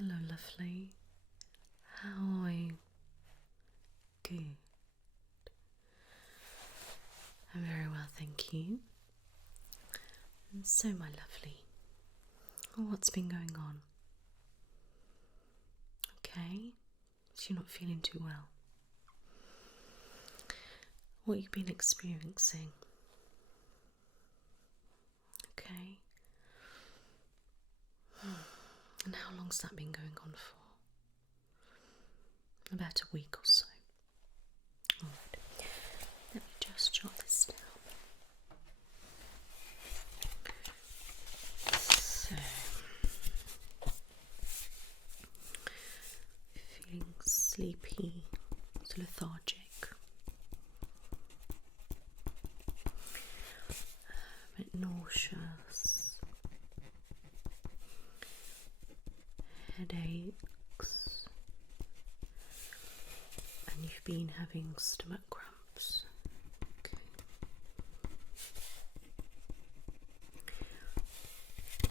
Hello, lovely. How are you? Good. I'm very well, thank you. And so, my lovely, what's been going on? Okay, so you're not feeling too well. What you've been experiencing? Okay. And how long's that been going on for? About a week or so. Alright, let me just jot this down. So, feeling sleepy, lethargic, a bit nauseous, headaches, and you've been having stomach cramps. Okay.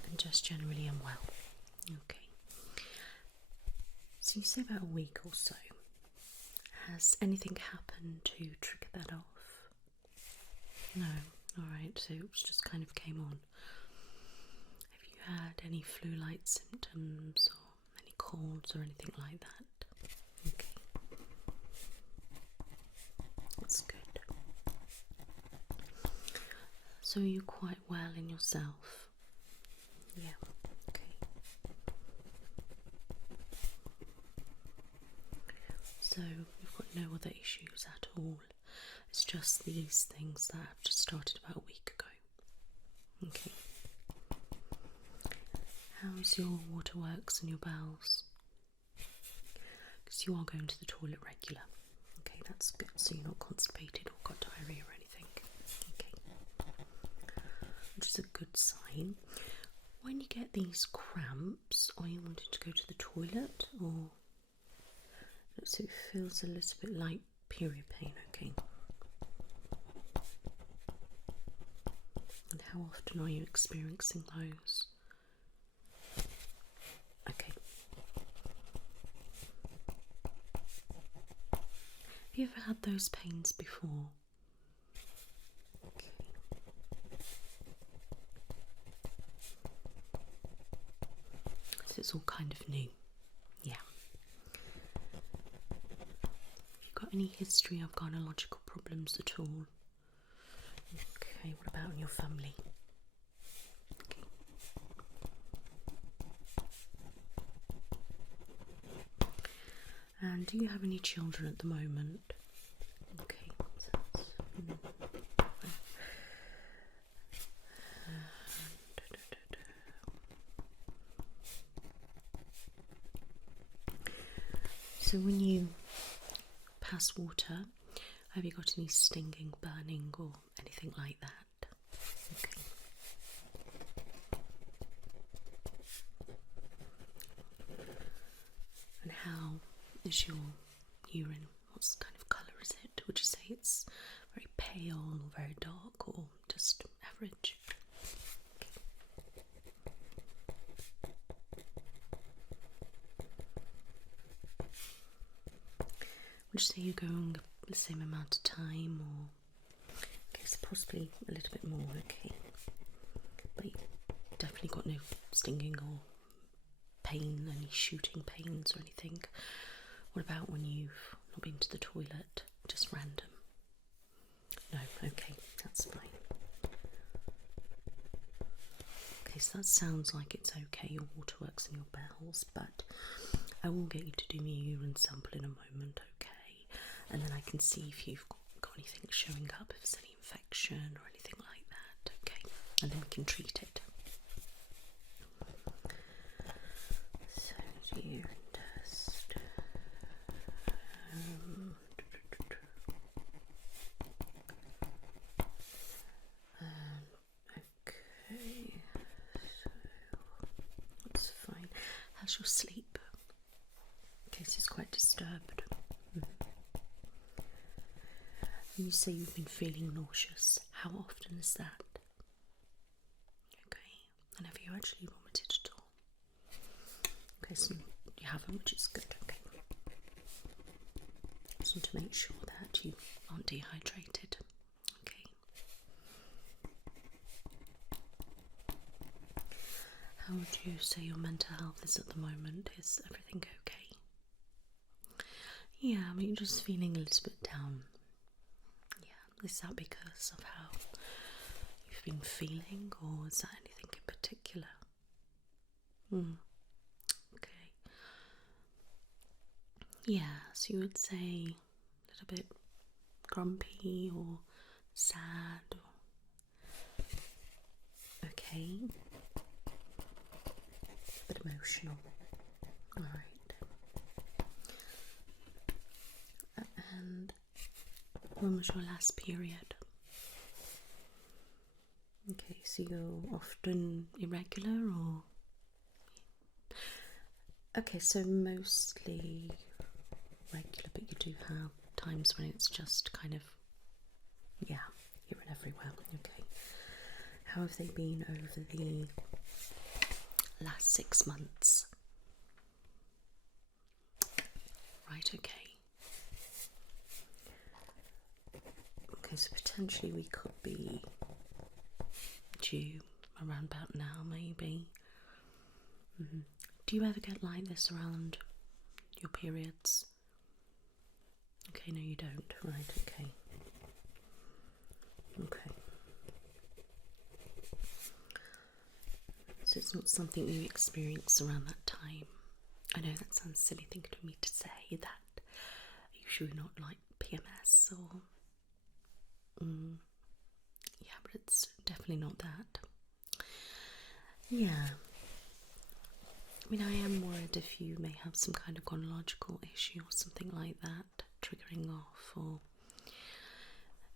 And just generally unwell. Okay. So you say about a week or so. Has anything happened to trigger that off? No. Alright, so it just kind of came on. Have you had any flu-like symptoms or any colds or anything like that? Okay. That's good. So are you quite well in yourself? Yeah. Okay. So you've got no other issues at all. It's just these things that have just started about a week ago. Okay. How's your waterworks and your bowels? Because you are going to the toilet regular. Okay, that's good. So you're not constipated or got diarrhea or anything. Okay. Which is a good sign. When you get these cramps, are you wanting to go to the toilet, or so it feels a little bit like period pain? Okay. And how often are you experiencing those? Okay. Have you ever had those pains before? Okay. So it's all kind of new. Yeah. Have you got any history of gynecological problems at all? Okay, what about in your family? Okay. And do you have any children at the moment? Okay. So when you pass water, have you got any stinging, burning or anything like that? Okay. And how is your urine? What kind of colour is it? Would you say it's very pale or very dark or just average? Okay. Would you say you're going the same amount of time, or okay, so possibly a little bit more? Okay, but you definitely got no stinging or pain, any shooting pains or anything? What about when you've not been to the toilet, just random? No, okay, that's fine. Okay, so that sounds like it's okay, your waterworks and your bowels, but I will get you to do me a urine sample in a moment, okay? And then I can see if you've got anything showing up, if there's any infection or anything like that, okay? And then we can treat it. So, urine test. Okay, so that's fine. How's your sleep? Okay, so it's quite disturbed. You say you've been feeling nauseous. How often is that? Okay, and have you actually vomited at all? Okay, so You haven't, which is good. Okay. Just want to make sure that you aren't dehydrated. Okay. How would you say your mental health is at the moment? Is everything okay? Yeah, I mean, just feeling a little bit down. Yeah, is that because of how you've been feeling, or is that anything in particular? Okay. Yeah, so you would say a little bit grumpy or sad or okay. A bit emotional. Alright. And when was your last period? Okay, so you're often irregular or? Okay, so mostly regular, but you do have times when it's just kind of, yeah, here and everywhere. Okay. How have they been over the last 6 months? Right, okay. Okay, so potentially we could be due around about now, maybe. Do you ever get like this around your periods? Okay, no you don't. Right, okay. Okay. So it's not something you experience around that time. I know that sounds silly thing for me to say, that usually not like PMS or yeah, but it's definitely not that. Yeah. I mean, I am worried if you may have some kind of chronological issue or something like that triggering off, or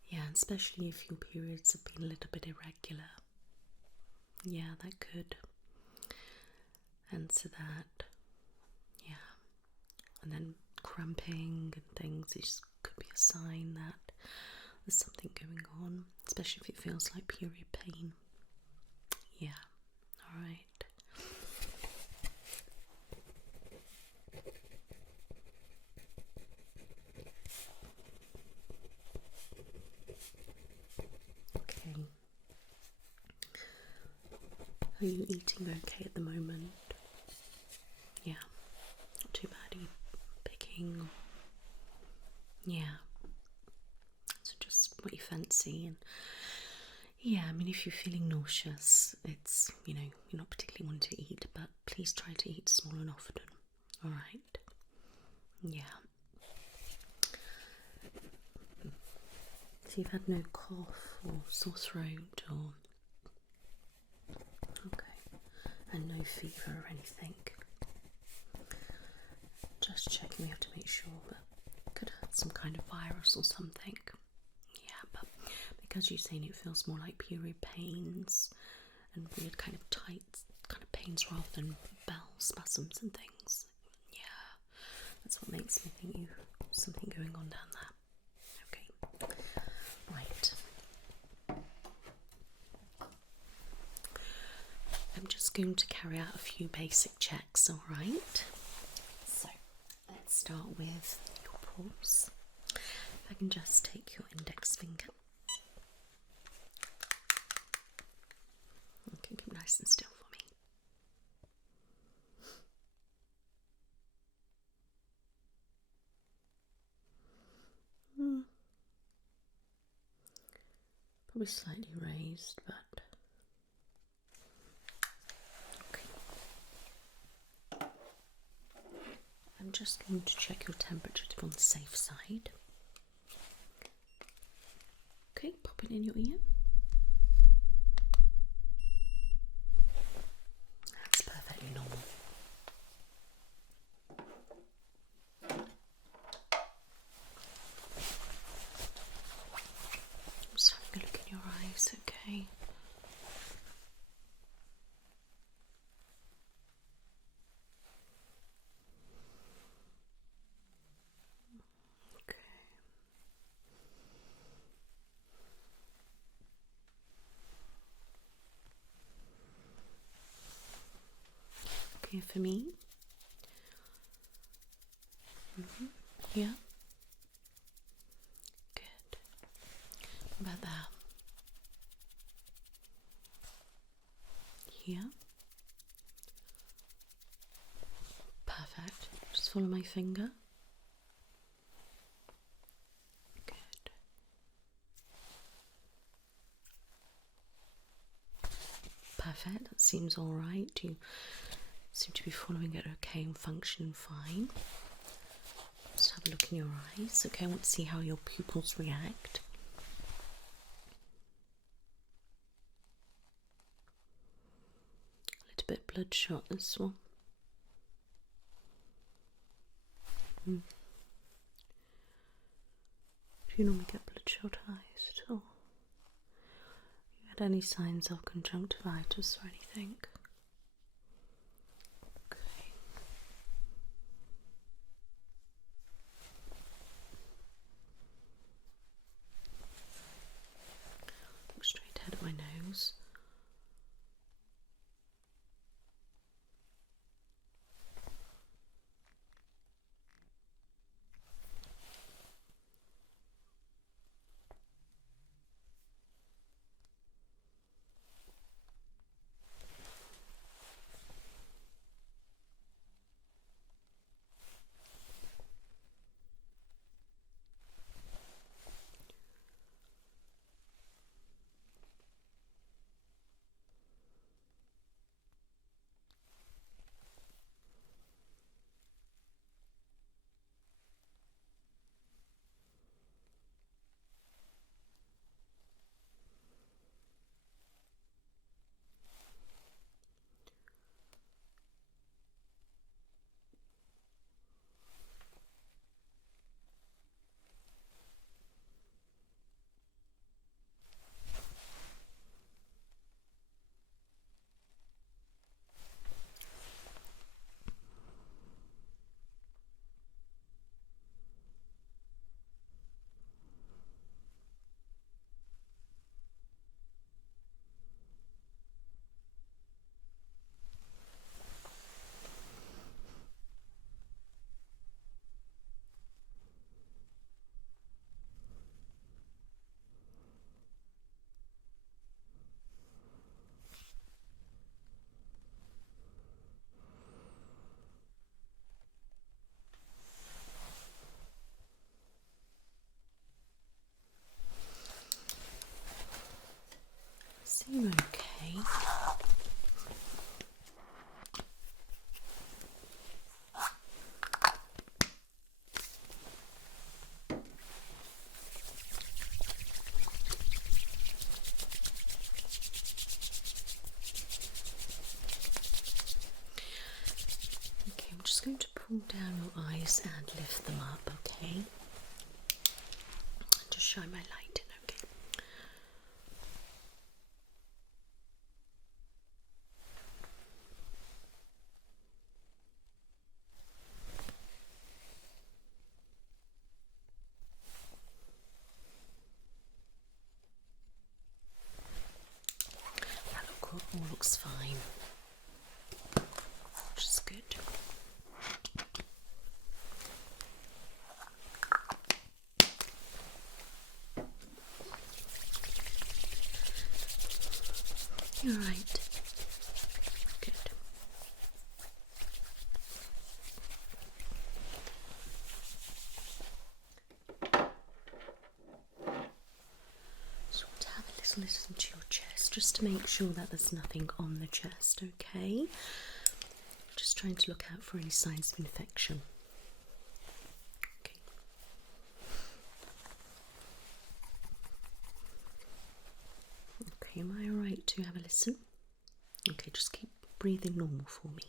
yeah, especially if your periods have been a little bit irregular. Yeah, that could answer that. Yeah. And then cramping and things, it could be a sign that there's something going on, especially if it feels like period pain. Yeah, alright. Okay. Are you eating okay at the moment? Yeah, not too bad. Are you picking? Yeah. So just what you fancy. And yeah, I mean, if you're feeling nauseous, it's, you know, you're not particularly wanting to eat, but please try to eat small and often. Alright. Yeah. So you've had no cough or sore throat or... Okay. And no fever or anything? Just checking, we have to make sure that it could have some kind of virus or something. Yeah, but because you're saying it feels more like period pains and weird kind of tight kind of pains rather than bowel spasms and things. Yeah, that's what makes me think you've something going on down there. Okay, right. I'm just going to carry out a few basic checks, alright? So, let's start with your pulse. If I can just take your index finger. Okay, keep nice and still for me. Probably slightly raised, but okay. I'm just going to check your temperature to be on the safe side. Okay, pop it in your ear. That's perfectly normal. Just having a look in your eyes, okay? Okay. Okay, for me, Yeah. Good. What about that? Here. Perfect. Just follow my finger. Good. Perfect. That seems all right. You seem to be following it okay and functioning fine. Just have a look in your eyes. Okay, I want to see how your pupils react. A little bit bloodshot, this one. Do you normally get bloodshot eyes at all? You had any signs of conjunctivitis or anything? Okay. Look straight ahead at my nose. Seem okay. Okay, I'm just going to pull down your eyes and lift them up, okay? Just shine my light in, okay? That all looks fine, which is good. You're right. Good. So to have a little listen to your chest, just to make sure that there's nothing on the chest, okay? Just trying to look out for any signs of infection. Okay. Okay, am I alright to have a listen? Okay, just keep breathing normal for me.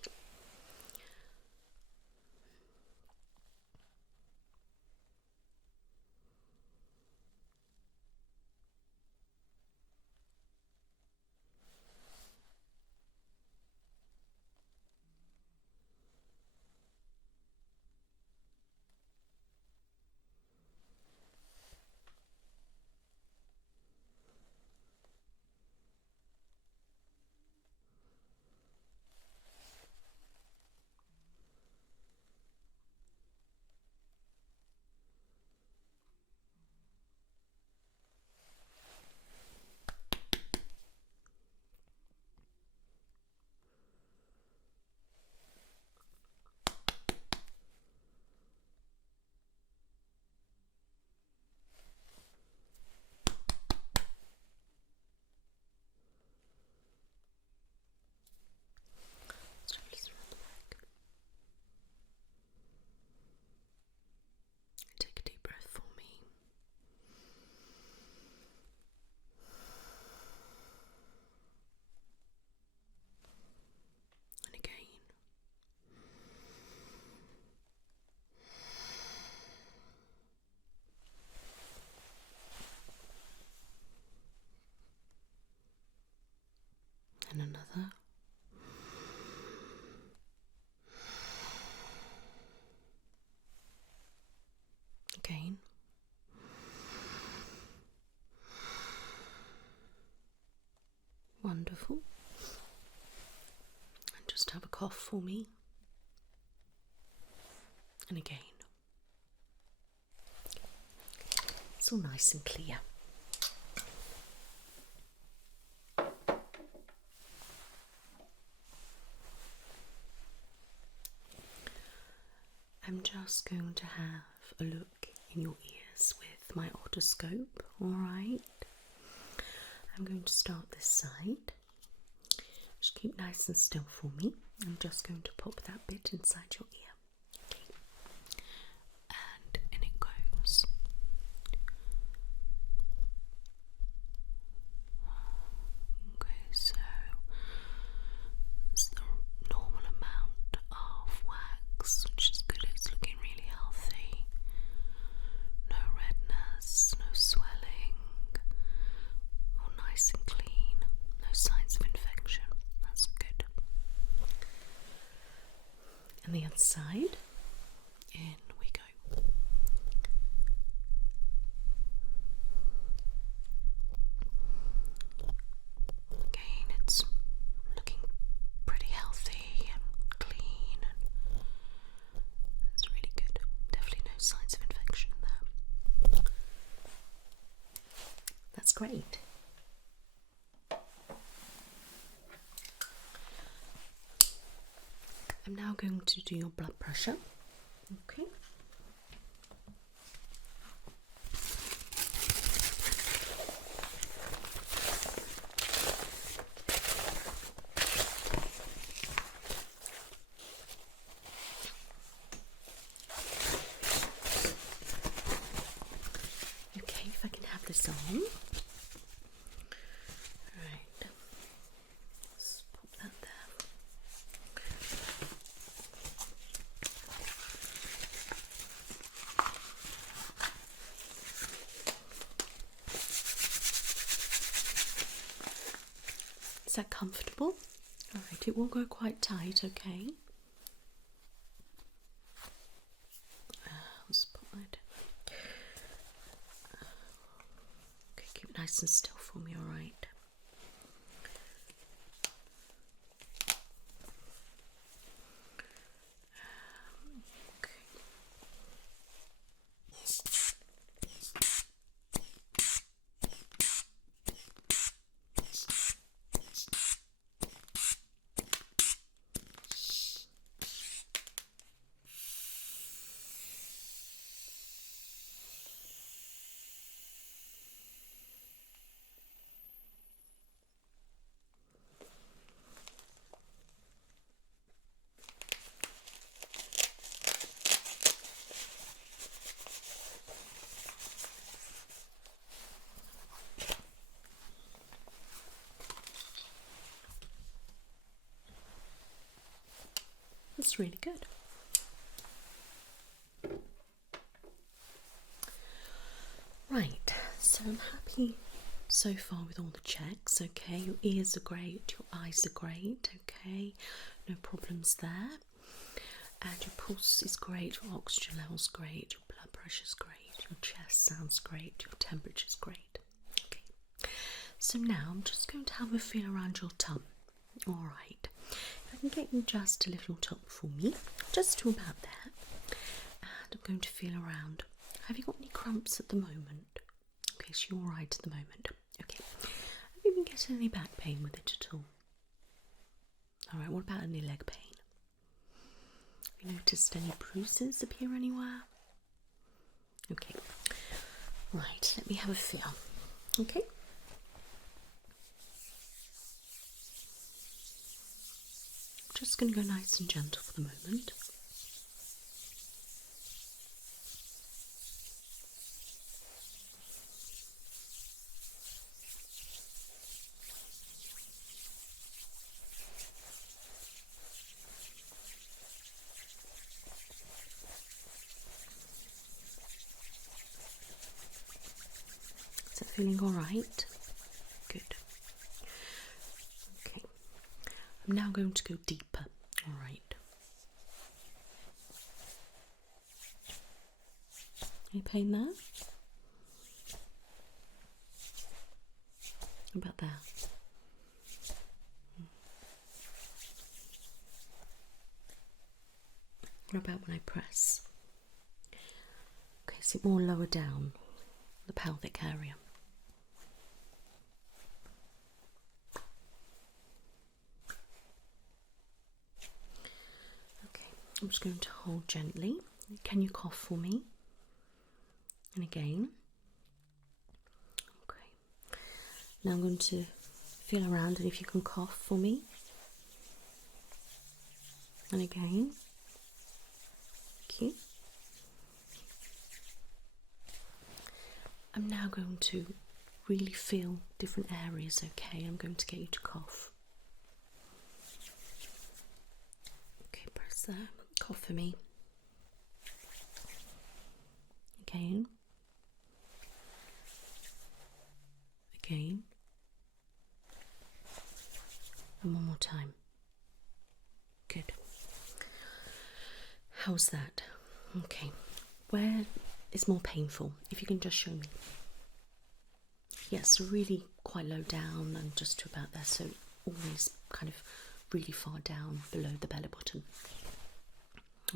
And another. Again. Wonderful. And just have a cough for me. And again. It's all nice and clear. I'm just going to have a look in your ears with my otoscope, alright? I'm going to start this side. Just keep nice and still for me. I'm just going to pop that bit inside your ear. Okay. And in it goes. Okay, so it's the normal amount of wax, which is good. It's looking really healthy. No redness, no swelling. All nice and clean. No signs of infection. That's good. And the other side. In we go. Again, it's looking pretty healthy and clean, and it's really good. Definitely no signs of infection there. That's great. I'm now going to do your blood pressure. Okay. Okay, if I can have this on. Alright. Let's pop that there. Is that comfortable? Alright, it will go quite tight, okay? Let's put that. Okay, keep it nice and still for me, alright? That's really good. Right, so I'm happy so far with all the checks, okay? Your ears are great, your eyes are great, okay? No problems there. And your pulse is great, your oxygen level's great, your blood pressure's great, your chest sounds great, your temperature's great. Okay. So now I'm just going to have a feel around your tongue. Alright. If I can get you just a little top for me, just to about there. And I'm going to feel around. Have you got any cramps at the moment? Okay, so you're alright at the moment. Okay. Have you been getting any back pain with it at all? Alright, what about any leg pain? Have you noticed any bruises appear anywhere? Okay. Right, let me have a feel. Okay. Just going to go nice and gentle for the moment. Is it feeling all right? Good. Okay, I'm now going to go deeper. All right. Any pain there? About there? What about when I press? Okay, is it more lower down, the pelvic area? Okay, I'm just going to hold gently. Can you cough for me? And again. Okay. Now I'm going to feel around, and if you can cough for me. And again. Thank you. I'm now going to really feel different areas, okay? I'm going to get you to cough. Okay, press there. Cough for me. Again. Again. And one more time. Good. How's that? Okay. Where is more painful? If you can just show me. Yes, really quite low down and just to about there, so always kind of really far down below the belly button.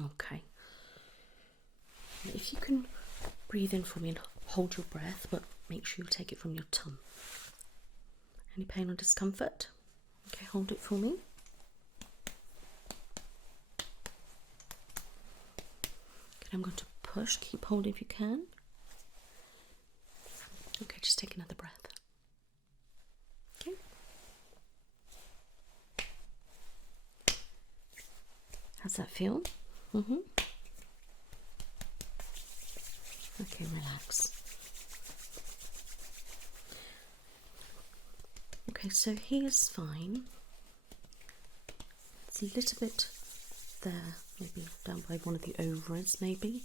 Okay. If you can breathe in for me and hold your breath, but make sure you take it from your tongue. Any pain or discomfort? Okay, hold it for me. Okay, I'm going to push. Keep holding if you can. Okay, just take another breath. Okay. How's that feel? Okay, relax. Okay, so he is fine. It's a little bit there, maybe down by one of the ovaries, maybe.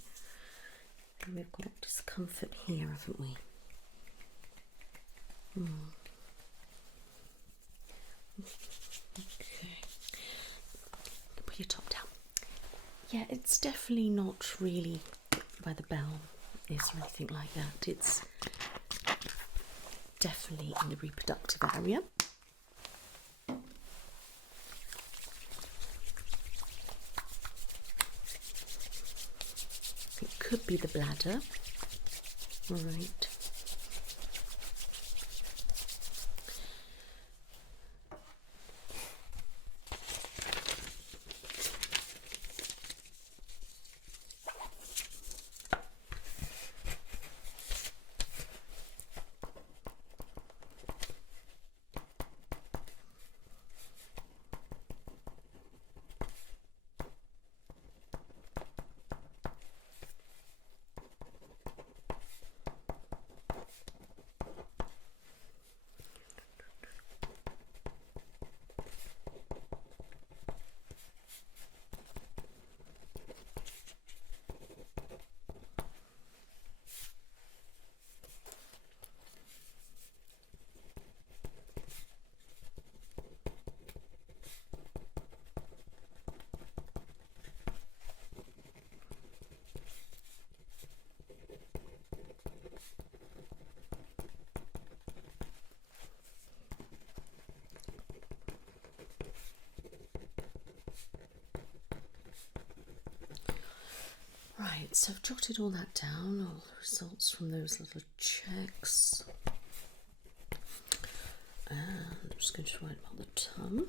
And we've got discomfort here, haven't we? Okay. Put your top down. Yeah, it's definitely not really where the bell is or anything like that. It's definitely in the reproductive area. It could be the bladder. All right. Right, so I've jotted all that down, all the results from those little checks. And I'm just going to write about the tongue.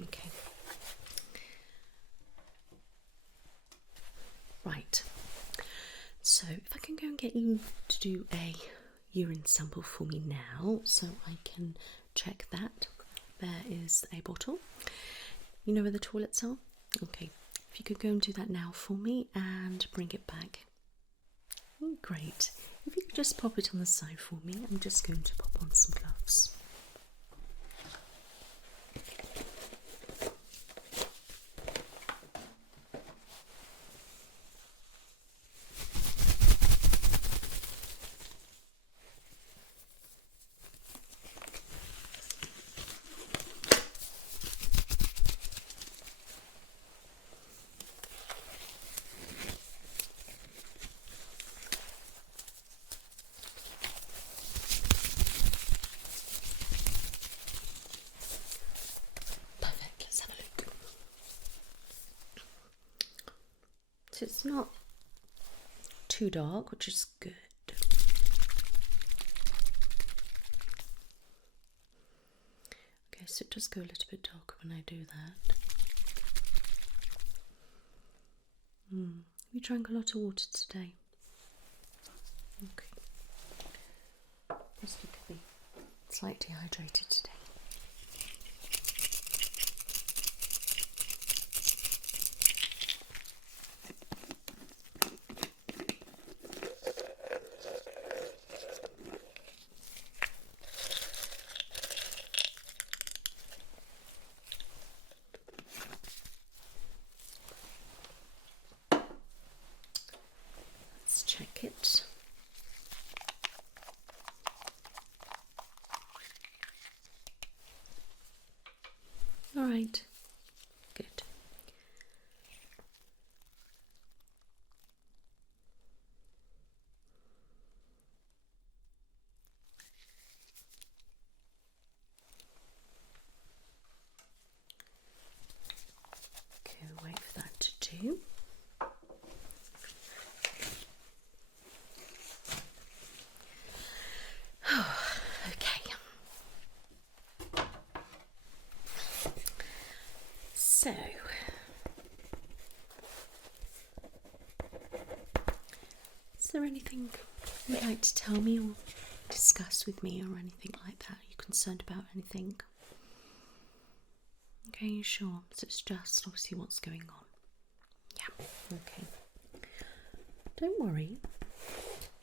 Okay. Right, so if I can go and get you to do a urine sample for me now, so I can check that. There is a bottle. You know where the toilets are? Okay, if you could go and do that now for me and bring it back. Great. If you could just pop it on the side for me, I'm just going to pop on some gloves. it's not too dark, which is good. Okay, so it does go a little bit darker when I do that. You drank a lot of water today. Okay. Just you could be slightly dehydrated today. Let's check it. All right, good. Okay, we'll wait for that to do. Okay. So, is there anything you'd like to tell me or discuss with me or anything like that? Are you concerned about anything? Okay, you sure? So it's just obviously what's going on. Yeah, okay. Don't worry.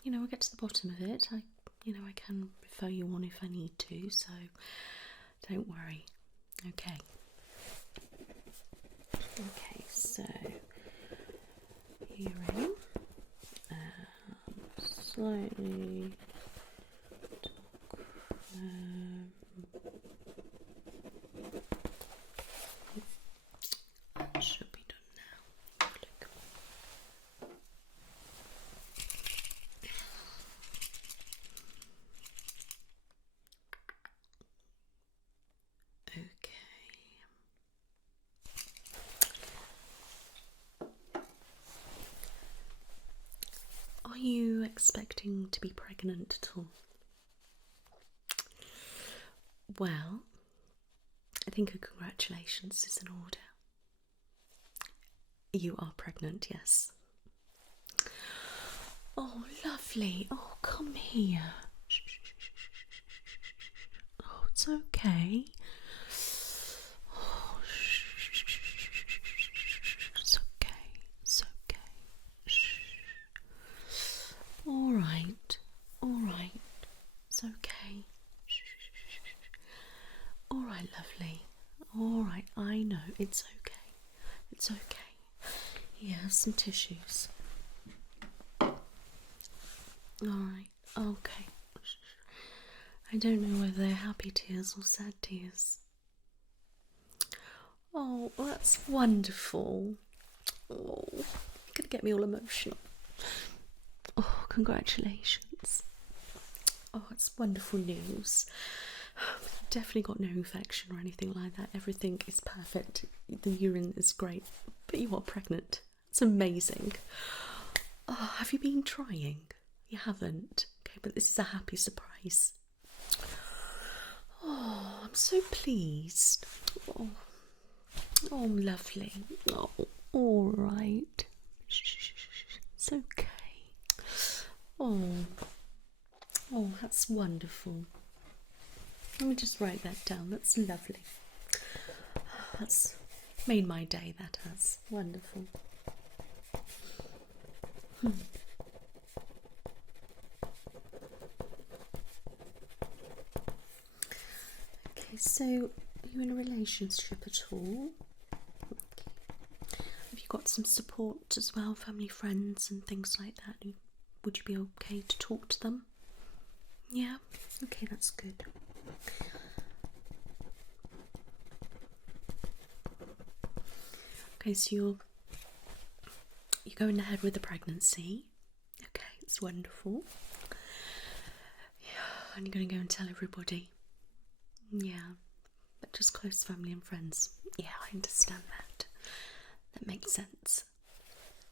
You know, I'll get to the bottom of it. I can refer you on if I need to, so don't worry. Okay. Okay, so hearing, slightly that should be done now. Look. Okay. Are you expecting to be pregnant at all? Well, I think a congratulations is in order. You are pregnant, yes. Oh, lovely. Oh, come here. Oh, it's okay. Oh, it's okay. It's okay. All right. All right. It's okay. All right, lovely. All right, I know. It's okay. It's okay. Yeah, some tissues. All right. Okay. I don't know whether they're happy tears or sad tears. Oh, well, that's wonderful. Oh, you're gonna get me all emotional. Oh, congratulations. Oh, it's wonderful news. Definitely got no infection or anything like that. Everything is perfect. The urine is great. But you are pregnant. It's amazing. Oh, have you been trying? You haven't? Okay, but this is a happy surprise. Oh, I'm so pleased. Oh, oh, lovely. Oh, all right. It's okay. Oh, oh, that's wonderful. Let me just write that down. That's lovely. That's made my day, that has. Wonderful. Okay, so are you in a relationship at all? Okay. Have you got some support as well, family, friends and things like that? Would you be okay to talk to them? Yeah? Okay, that's good. Okay, so you're going ahead with the pregnancy. Okay, it's wonderful. Yeah, and you're going to go and tell everybody. Yeah, but just close family and friends. Yeah, I understand that. That makes sense.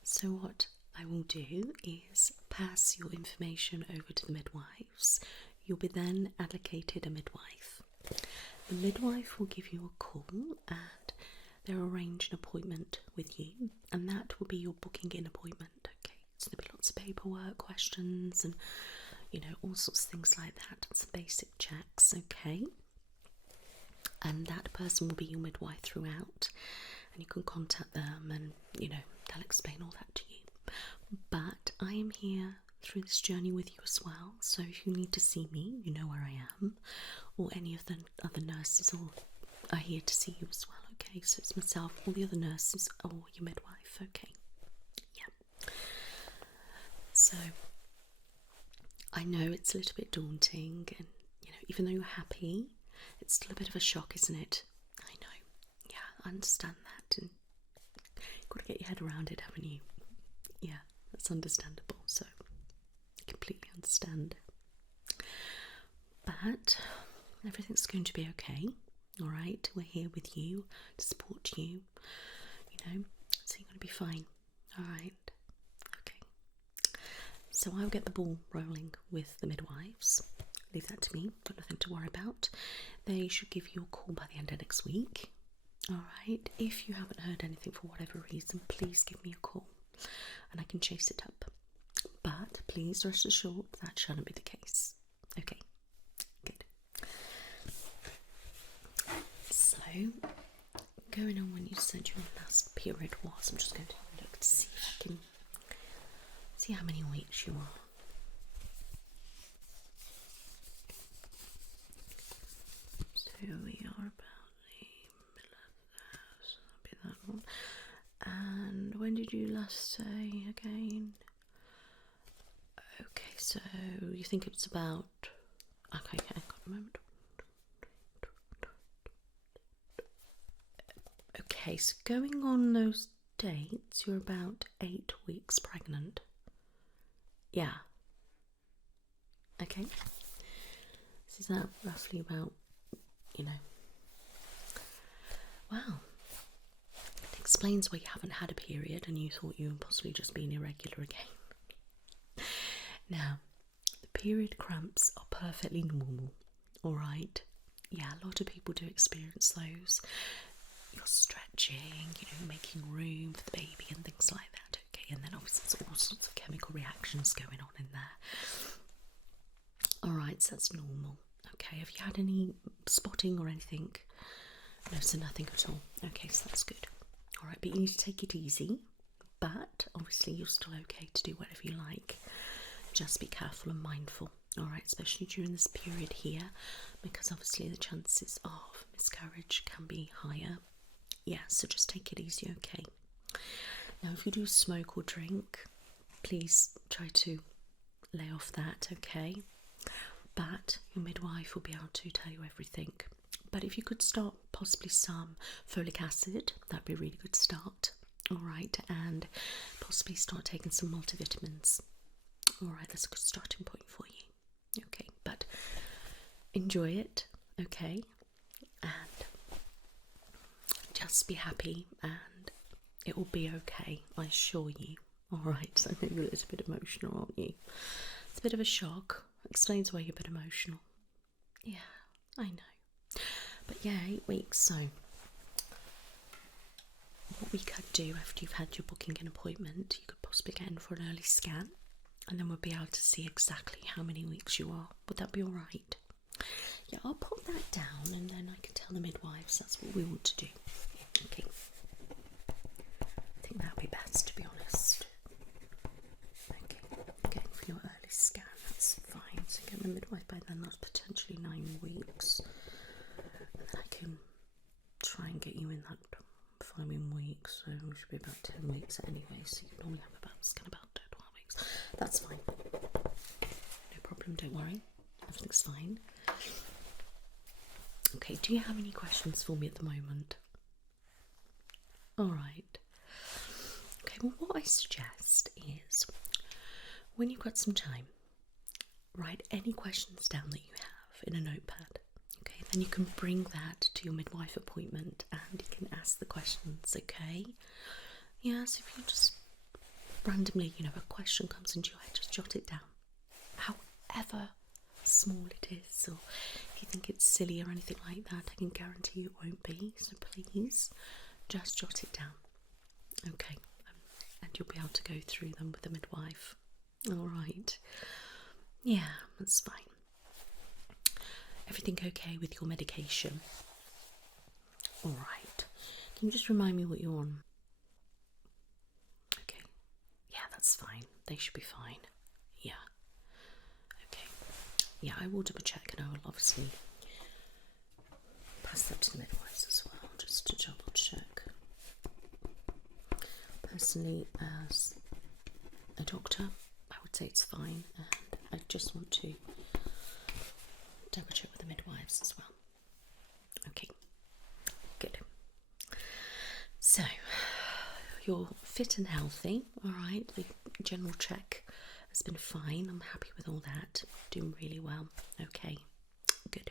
So what I will do is pass your information over to the midwives. You'll be then allocated a midwife. The midwife will give you a call and they'll arrange an appointment with you, and that will be your booking in appointment. Okay, so there'll be lots of paperwork, questions, and all sorts of things like that, and some basic checks. Okay, and that person will be your midwife throughout, and you can contact them, and they'll explain all that to you. But I am here through this journey with you as well, so if you need to see me, you know where I am, or any of the other nurses are here to see you as well. Okay, so it's myself, all the other nurses, or your midwife. Okay, yeah. So I know it's a little bit daunting, and even though you're happy, it's still a bit of a shock, isn't it? I know. Yeah, I understand that, and you've got to get your head around it, haven't you? Yeah, that's understandable. So I completely understand. But everything's going to be okay. All right, we're here with you to support you. So you're going to be fine. All right. Okay. So I'll get the ball rolling with the midwives. Leave that to me. Got nothing to worry about. They should give you a call by the end of next week. All right. If you haven't heard anything for whatever reason, please give me a call, and I can chase it up. But please rest assured that shouldn't be the case. Okay. Good. So, going on when you said your last period was, I'm just going to have a look to see if I can see how many weeks you are. So we are about the middle of that, so that'll be that one. And when did you last say again? Okay, so you think it's about... Okay, hang on a moment. Okay, so going on those dates, you're about 8 weeks pregnant. Yeah. Okay. So is that roughly about, Wow. It explains why you haven't had a period and you thought you were possibly just being irregular again. Now, the period cramps are perfectly normal, alright? Yeah, a lot of people do experience those. You're stretching, making room for the baby and things like that, okay? And then obviously there's all sorts of chemical reactions going on in there. Alright, so that's normal. Okay, have you had any spotting or anything? No, so nothing at all. Okay, so that's good. Alright, but you need to take it easy. But obviously you're still okay to do whatever you like. Just be careful and mindful. Alright, especially during this period here, because obviously the chances of miscarriage can be higher. Yeah, so just take it easy, okay? Now, if you do smoke or drink, please try to lay off that, okay? But your midwife will be able to tell you everything. But if you could start possibly some folic acid, that'd be a really good start. Alright, and possibly start taking some multivitamins. Alright, that's a good starting point for you. Okay, but enjoy it, okay? And just be happy and it will be okay, I assure you. Alright, I think you're a little bit emotional, aren't you? It's a bit of a shock. Explains why you're a bit emotional. Yeah, I know. But yeah, 8 weeks, so what we could do after you've had your booking and appointment, you could possibly get in for an early scan, and then we'll be able to see exactly how many weeks you are. Would that be alright? Yeah, I'll put that down and then I can tell the midwives that's what we want to do. Okay. I think that would be best, to be honest. Okay, again for your early scan, that's fine. So get the midwife by then, that's potentially 9 weeks. And then I can try and get you in that following week, so we should be about 10 weeks anyway, so you normally have about 12 weeks. That's fine. No problem, don't worry. Everything's fine. Okay, do you have any questions for me at the moment? Alright. Okay, well what I suggest is, when you've got some time, write any questions down that you have in a notepad. Okay, then you can bring that to your midwife appointment and you can ask the questions, okay? Yeah, so if you just randomly, you know, a question comes into your head, just jot it down. However small it is, or if you think it's silly or anything like that, I can guarantee you it won't be. So please, just jot it down. Okay, and you'll be able to go through them with the midwife. All right. Yeah, that's fine. Everything okay with your medication? All right. Can you just remind me what you're on? Okay. Yeah, that's fine. They should be fine. Yeah. Okay. Yeah, I will double check, and I will obviously pass that to the midwives as well, just to double check. Personally, as a doctor, I would say it's fine, and I just want to double check with the midwives as well. Okay, good. So, you're fit and healthy, alright? The general check has been fine. I'm happy with all that. Doing really well. Okay, good.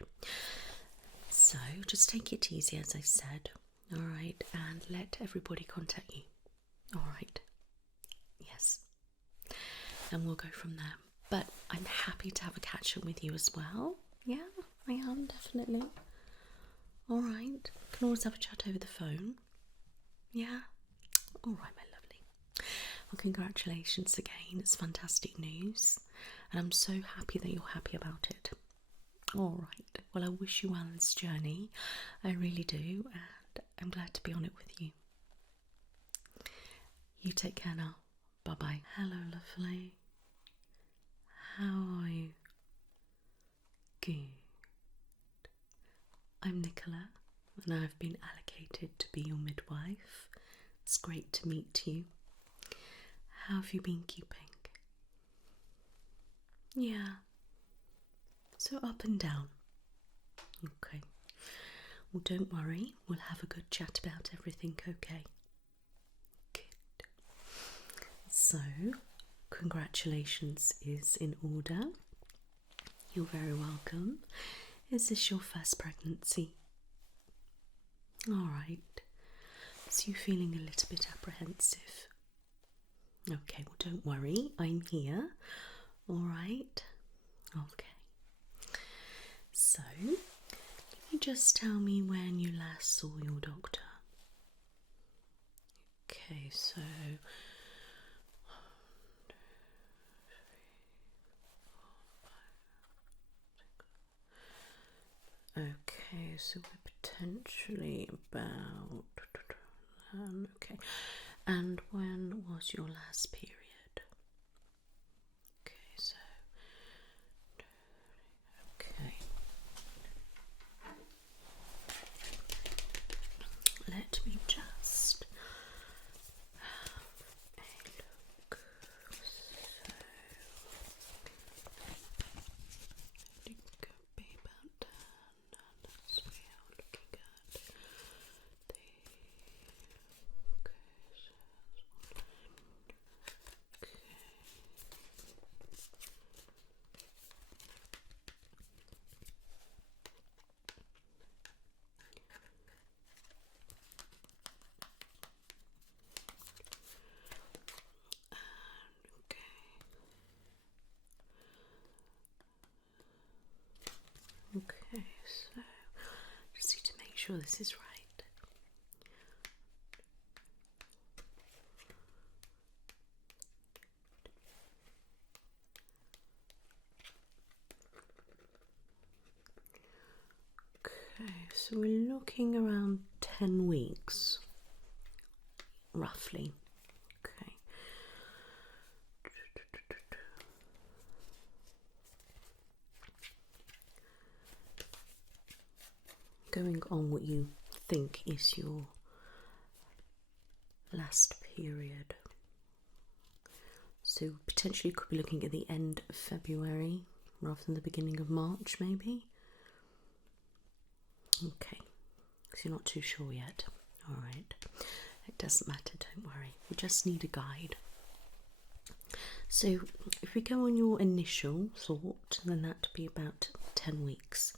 So, just take it easy, as I said, alright? And let everybody contact you, alright? Yes. And we'll go from there. But I'm happy to have a catch up with you as well. Yeah, I am, definitely. Alright. Can always have a chat over the phone. Yeah? Alright, my lovely. Well, congratulations again. It's fantastic news. And I'm so happy that you're happy about it. Alright. Well, I wish you well on this journey. I really do. And I'm glad to be on it with you. You take care now. Bye-bye. Hello, lovely. How are you? Good. I'm Nicola, and I've been allocated to be your midwife. It's great to meet you. How have you been keeping? Yeah. So up and down. Okay. Well, don't worry. We'll have a good chat about everything, okay? Good. So, congratulations is in order. You're very welcome. Is this your first pregnancy? Alright. So you're feeling a little bit apprehensive? Okay, well don't worry, I'm here. Alright? Okay. So, can you just tell me when you last saw your doctor? Okay, so... Okay, so we're potentially about... okay. And when was your last period? Okay, so... okay. Let me just have a look. So... it could be about 10, and as we are looking at the... okay, so... okay. Okay, so just need to make sure this is right. Okay, so we're looking around 10 weeks, roughly. Okay. Going on what you think is your last period. So potentially could be looking at the end of February rather than the beginning of March, maybe. Okay, so you're not too sure yet. Alright, it doesn't matter, don't worry. We just need a guide. So if we go on your initial thought, then that'd be about 10 weeks.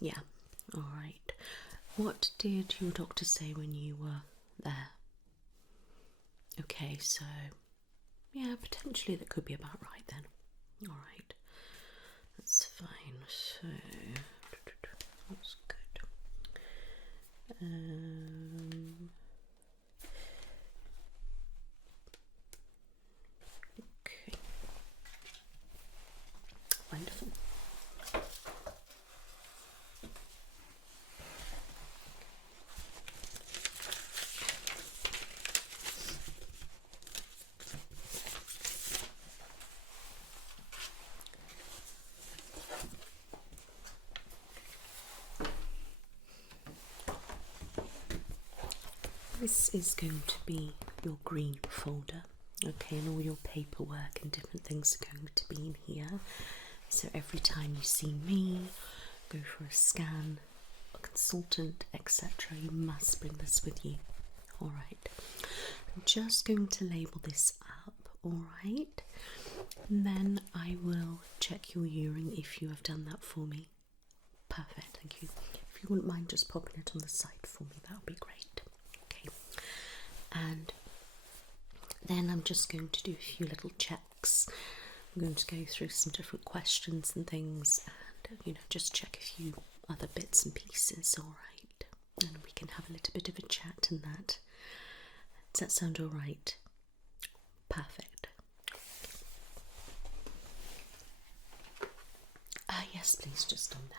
Yeah, alright. What did your doctor say when you were there? Okay, so Yeah, potentially that could be about right then. All right, that's fine. So that's good. Okay, wonderful. This is going to be your green folder, okay, and all your paperwork and different things are going to be in here. So every time you see me, go for a scan, a consultant, etc., you must bring this with you. Alright, I'm just going to label this up, alright, and then I will check your urine if you have done that for me. Perfect, thank you. If you wouldn't mind just popping it on the side for me, that would be great. Okay, and then I'm just going to do a few little checks. I'm going to go through some different questions and things, and just check a few other bits and pieces. All right, and we can have a little bit of a chat and that. Does that sound all right? Perfect. Yes, please, just on that.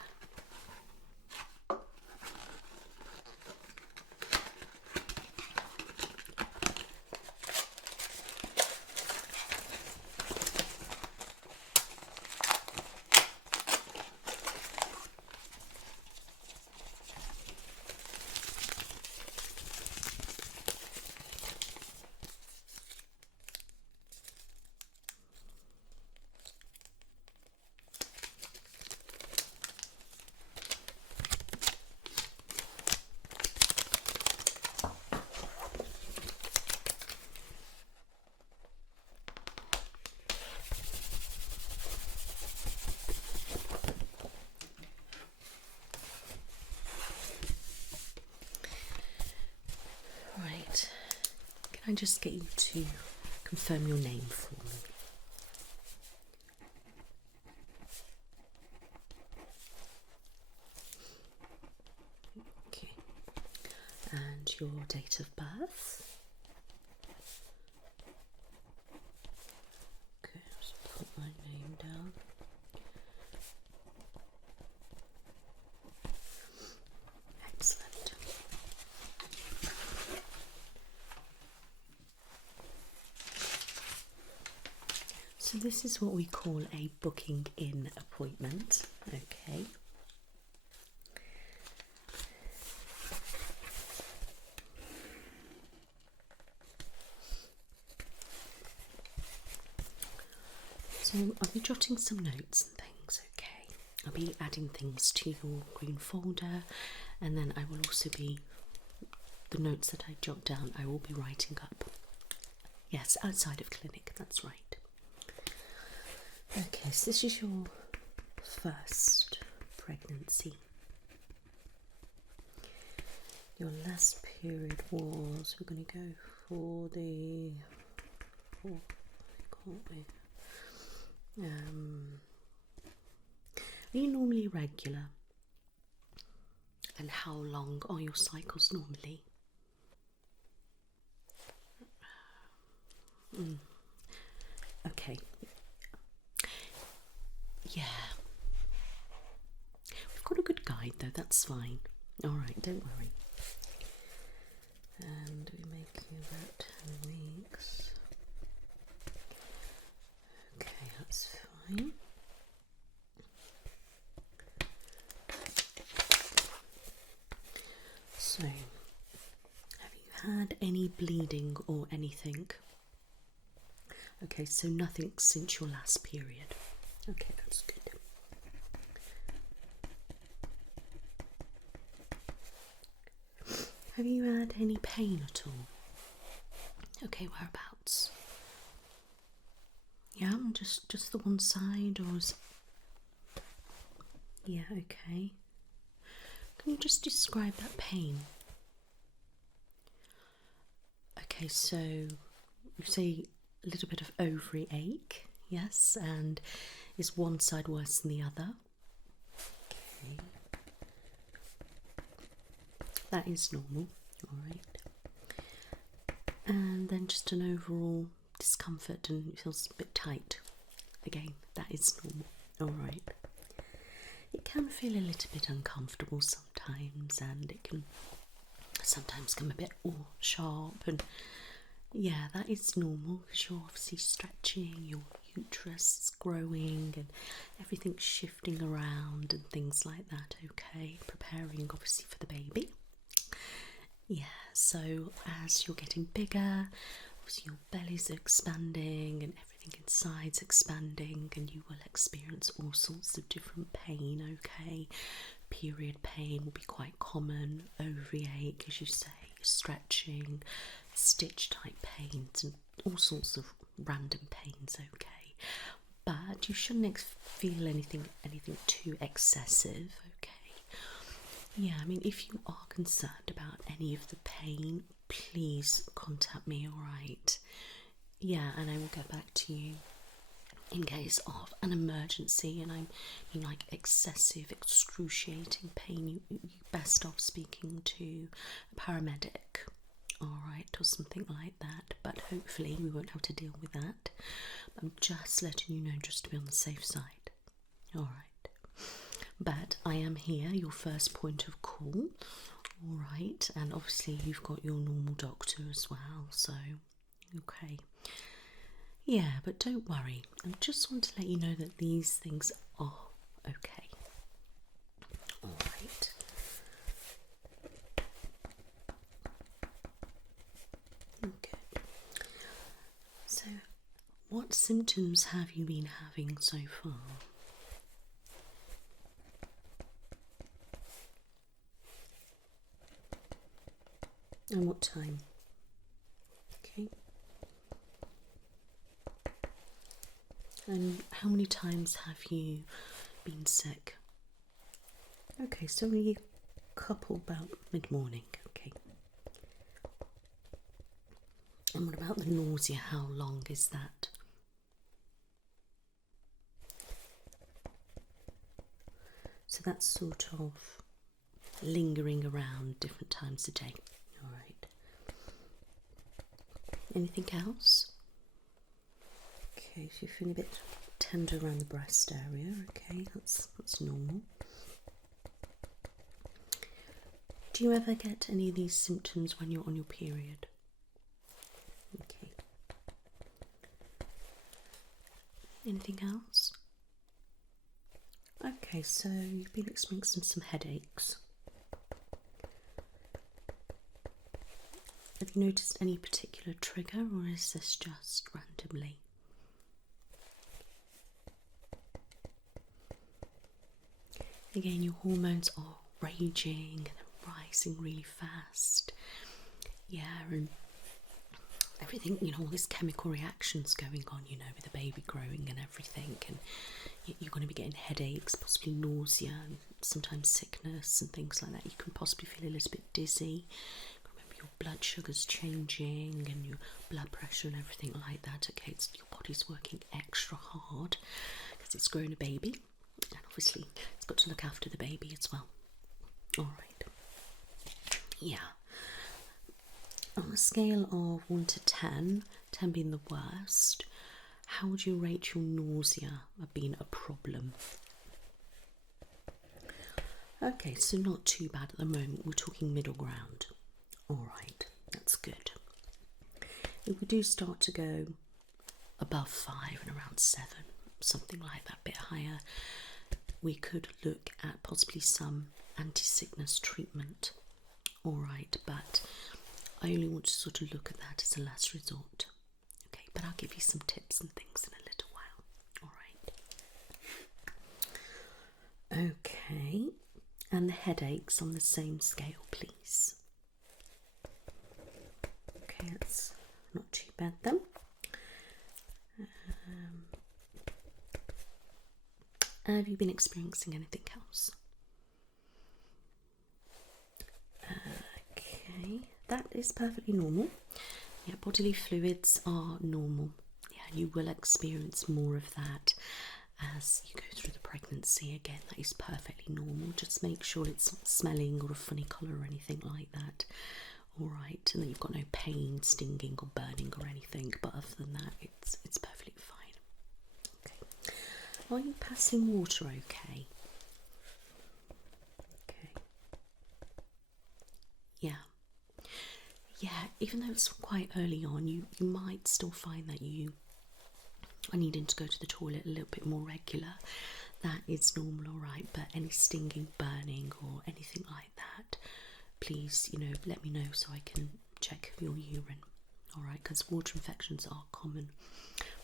Right, can I just get you to confirm your name for me? Okay, and your date of birth? Okay, just put my name down. Excellent. So this is what we call a booking in appointment, okay? So I'll be jotting some notes and things, okay? I'll be adding things to your green folder, and then I will also be, the notes that I jot down, I will be writing up. Yes, outside of clinic, that's right. Okay, so this is your first pregnancy. Your last period was, we're going to go for the, are you normally regular? And how long are your cycles normally? Okay. Yeah. We've got a good guide though, that's fine. Alright, don't worry. And we make you about 10 weeks. Okay, that's fine. So, have you had any bleeding or anything? Okay, so nothing since your last period. Okay, that's good. Have you had any pain at all? Okay, whereabouts? Yeah, just the one side, or is... Yeah, okay. Can you just describe that pain? Okay, so you say a little bit of ovary ache, yes, and is one side worse than the other? Okay. That is normal, alright. And then just an overall discomfort and it feels a bit tight. Again, that is normal, alright. It can feel a little bit uncomfortable sometimes, and it can sometimes come a bit sharp, and yeah, that is normal because you're obviously stretching, your uterus is growing and everything's shifting around and things like that, okay, preparing obviously for the baby. Yeah, so as you're getting bigger, obviously your belly's expanding and everything inside's expanding, and you will experience all sorts of different pain, okay? Period pain will be quite common, ovary ache, as you say, stretching, stitch type pains, and all sorts of random pains, okay? But you shouldn't feel anything too excessive, okay? Yeah, I mean, if you are concerned about any of the pain, please contact me, alright? Yeah, and I will get back to you in case of an emergency, and I mean like excessive, excruciating pain, you best off speaking to a paramedic, alright, or something like that, but hopefully we won't have to deal with that. I'm just letting you know just to be on the safe side, alright. But I am here, your first point of call, alright, and obviously you've got your normal doctor as well, so okay. Yeah, but don't worry, I just want to let you know that these things are okay. Alright. Okay. So, what symptoms have you been having so far? And what time? Okay. And how many times have you been sick? Okay, so only a couple about mid-morning, okay. And what about the nausea? How long is that? So that's sort of lingering around different times a day, alright. Anything else? Okay, so you feel a bit tender around the breast area, okay, that's normal. Do you ever get any of these symptoms when you're on your period? Okay. Anything else? Okay, so you've been experiencing some headaches. Have you noticed any particular trigger, or is this just randomly? Again, your hormones are raging and rising really fast. Yeah, and everything, you know, all this chemical reactions going on, you know, with the baby growing and everything, and you're going to be getting headaches, possibly nausea, and sometimes sickness and things like that. You can possibly feel a little bit dizzy. Remember, your blood sugar's changing and your blood pressure and everything like that. Okay, your body's working extra hard because it's growing a baby, and obviously it's got to look after the baby as well. Alright. Yeah. On a scale of 1 to 10, 10 being the worst, how would you rate your nausea of being a problem? Okay, so not too bad at the moment. We're talking middle ground. Alright, that's good. If we do start to go above 5 and around 7, something like that, a bit higher, we could look at possibly some anti-sickness treatment. Alright, but I only want to sort of look at that as a last resort. Okay, but I'll give you some tips and things in a little while. Alright. Okay, and the headaches on the same scale, please. Okay, that's not too bad then. Have you been experiencing anything else? Okay, that is perfectly normal. Yeah, bodily fluids are normal. and you will experience more of that as you go through the pregnancy. Again, that is perfectly normal. Just make sure it's not smelling or a funny colour or anything like that. Alright, and that you've got no pain, stinging or burning or anything, but other than that it's perfectly fine. Okay. Are you passing water okay? Okay. Yeah. Yeah, even though it's quite early on, you might still find that you are needing to go to the toilet a little bit more regular. That is normal, alright, but any stinging, burning or anything like that, please, let me know so I can check your urine, alright, because water infections are common.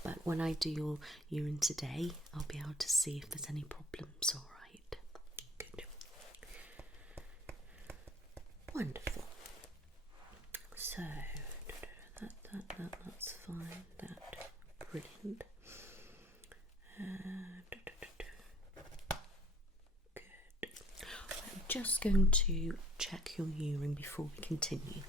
But when I do your urine today, I'll be able to see if there's any problems, alright. Good. Wonderful. So, that's fine, brilliant. Good. I'm just going to check your urine before we continue.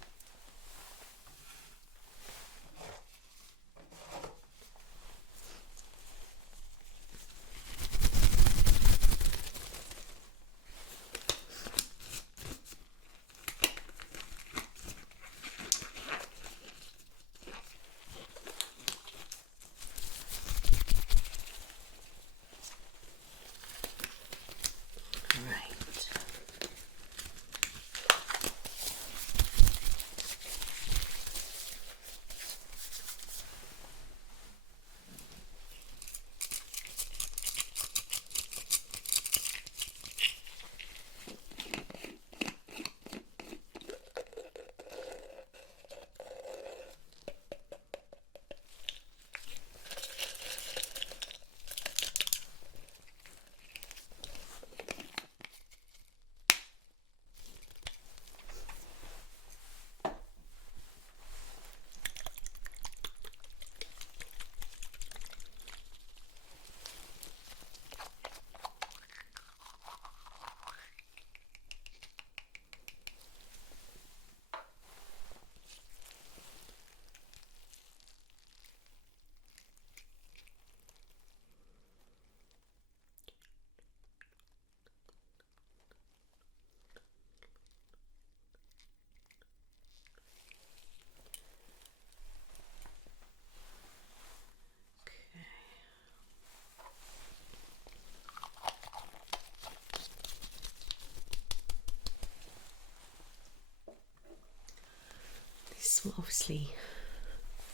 This will obviously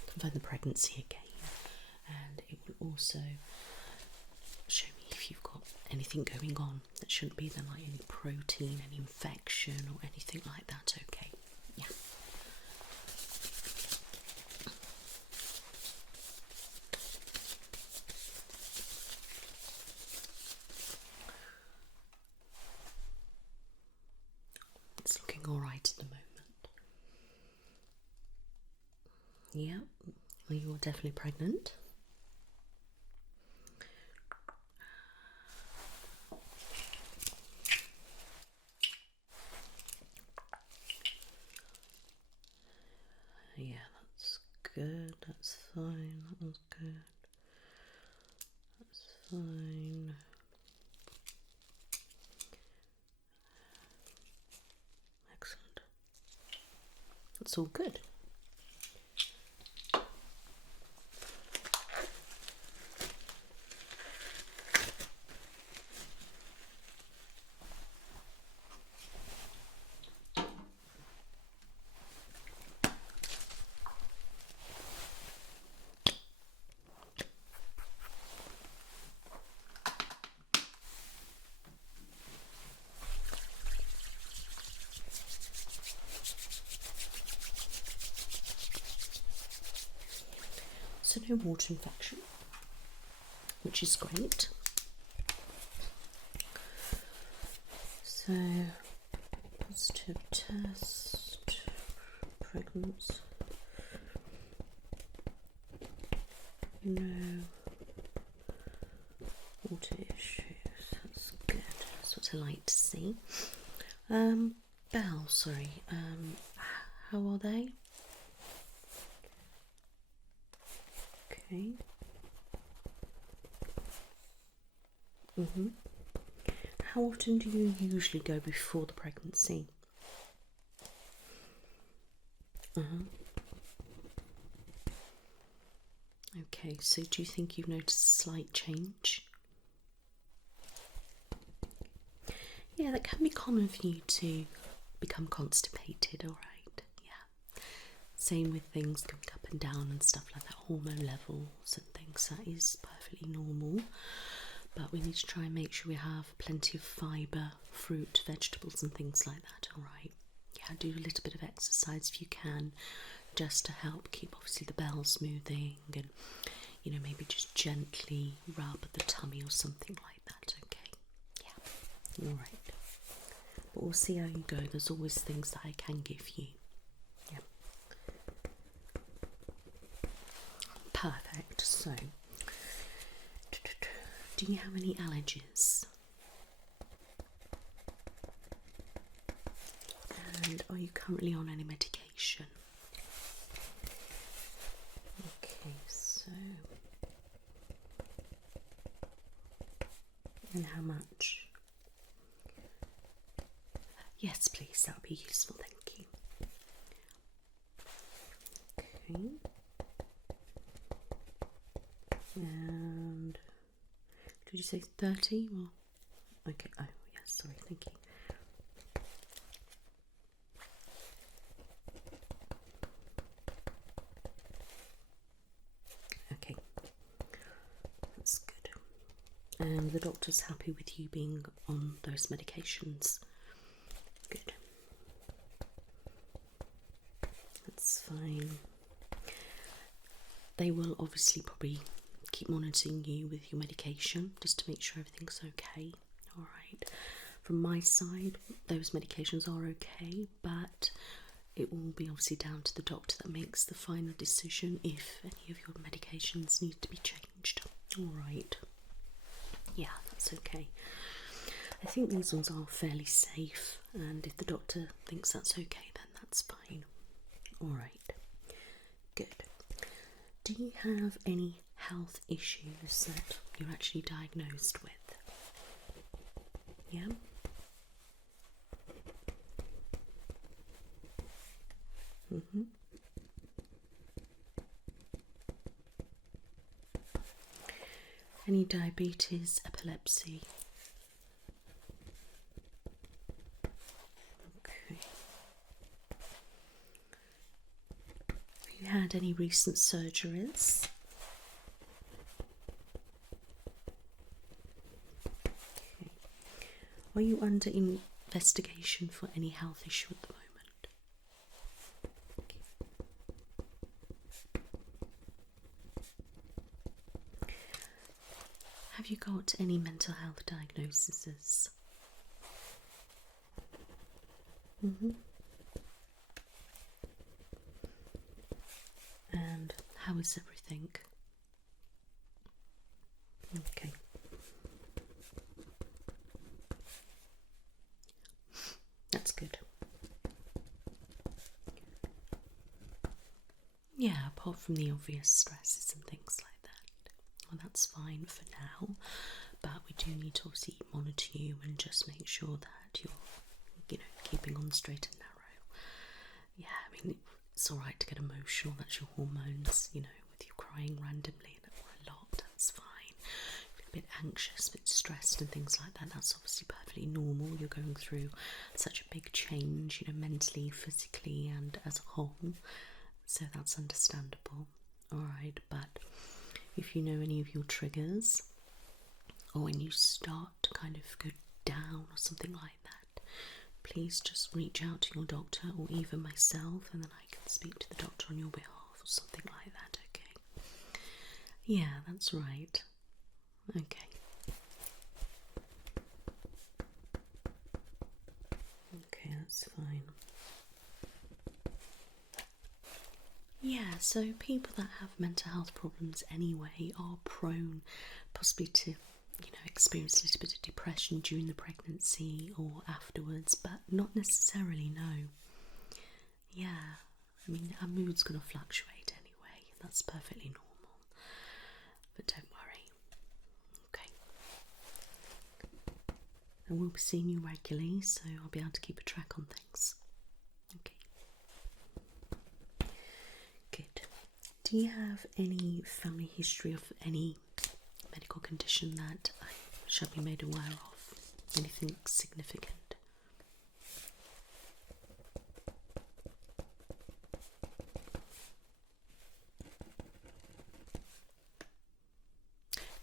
confirm the pregnancy again, and it will also show me if you've got anything going on that shouldn't be there, like any protein, any infection or anything like that. Okay, yeah. It's looking all right at the moment. Yeah, well, you're definitely pregnant. Yeah, that's good, that's fine, that was good. That's fine. Excellent. That's all good. So no water infection, which is great. So positive test, pregnancy, no water issues. That's good. That's what I like to see. Bowel, sorry. How are they? Okay. Okay. How often do you usually go before the pregnancy? Okay, so do you think you've noticed a slight change? Yeah, that can be common for you to become constipated, alright? Yeah. Same with things going up and down and stuff like that, hormone levels and things. That is perfectly normal. But we need to try and make sure we have plenty of fibre, fruit, vegetables and things like that, alright? Yeah, do a little bit of exercise if you can, just to help keep obviously the bowels moving, and you know, maybe just gently rub the tummy or something like that, okay? Yeah, alright. But we'll see how you go. There's always things that I can give you. Yeah. Perfect. So, do you have any allergies? And are you currently on any medication? Okay, so. And how much? Yes, please, that would be useful, thank you. Okay. And did you say 30 or? Okay, oh yes, sorry, thank you. Okay, that's good. And the doctor's happy with you being on those medications? Good. That's fine. They will obviously probably keep monitoring you with your medication just to make sure everything's okay. Alright. From my side, those medications are okay, but it will be obviously down to the doctor that makes the final decision if any of your medications need to be changed. Alright. Yeah, that's okay. I think these ones are fairly safe, and if the doctor thinks that's okay, then that's fine. Alright. Good. Do you have any health issues that you're actually diagnosed with? Yeah? Any diabetes, epilepsy? Okay. Have you had any recent surgeries? Okay. Are you under investigation for any health issue at the moment? Have you got any mental health diagnoses? And how is everything? Okay. That's good. Yeah, apart from the obvious stresses and things like that. Well, that's fine for now, but we do need to obviously monitor you and just make sure that you're, you know, keeping on the straight and narrow. Yeah, I mean, it's alright to get emotional, that's your hormones, you know, with you crying randomly and a lot, that's fine. If you're a bit anxious, a bit stressed and things like that, that's obviously perfectly normal. You're going through such a big change, you know, mentally, physically and as a whole, so that's understandable. Alright, but if you know any of your triggers, or when you start to kind of go down or something like that, please just reach out to your doctor or even myself, and then I can speak to the doctor on your behalf or something like that, okay? Yeah, that's right. Okay. Okay, that's fine. Yeah, so people that have mental health problems anyway are prone possibly to, you know, experience a little bit of depression during the pregnancy or afterwards, but not necessarily, no. Yeah, I mean, our mood's going to fluctuate anyway, that's perfectly normal. but don't worry. Okay. I will be seeing you regularly, so I'll be able to keep a track on things. Okay. Good. Do you have any family history of any medical condition that I shall be made aware of? Anything significant?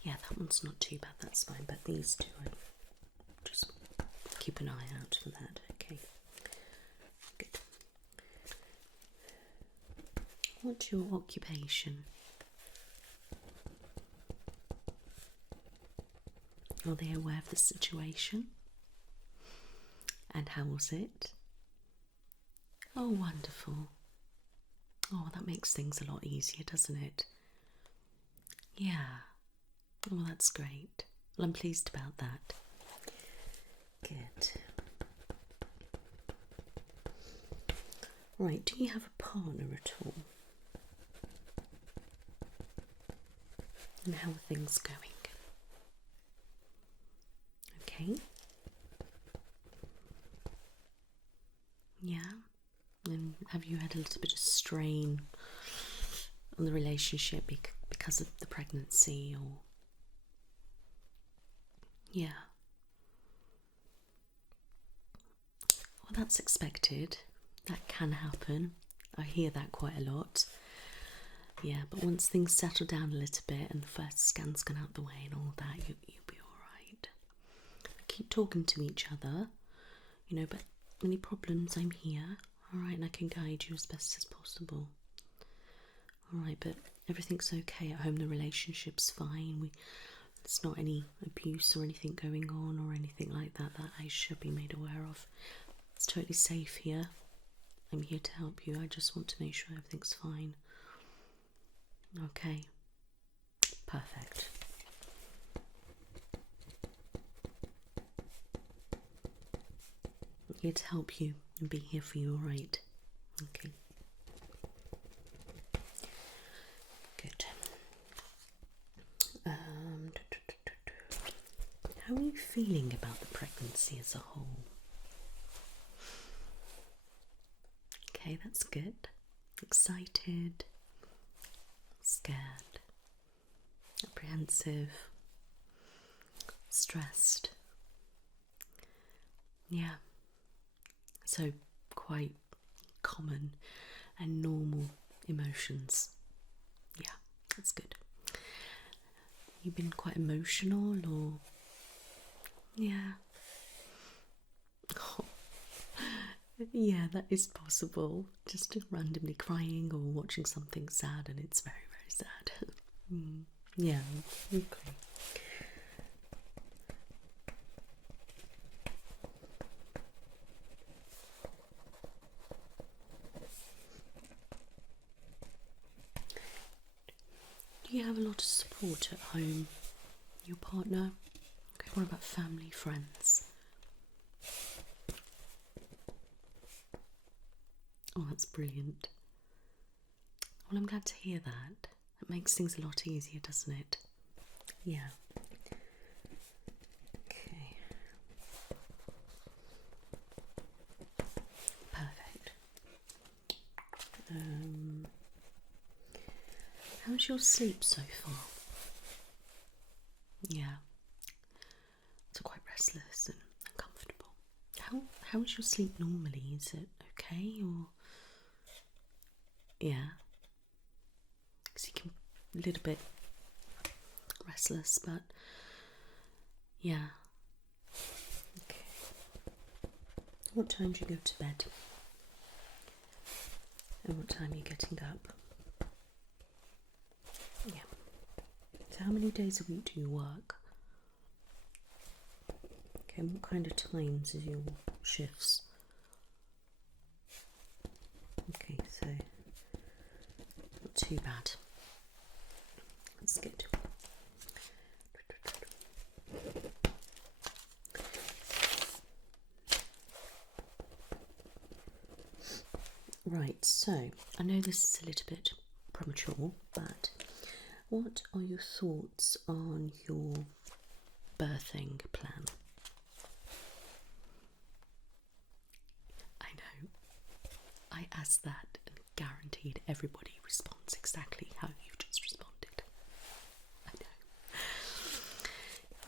Yeah, that one's not too bad, that's fine, but these two, I just keep an eye out for that, okay. Good. What's your occupation? Are they aware of the situation? And how was it? Oh, wonderful. Oh, that makes things a lot easier, doesn't it? Yeah. Oh, that's great. Well, I'm pleased about that. Good. Right, do you have a partner at all? And how are things going? Okay. Yeah. And have you had a little bit of strain on the relationship because of the pregnancy, or? Yeah. Well, that's expected. That can happen. I hear that quite a lot. Yeah, but once things settle down a little bit and the first scan's gone out the way and all that, you'll be alright. Keep talking to each other, but any problems, I'm here, alright, and I can guide you as best as possible. Alright, but everything's okay at home, the relationship's fine, there's not any abuse or anything going on or anything like that I should be made aware of. It's totally safe here. I'm here to help you. I just want to make sure everything's fine. Okay. Perfect. I'm here to help you and be here for you, alright? Okay. Good. How are you feeling about the pregnancy as a whole? Okay, that's good. Excited, scared, apprehensive, stressed. Yeah, so quite common and normal emotions. Yeah, that's good. You've been quite emotional, or? Yeah. Oh. Yeah, that is possible. Just randomly crying or watching something sad, and it's very, very sad. Yeah, okay. Do you have a lot of support at home? Your partner? Okay, what about family, friends? Oh, that's brilliant. Well, I'm glad to hear that. It makes things a lot easier, doesn't it? Yeah. Okay. Perfect. How's your sleep so far? Yeah. It's quite restless and uncomfortable. How is your sleep normally? Is it okay, or? Yeah. Because you can be a little bit restless, but yeah. Okay. What time do you go to bed? And what time are you getting up? Yeah. So how many days a week do you work? Okay, and what kind of times is your shifts? Okay, so not too bad. That's good. Right, so I know this is a little bit premature, but what are your thoughts on your birthing plan? I know, I asked that and guaranteed everybody responds exactly how you've just responded. I know.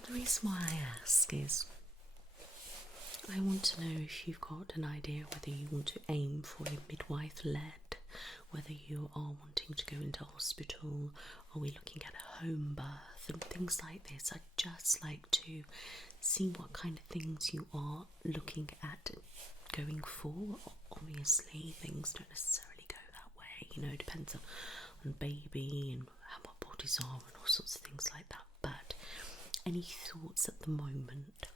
The reason why I ask is I want to know if you've got an idea whether you want to aim for a midwife-led, whether you are wanting to go into hospital, are we looking at a home birth and things like this. I'd just like to see what kind of things you are looking at going for. Obviously things don't necessarily go that way, you know, it depends on baby and how what bodies are and all sorts of things like that. But any thoughts at the moment?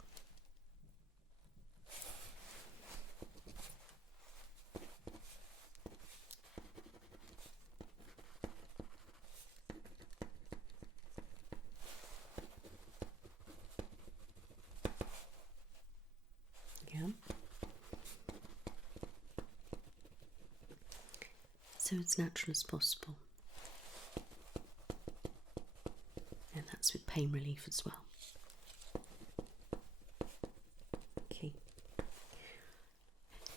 Yeah. So it's natural as possible. And that's with pain relief as well. Okay.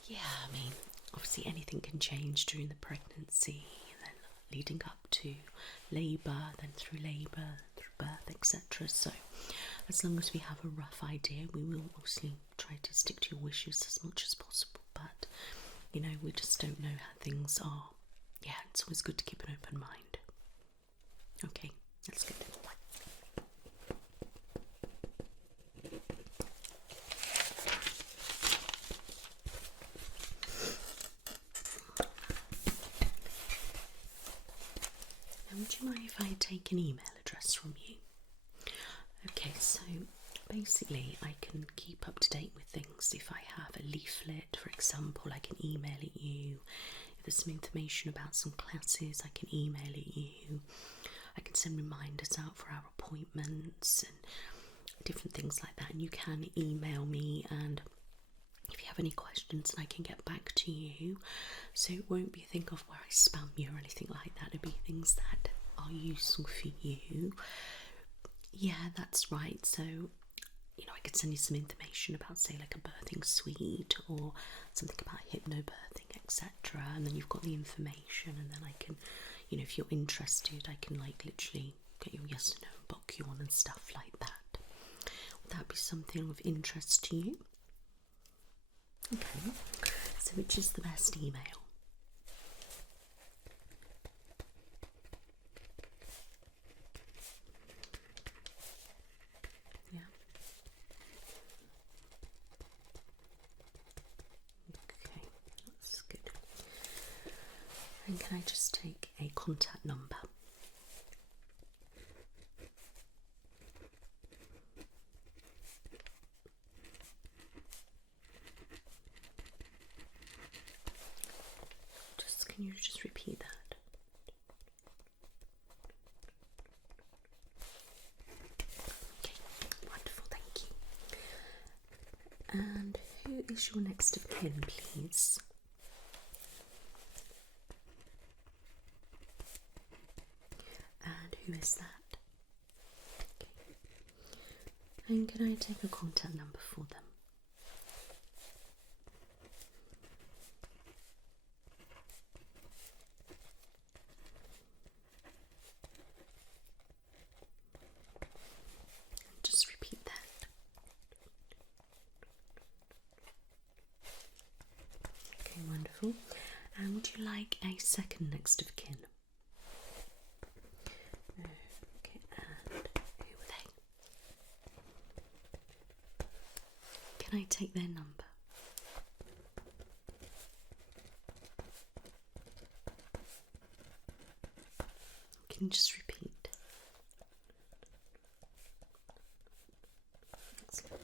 Yeah, I mean, obviously anything can change during the pregnancy and then leading up to labour, then through labour, through birth, etc. So as long as we have a rough idea, we will obviously try to stick to your wishes as much as possible. But, you know, we just don't know how things are. Yeah, it's always good to keep an open mind. Okay, that's good. Now, would you mind if I take an email address from you? Okay, so basically I can keep up to date with things. If I have a leaflet, for example, I can email it you. If there's some information about some classes, I can email it you. I can send reminders out for our appointments and different things like that. And you can email me, and if you have any questions, I can get back to you. So it won't be a thing of where I spam you or anything like that. It'll be things that are useful for you. Yeah, that's right. So, you know, I could send you some information about, say, like a birthing suite or something about hypnobirthing, etc. And then you've got the information, and then I can, you know, if you're interested, I can like literally get your yes or no and book you on and stuff like that. Would that be something of interest to you? Okay, so which is the best email? Yeah. Okay, that's good. And can I just take a contact number? Can you just repeat that? Okay, wonderful, thank you. And who is your next of kin, please? And who is that? Okay. And can I take a contact number for them? Just repeat that. Okay, wonderful. And would you like a second next of kin? Okay, and who were they? Can I take their number? Can you just repeat? Excellent.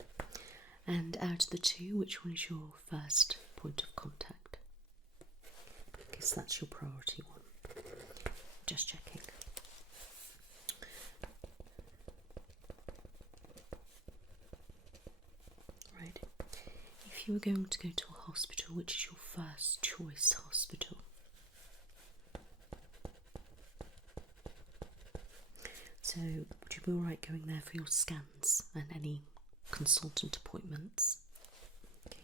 And out of the two, which one is your first point of contact? Because that's your priority one. Just checking. Right. If you were going to go to a hospital, which is your first choice hospital? So, would you be alright going there for your scans and any consultant appointments? Okay.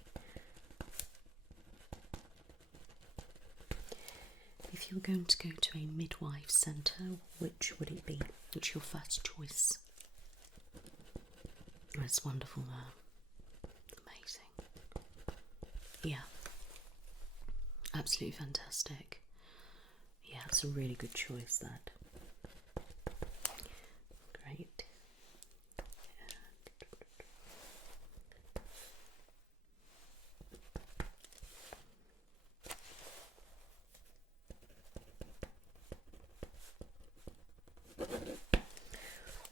If you were going to go to a midwife centre, which would it be? What's your first choice? That's wonderful there. Amazing. Yeah. Absolutely fantastic. Yeah, it's a really good choice, that. Great.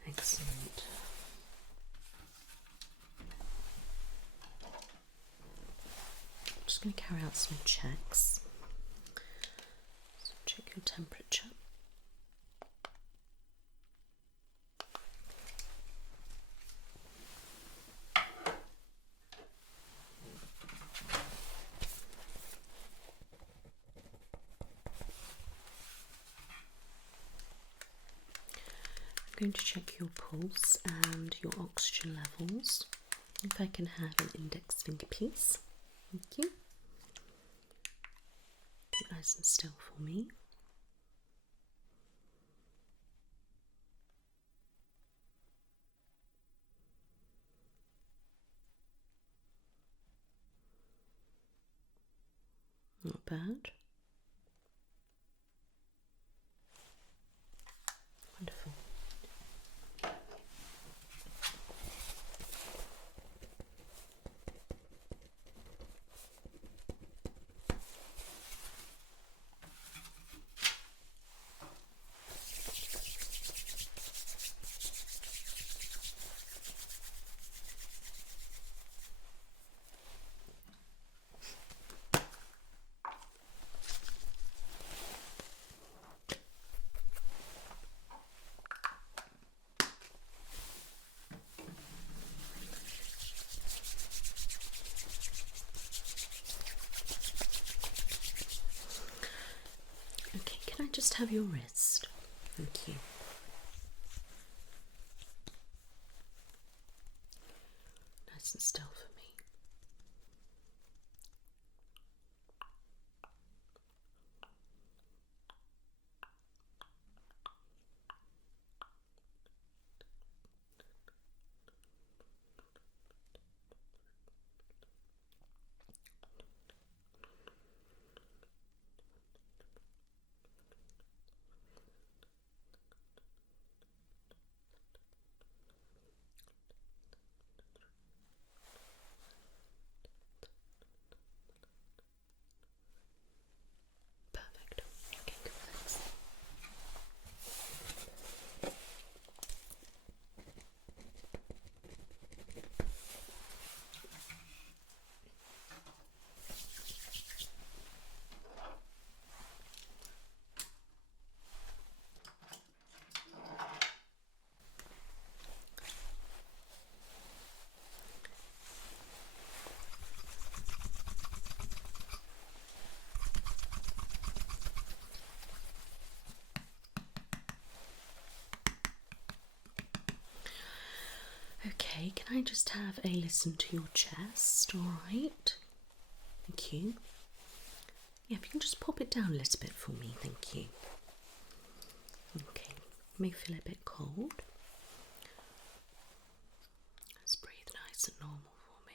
Excellent. I'm just going to carry out some checks. So check your temperature. I'm going to check your pulse and your oxygen levels. If I can have an index finger, please. Thank you. Keep nice and still for me. Not bad. Wonderful. Okay, can I just have your wrist? Thank you. Nice and still for me. Perfect. Okay, good, thanks. Okay, can I just have a listen to your chest, alright? Thank you. Yeah, if you can just pop it down a little bit for me, thank you. Okay, may feel a bit cold. Let's breathe nice and normal for me.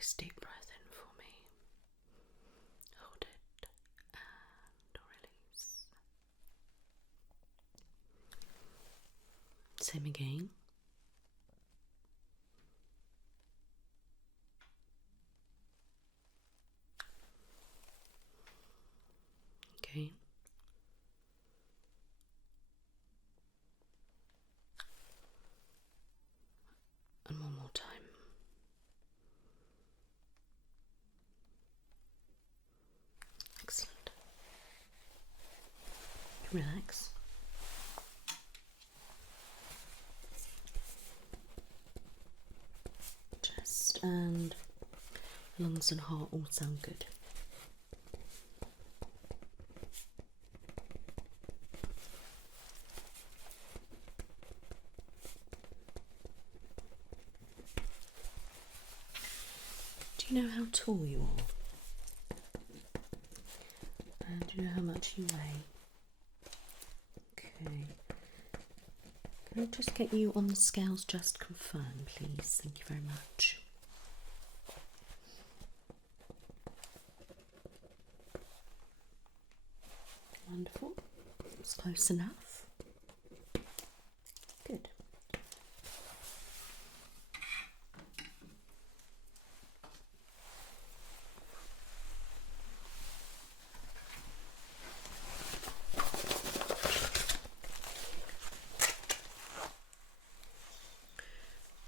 nice deep breath in for me. Hold it and release. Same again. Okay. And one more time. Excellent. Relax. Chest and lungs and heart all sound good. Do you know how tall you are? And do you know how much you weigh? Okay. Can I just get you on the scales just confirmed, please? Thank you very much. Wonderful. It's close enough. Good.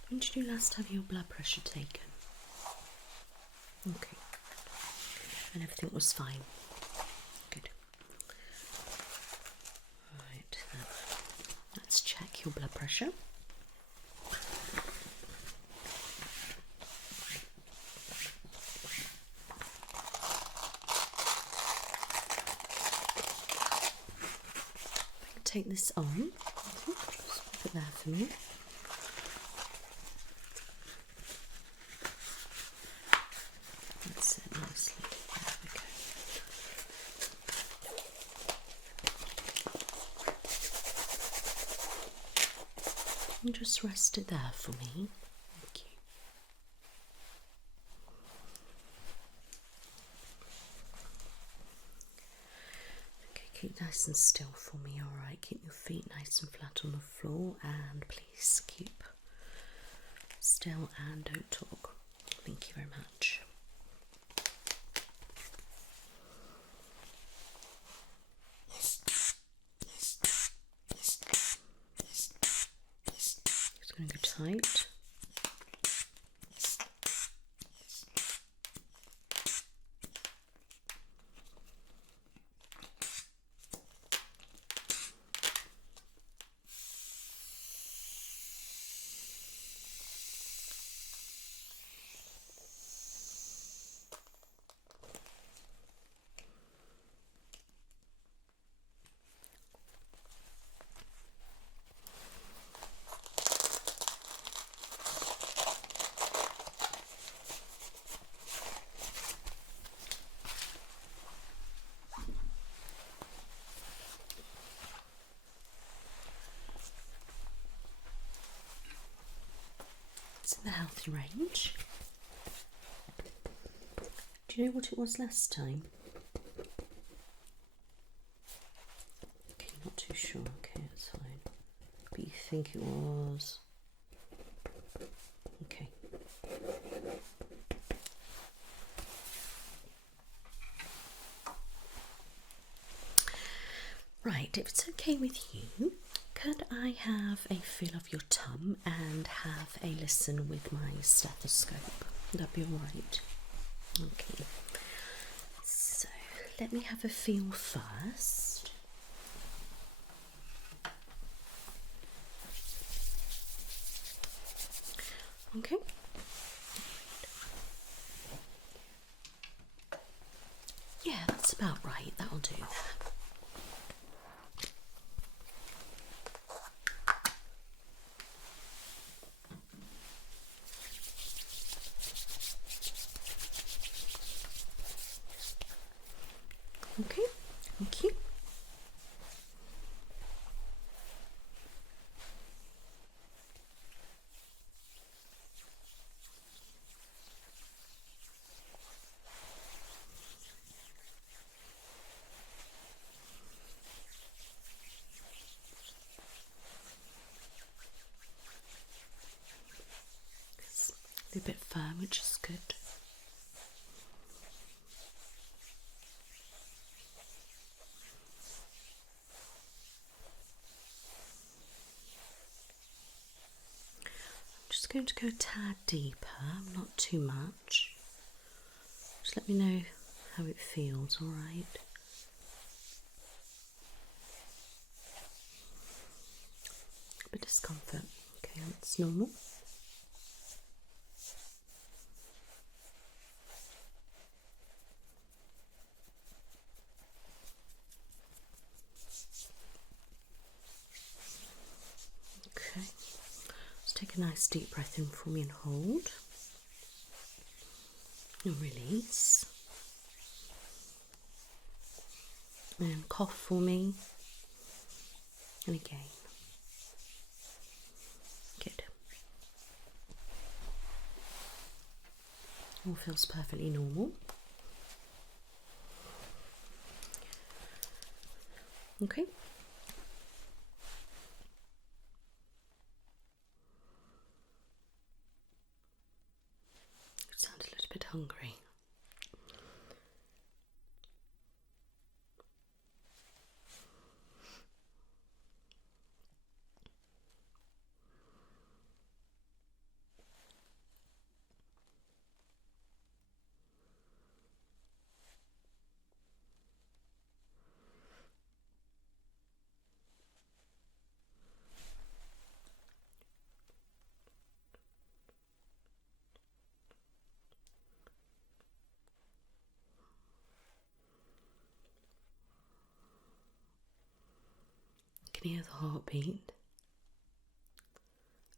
When did you last have your blood pressure taken? Okay. And everything was fine. Good. Right, let's check your blood pressure. Take this on. Just put it there for me. That's it nicely. There we go. And just rest it there for me. Thank you. Okay, keep nice and still for me, alright? Keep your feet nice and flat on the floor and please keep still and don't talk. Thank you very much. It's going to go tight. It's in the healthy range. Do you know what it was last time? Okay, not too sure. Okay, that's fine. But you think it was? Okay. Right, if it's okay with you, could I have a feel of your tum and have a listen with my stethoscope? Would that be alright? Okay. So, let me have a feel first. Okay. Yeah, that's about right. That'll do that. Okay, thank you. a bit firm, which is good. I'm just going to go a tad deeper, not too much. Just let me know how it feels, alright? A bit of discomfort. Okay, that's normal. Okay, let's take a nice deep breath in for me and hold. And release. And cough for me. And again. Good. All feels perfectly normal. Okay. You sound a little bit hungry. Can you hear the heartbeat?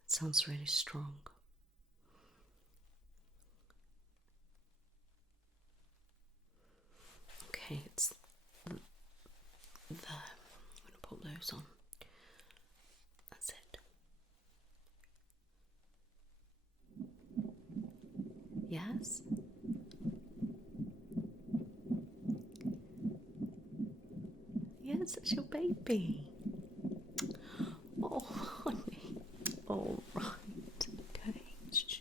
It sounds really strong. Okay, it's there. I'm going to pop those on. That's it. Yes? Yes, it's your baby. Oh, honey. All right. Okay. Shh.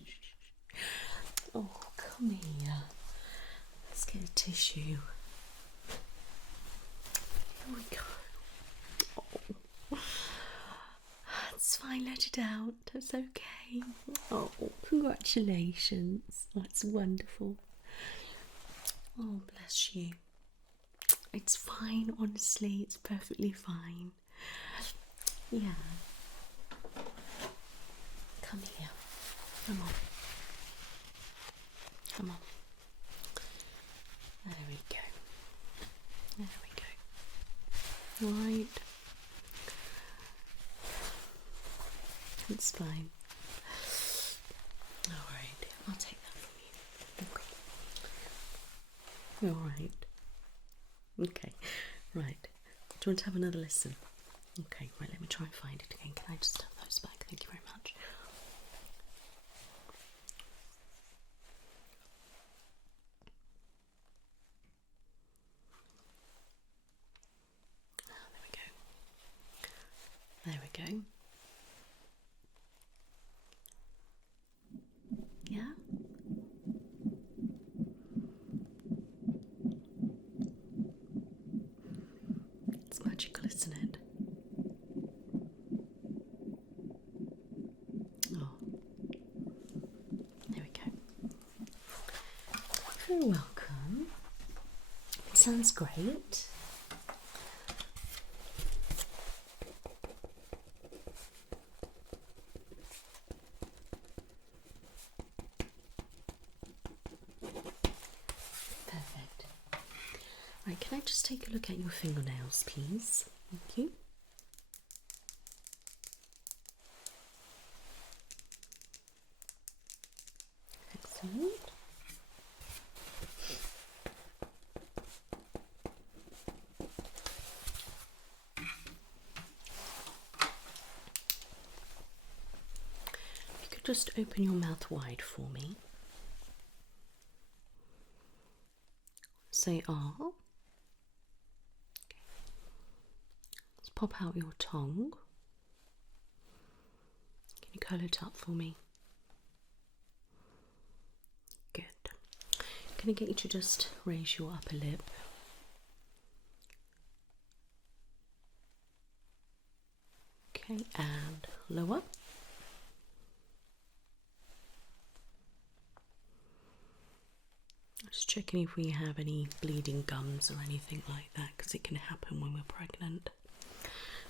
Oh, come here. Let's get a tissue. Here we go. Oh. It's fine, let it out. It's okay. Oh, congratulations. That's wonderful. Oh, bless you. It's fine, honestly. It's perfectly fine. Yeah. Come here. Come on. Come on. There we go. There we go. Alright. It's fine. Alright, I'll take that from you. Okay. Alright. Okay, right. Do you want to have another listen? Okay, right, let me try and find it again. Can I just have those back? Thank you very much. There we go. Yeah? It's magical, isn't it? Oh. There we go. You're very welcome. It sounds great. Right, can I just take a look at your fingernails, please? Thank you. Excellent. You could just open your mouth wide for me. Say ah. Okay. Let's pop out your tongue. Can you curl it up for me? Can I get you to just raise your upper lip? Okay, and lower. Just checking if we have any bleeding gums or anything like that, because it can happen when we're pregnant.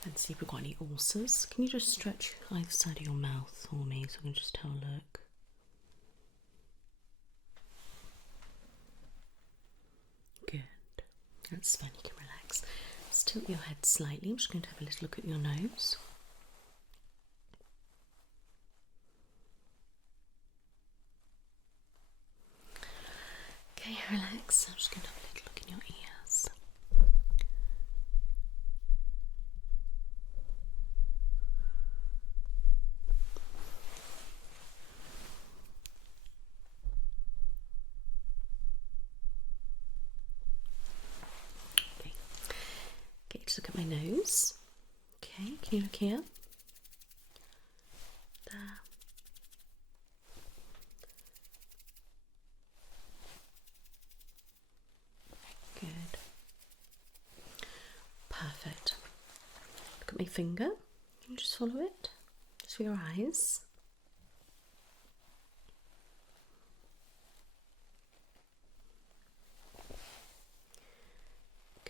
And see if we've got any ulcers. Can you just stretch either side of your mouth for me so I can just have a look? Good. That's fine, you can relax. Just tilt your head slightly. I'm just going to have a little look at your nose. Okay, relax. I'm just going to have a little look in your ears. Okay. Okay, just look at my nose. Okay, can you look here? There. Good. Perfect. Look at my finger. Can you just follow it? Just for your eyes.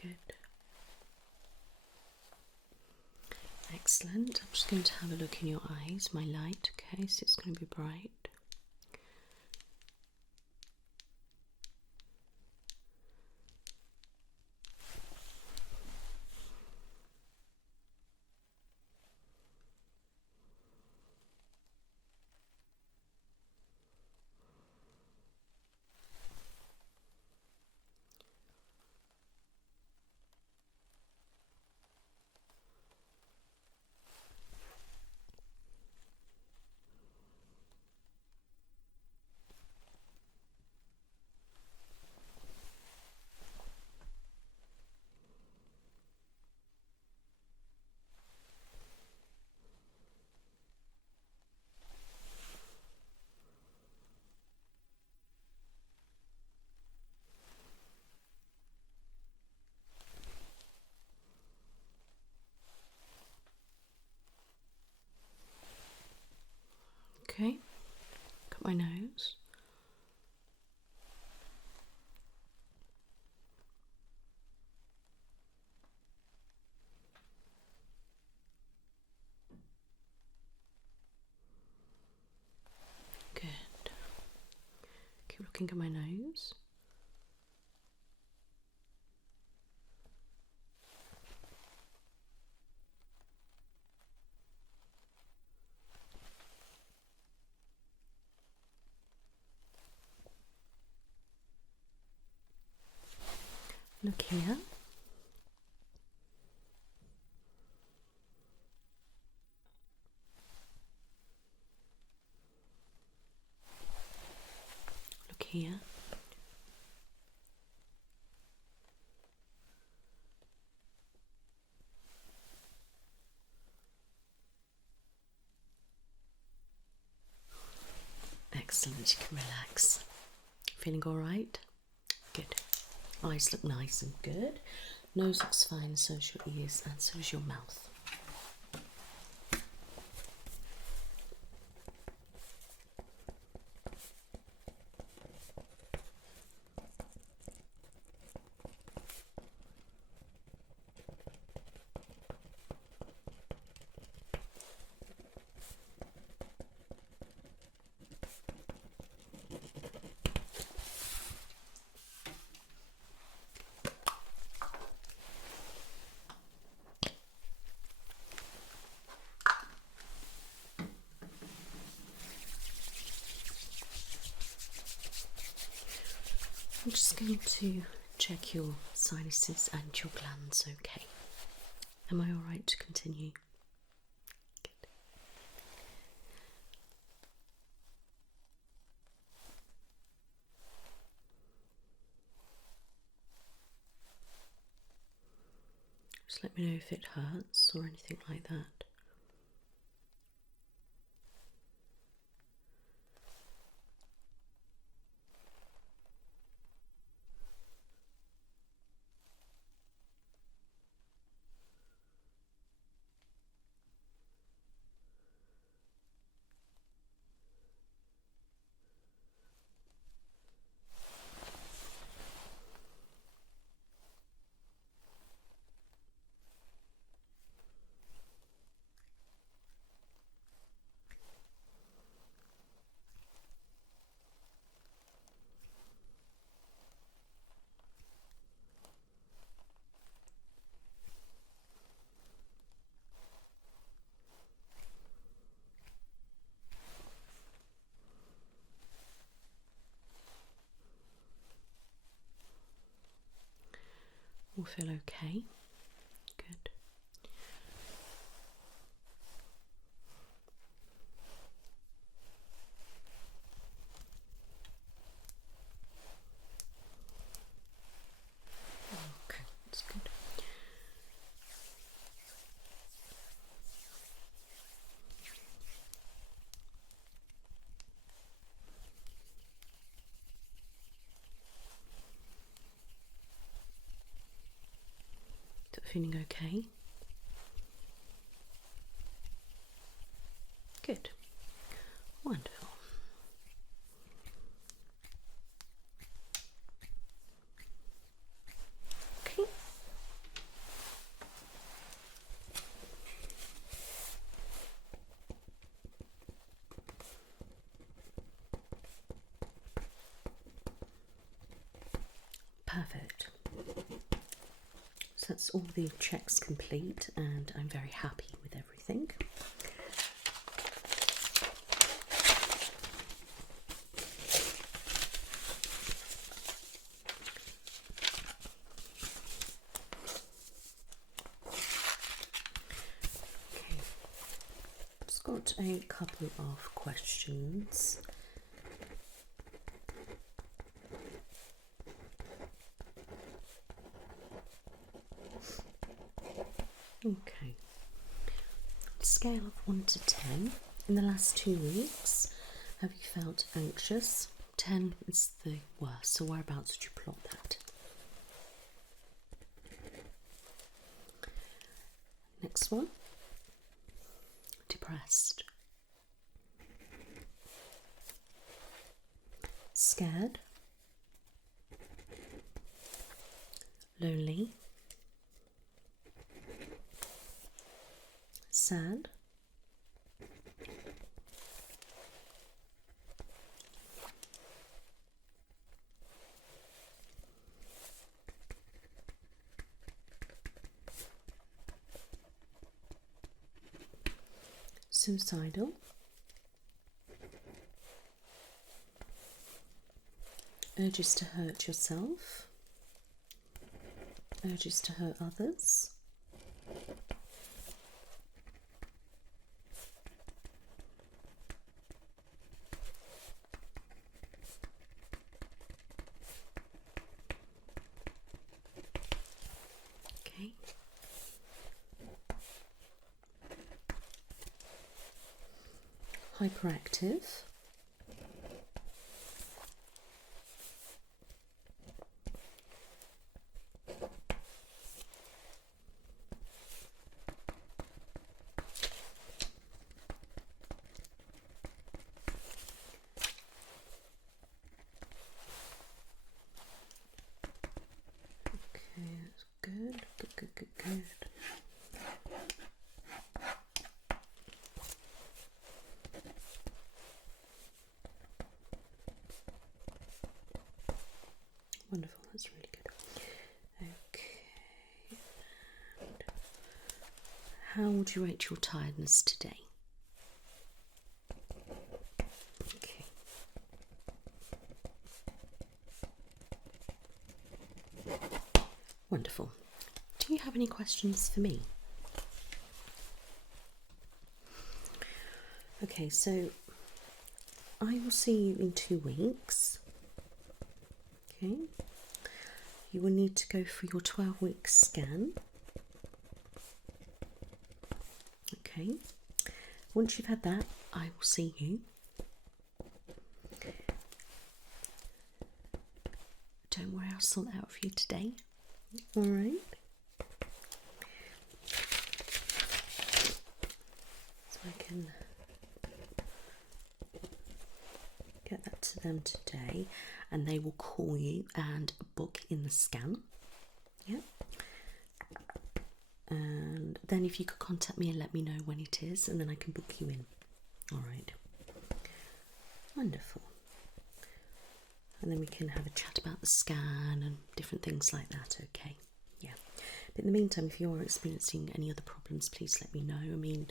Good. Excellent. I'm just going to have a look in your eyes, my light, okay, so it's going to be bright. Okay, look at my nose. Good. Keep looking at my nose. Look here. Look here. Excellent, you can relax. Feeling all right? Good. Eyes look nice and good. Nose looks fine, so is your ears, and so is your mouth. I'm just going to check your sinuses and your glands, okay? Am I alright to continue? Good. Just let me know if it hurts or anything like that. All feel okay? Good. Okay, that's good. Is it feeling okay? Good. Wonderful. Okay. Perfect. So that's all the checks complete, and I'm very happy with everything. Okay, just got a couple of questions. Okay. Scale of 1 to 10. In the last 2 weeks, have you felt anxious? 10 is the worst, so whereabouts would you plot that? Next one. Depressed. Scared. Lonely. Sad. Suicidal. Urges to hurt yourself. Urges to hurt others. Okay. Hyperactive. Okay, that's good. Good. Wonderful, that's really good. Okay. And how would you rate your tiredness today? Okay. Wonderful. Do you have any questions for me? Okay, so I will see you in 2 weeks. Okay. You will need to go for your 12-week scan. Okay. Once you've had that, I will see you. Don't worry, I'll sort that out for you today. All right. So I can get that to them today, and they will call you and book in the scan. Yeah. And then if you could contact me and let me know when it is, and then I can book you in. All right. Wonderful. And then we can have a chat about the scan and different things like that, okay? Yeah. But in the meantime, if you are experiencing any other problems, please let me know. I mean,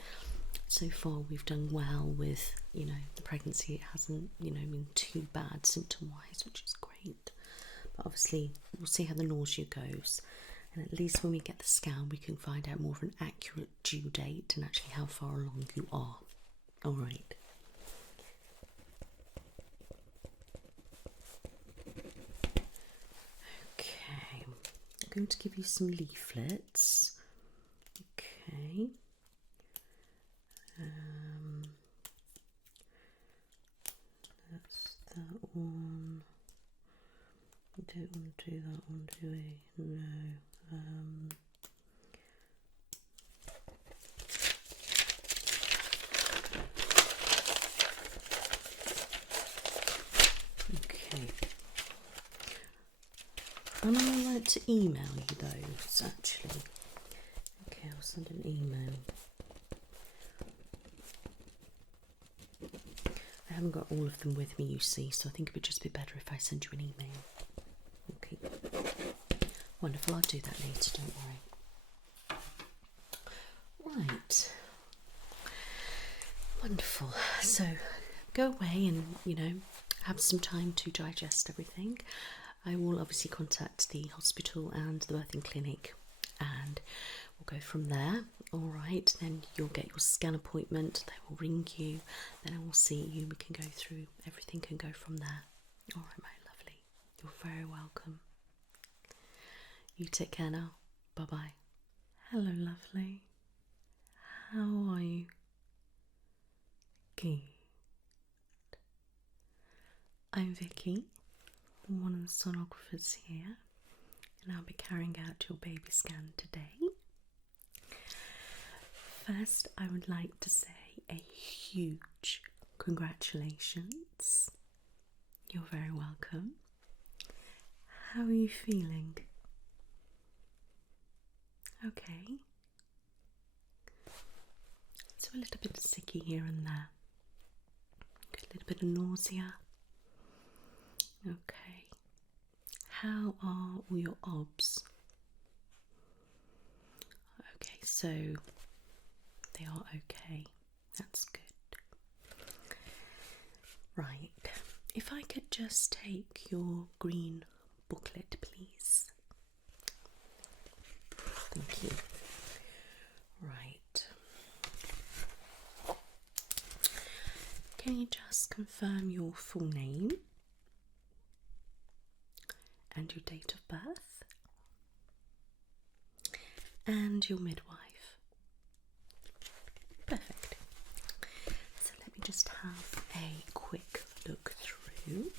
so far we've done well with, the pregnancy. It hasn't, been too bad symptom-wise, which is great. But obviously, we'll see how the nausea goes. And at least when we get the scan, we can find out more of an accurate due date and actually how far along you are. All right. Okay, I'm going to give you some leaflets. Okay. That's that one. We don't want to do that one, do we? No. Okay. And I like to email you those actually. Okay, I'll send an email. I haven't got all of them with me, you see, so I think it would just be better if I send you an email. Okay. Wonderful, I'll do that later, don't worry. Right. Wonderful. So go away and, have some time to digest everything. I will obviously contact the hospital and the birthing clinic and we'll go from there. All right, then you'll get your scan appointment, they will ring you, then I will see you, we can go through everything and go from there. All right, my lovely, you're very welcome. You take care now. Bye-bye. Hello, lovely. How are you? Good. I'm Vicky, one of the sonographers here, and I'll be carrying out your baby scan today. First, I would like to say a huge congratulations. You're very welcome. How are you feeling? Okay. So a little bit sicky here and there. A little bit of nausea. Okay. How are all your obs? Okay, so they are okay. That's good. Right. If I could just take your green booklet, please. Thank you. Right. Can you just confirm your full name and your date of birth and your midwife? Perfect. So let me just have a quick look through.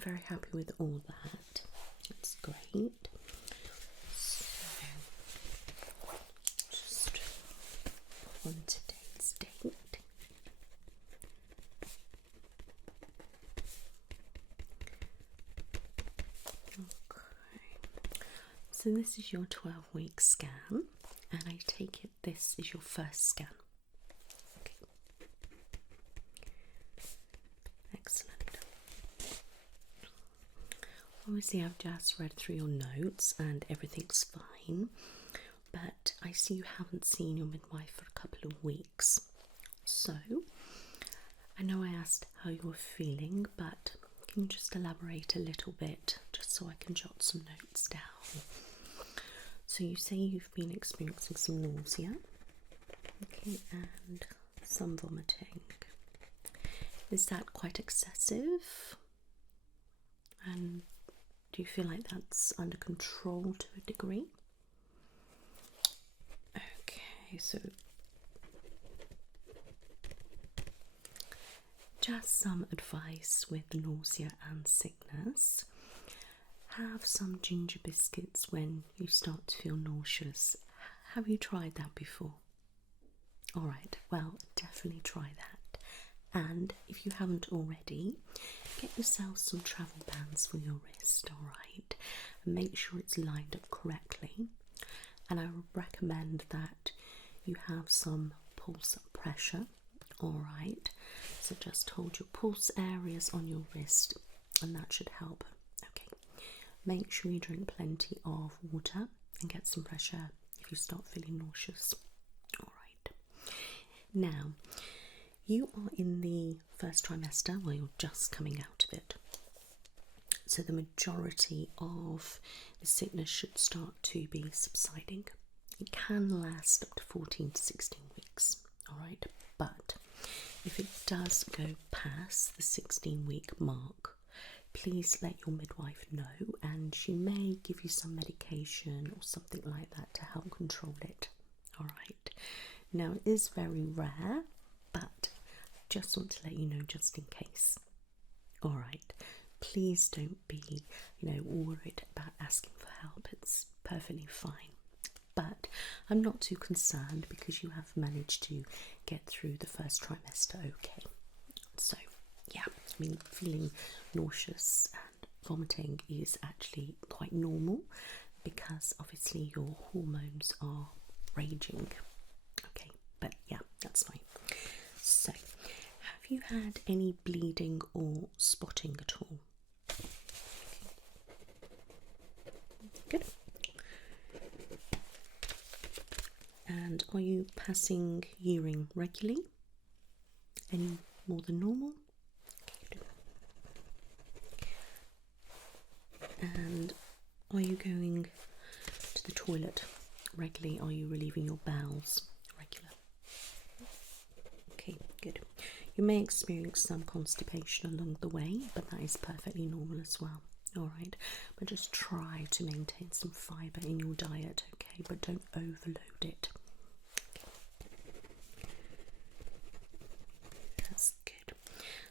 very happy with all that. That's great. So, just on today's date. Okay. So this is your 12-week scan, and I take it this is your first scan. Okay. Excellent. Obviously, I've just read through your notes and everything's fine, but I see you haven't seen your midwife for a couple of weeks. So, I know I asked how you were feeling, but can you just elaborate a little bit, just so I can jot some notes down? So you say you've been experiencing some nausea, okay, and some vomiting. Is that quite excessive? And do you feel like that's under control to a degree? Okay, so just some advice with nausea and sickness. Have some ginger biscuits when you start to feel nauseous. Have you tried that before? Alright, well, definitely try that. And if you haven't already, get yourself some travel bands for your wrist, alright? And make sure it's lined up correctly. And I would recommend that you have some pulse pressure, alright? So just hold your pulse areas on your wrist, and that should help. Okay. Make sure you drink plenty of water and get some fresh air if you start feeling nauseous. Alright. Now, you are in the first trimester, well, you're just coming out of it. So the majority of the sickness should start to be subsiding. It can last up to 14 to 16 weeks, alright? But if it does go past the 16-week mark, please let your midwife know, and she may give you some medication or something like that to help control it. Alright. Now, it is very rare, but just want to let you know just in case. Alright. Please don't be, worried about asking for help. It's perfectly fine. But I'm not too concerned because you have managed to get through the first trimester okay. So, yeah, feeling nauseous and vomiting is actually quite normal because obviously your hormones are raging. Okay, but yeah, that's fine. So, have you had any bleeding or spotting at all? Good. And are you passing urine regularly? Any more than normal? Good. And are you going to the toilet regularly? Are you relieving your bowels regular? Okay, good. You may experience some constipation along the way, but that is perfectly normal as well. Alright, but just try to maintain some fibre in your diet, okay? But don't overload it. That's good.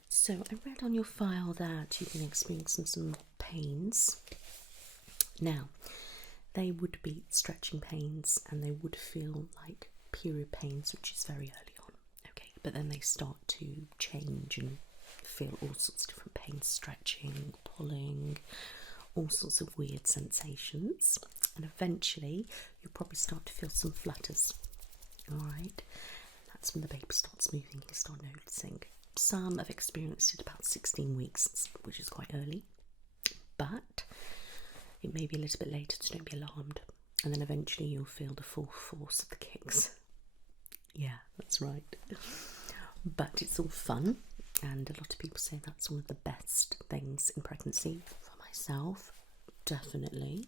So I read on your file that you've been experiencing some pains. Now, they would be stretching pains and they would feel like period pains, which is very early on, okay? But then they start to change and feel all sorts of different pains, stretching, pulling, all sorts of weird sensations, and eventually you'll probably start to feel some flutters. Alright, that's when the baby starts moving, you start noticing. Some have experienced it about 16 weeks, which is quite early, but it may be a little bit later, so don't be alarmed. And then eventually you'll feel the full force of the kicks. Yeah, that's right. But it's all fun, and a lot of people say that's one of the best things in pregnancy. For myself, definitely.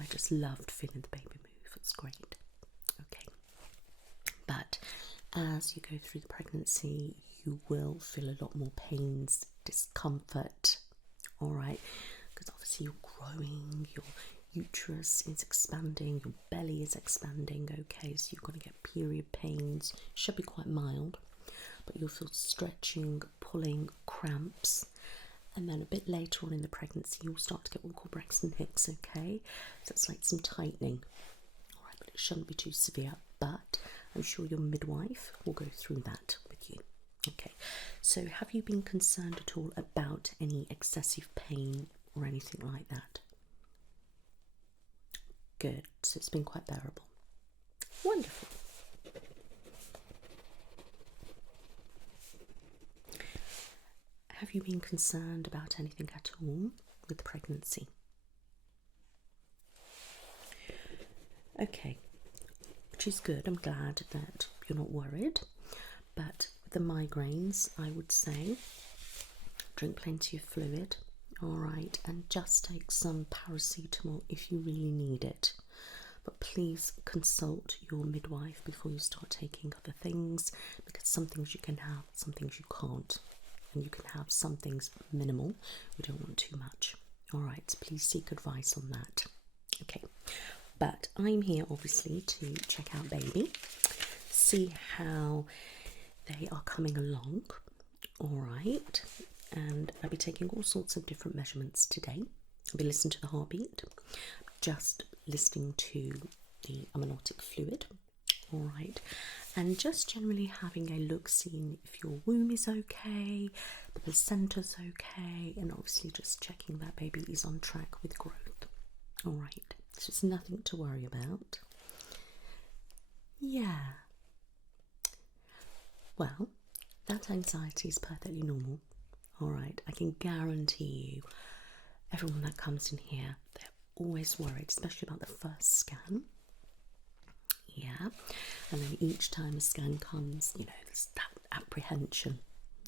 I just loved feeling the baby move. It's great. Okay. But as you go through the pregnancy, you will feel a lot more pains, discomfort, alright? Because obviously you're growing, your uterus is expanding, your belly is expanding, okay? So you're going to get period pains, should be quite mild, but you'll feel stretching, pulling, cramps, and then a bit later on in the pregnancy you'll start to get what we call Braxton Hicks, okay? So it's like some tightening. Alright, but it shouldn't be too severe, but I'm sure your midwife will go through that with you. Okay, so have you been concerned at all about any excessive pain or anything like that? Good, so it's been quite bearable. Wonderful. Have you been concerned about anything at all with the pregnancy? Okay, which is good. I'm glad that you're not worried. But with the migraines, I would say drink plenty of fluid, all right, and just take some paracetamol if you really need it. But please consult your midwife before you start taking other things, because some things you can have, some things you can't. And you can have some things minimal. We don't want too much. All right, so please seek advice on that. Okay, but I'm here obviously to check out baby, see how they are coming along. All right, and I'll be taking all sorts of different measurements today. I'll be listening to the heartbeat, just listening to the amniotic fluid. All right, and just generally having a look, seeing if your womb is okay, the placenta's okay, and obviously just checking that baby is on track with growth. All right, so it's nothing to worry about. Yeah. Well, that anxiety is perfectly normal. All right, I can guarantee you, everyone that comes in here, they're always worried, especially about the first scan. Yeah, and then each time a scan comes, you know, there's that apprehension,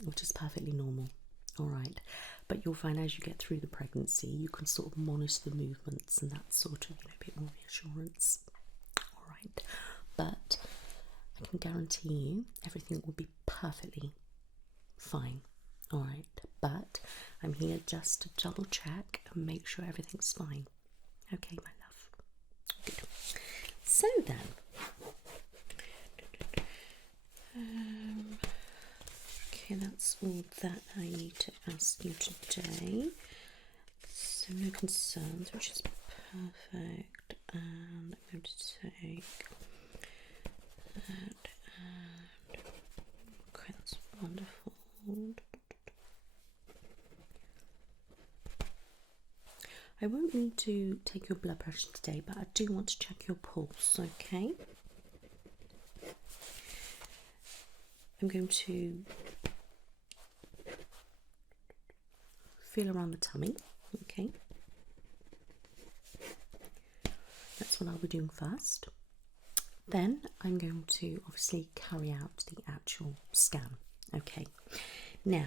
which is perfectly normal. All right, but you'll find as you get through the pregnancy, you can sort of monitor the movements and that sort of, you know, a bit more reassurance. All right, but I can guarantee you everything will be perfectly fine. All right, but I'm here just to double check and make sure everything's fine. Okay, my love. Good. So then, okay, that's all that I need to ask you today. So no concerns, which is perfect. And I'm going to take that and okay, that's wonderful. I won't need to take your blood pressure today, but I do want to check your pulse, okay? I'm going to feel around the tummy, okay? That's what I'll be doing first. Then I'm going to obviously carry out the actual scan, okay? Now,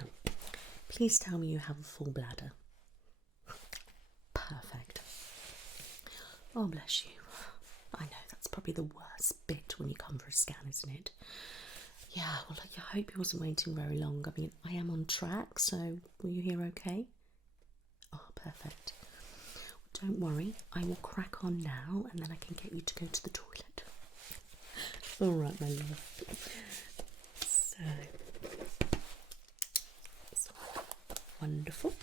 please tell me you have a full bladder. Perfect. Oh, bless you. I know, that's probably the worst bit when you come for a scan, isn't it? Yeah, well, I hope you wasn't waiting very long. I mean, I am on track, so were you here okay? Oh, perfect. Well, don't worry, I will crack on now and then I can get you to go to the toilet. All right, my love. So, it's wonderful.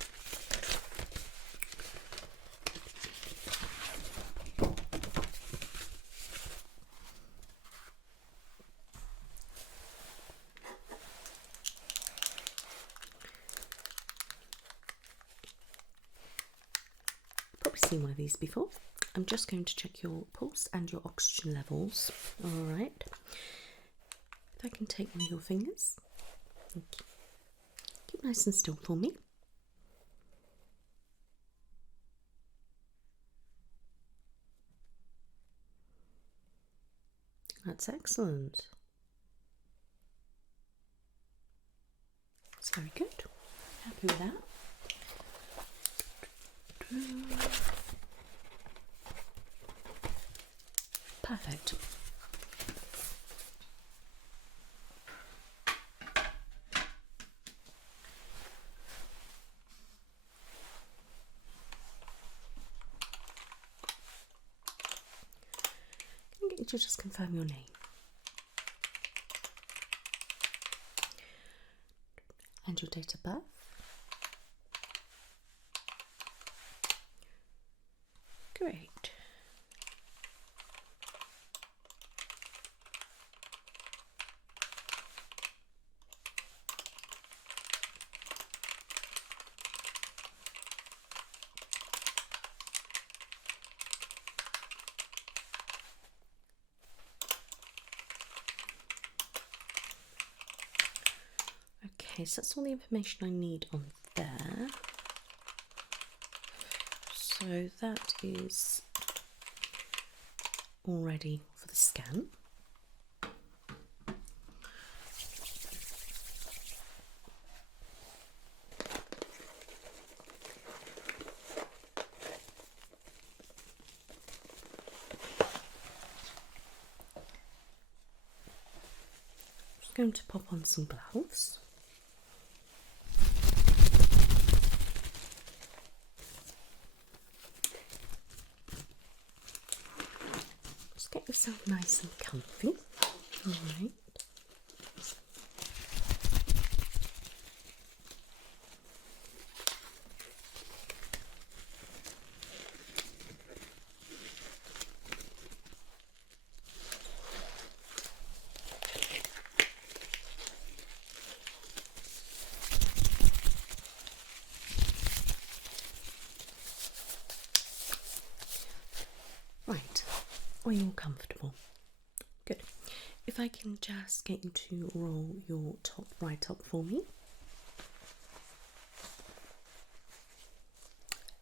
Seen one of these before. I'm just going to check your pulse and your oxygen levels. All right. If I can take one of your fingers. Thank you. Keep nice and still for me. That's excellent. That's very good. Happy with that. Perfect. Can I get you to just confirm your name? And your date of birth? Great. Okay, so that's all the information I need on there. So that is all ready for the scan. Just going to pop on some gloves. Just get yourself nice and comfy. All right. Right, are you all comfortable? Good. If I can just get you to roll your top right up for me.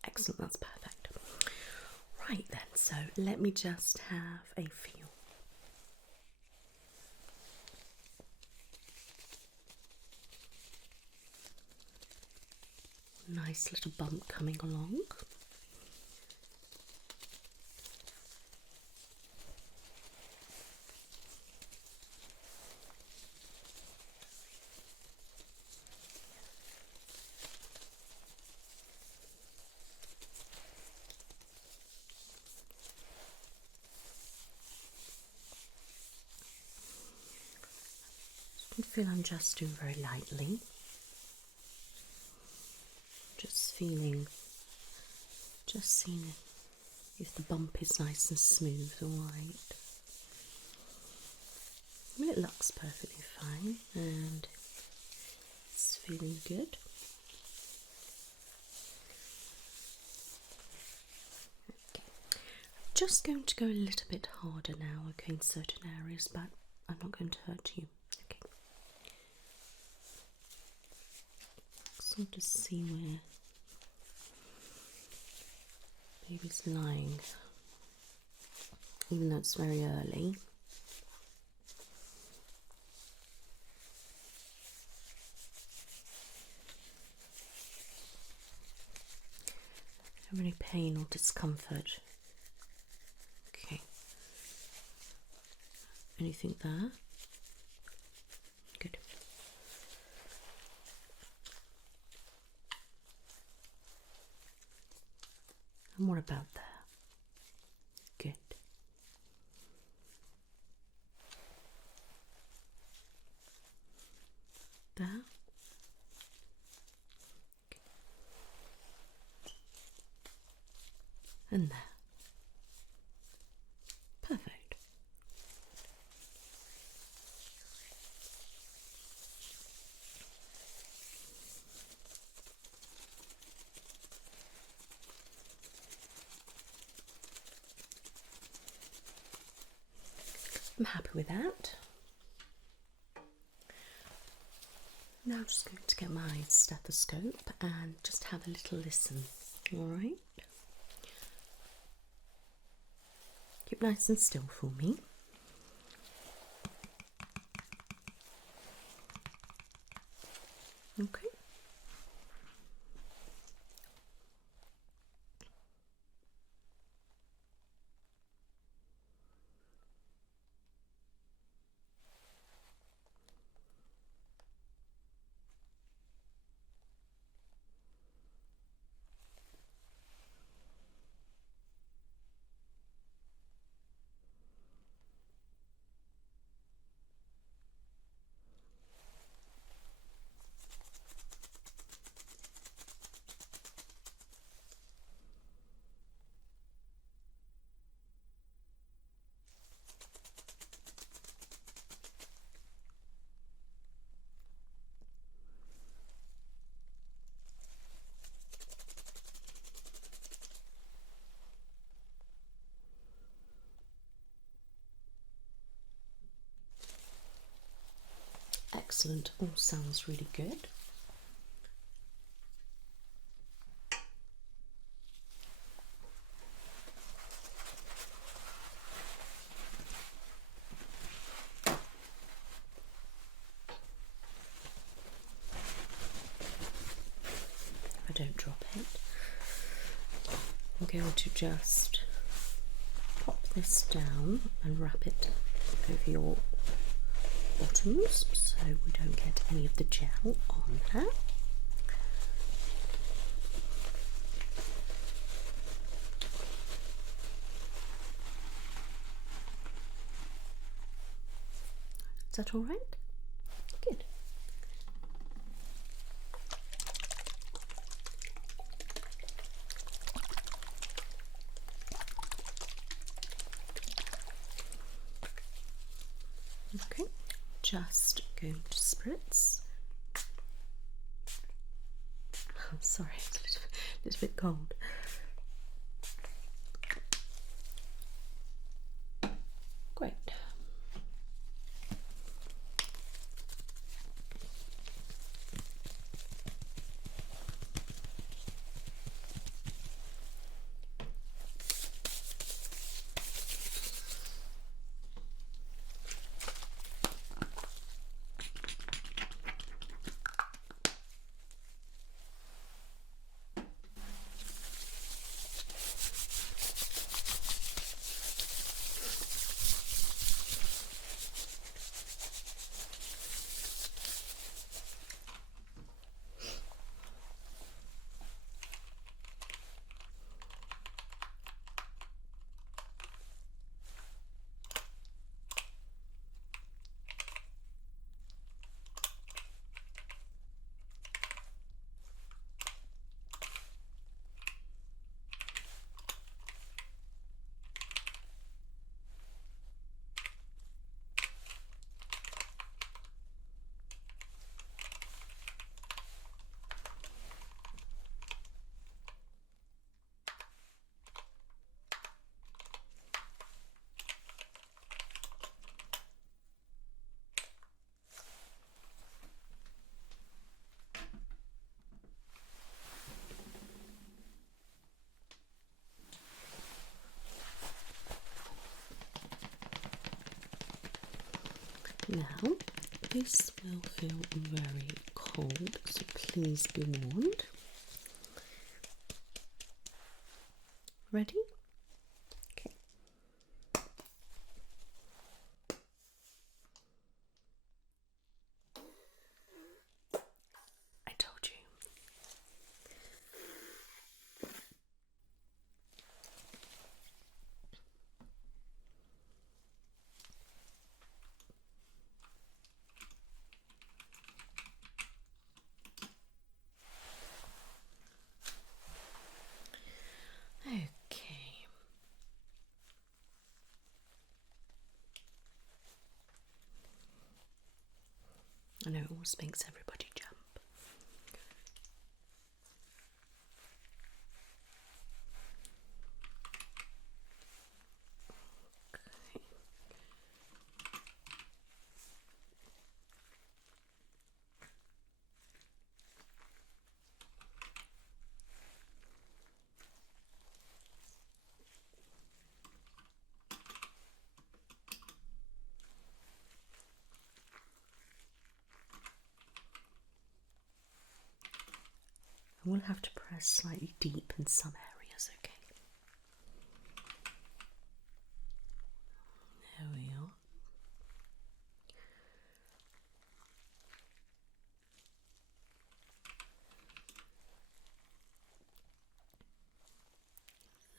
Excellent, that's perfect. Right then, so let me just have a feel. Nice little bump coming along. I feel I'm just doing very lightly. Just feeling, just seeing if the bump is nice and smooth, alright. I mean, it looks perfectly fine and it's feeling good. Okay. I'm just going to go a little bit harder now, okay, in certain areas, but I'm not going to hurt you. Okay. Sort of see where baby's lying, even though it's very early. Have any pain or discomfort? Okay. Anything there? Good. And what about there? Good. There? Okay. And there. Perfect. I'm happy with that. Now I'm just going to get my stethoscope and just have a little listen. Alright? Keep nice and still for me. Okay. Excellent. All sounds really good. I don't drop it. I'm going to just pop this down and wrap it over your bottoms so we don't get any of the gel on there. Is that all right? Good. Okay, just going to spritz. I'm sorry, it's a little bit cold. Great. Now, this will feel very cold, so please be warned. Ready? Okay. I told you. Okay. I know it always makes everybody jump. I will have to press slightly deep in some areas, okay? There we are.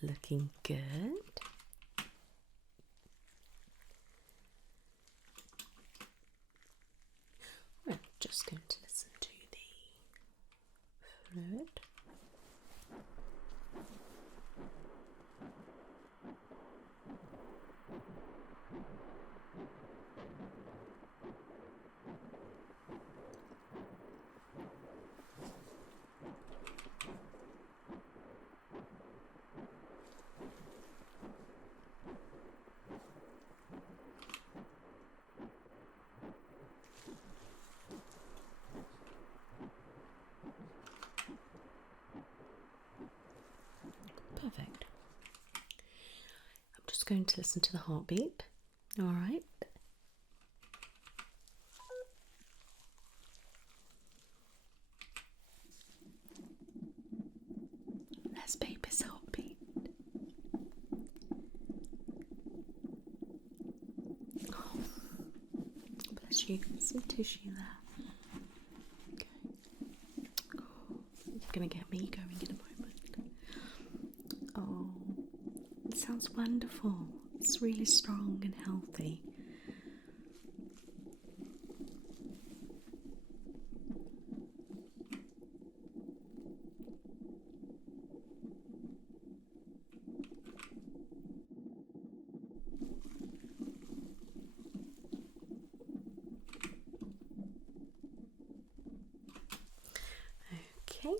Looking good. I'm just going to listen to the fluid. just going to listen to the heartbeat. All right. There's baby's heartbeat. Oh, bless you. Some tissue there. Okay. Oh, you're going to get me going in a moment. Oh, it sounds wonderful. It's really strong and healthy. Okay,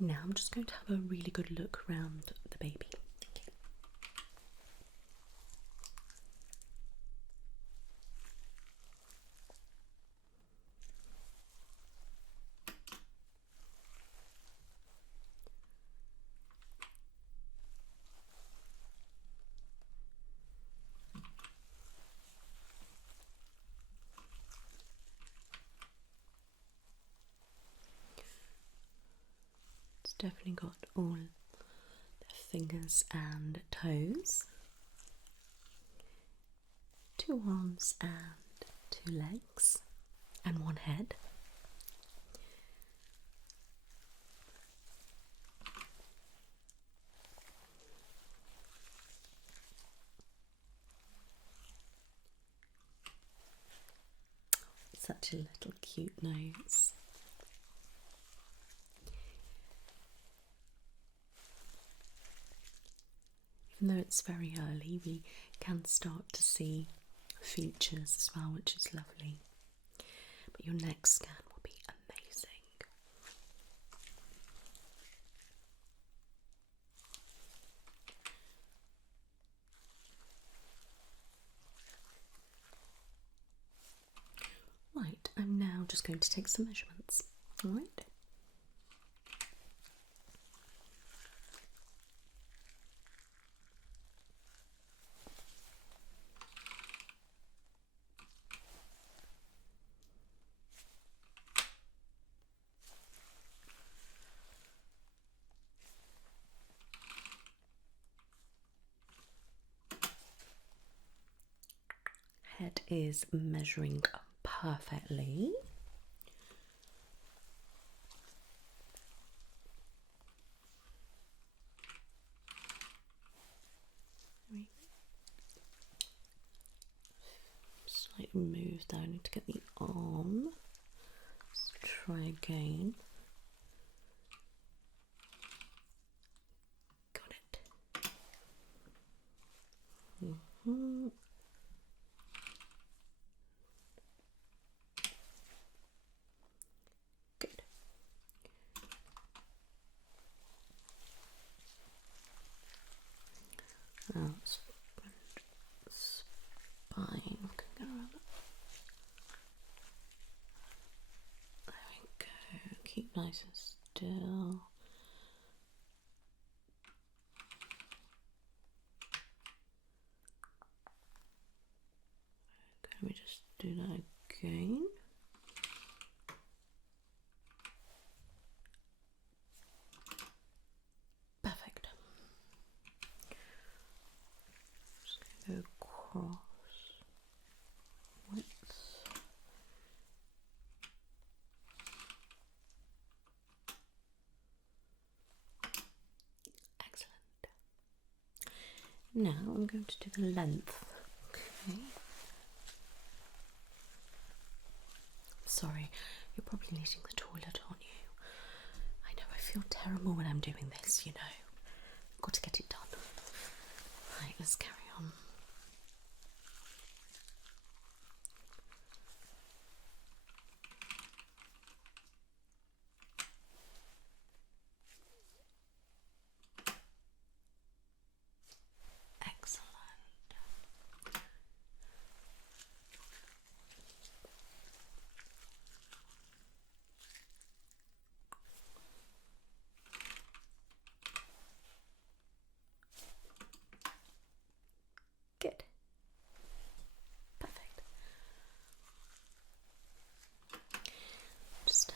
now I'm just going to have a really good look around the baby. Okay. It's definitely got all the fingers and toes, 2 arms and 2 legs, and 1 head. Such a little cute nose. Even though it's very early, we can start to see features as well, which is lovely. But your next scan will be amazing. Right, I'm now just going to take some measurements. All right. Head is measuring perfectly. Slightly move down. I need to get the arm. Let's try again. Got it. Good. Now spine. There we go. Keep nice and still. Can we just do that again? Perfect. Just going to go across. Width. Excellent. Now I'm going to do the length. Okay. Sorry, you're probably needing the toilet, aren't you? I know, I feel terrible when I'm doing this, you know. I've got to get it done. Right, let's carry on. Excellent.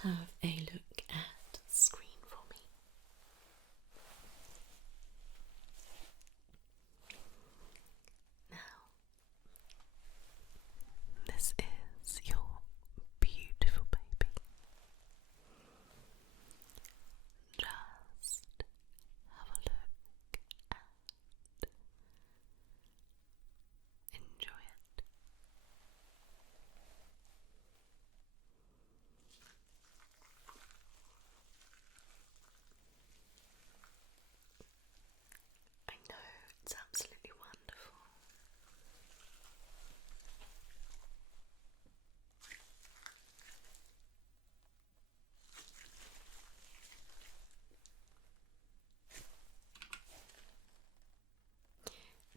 have a look at the screen for me. Now, this is your beautiful baby. Just have a look and enjoy it. I know, it's absolutely wonderful.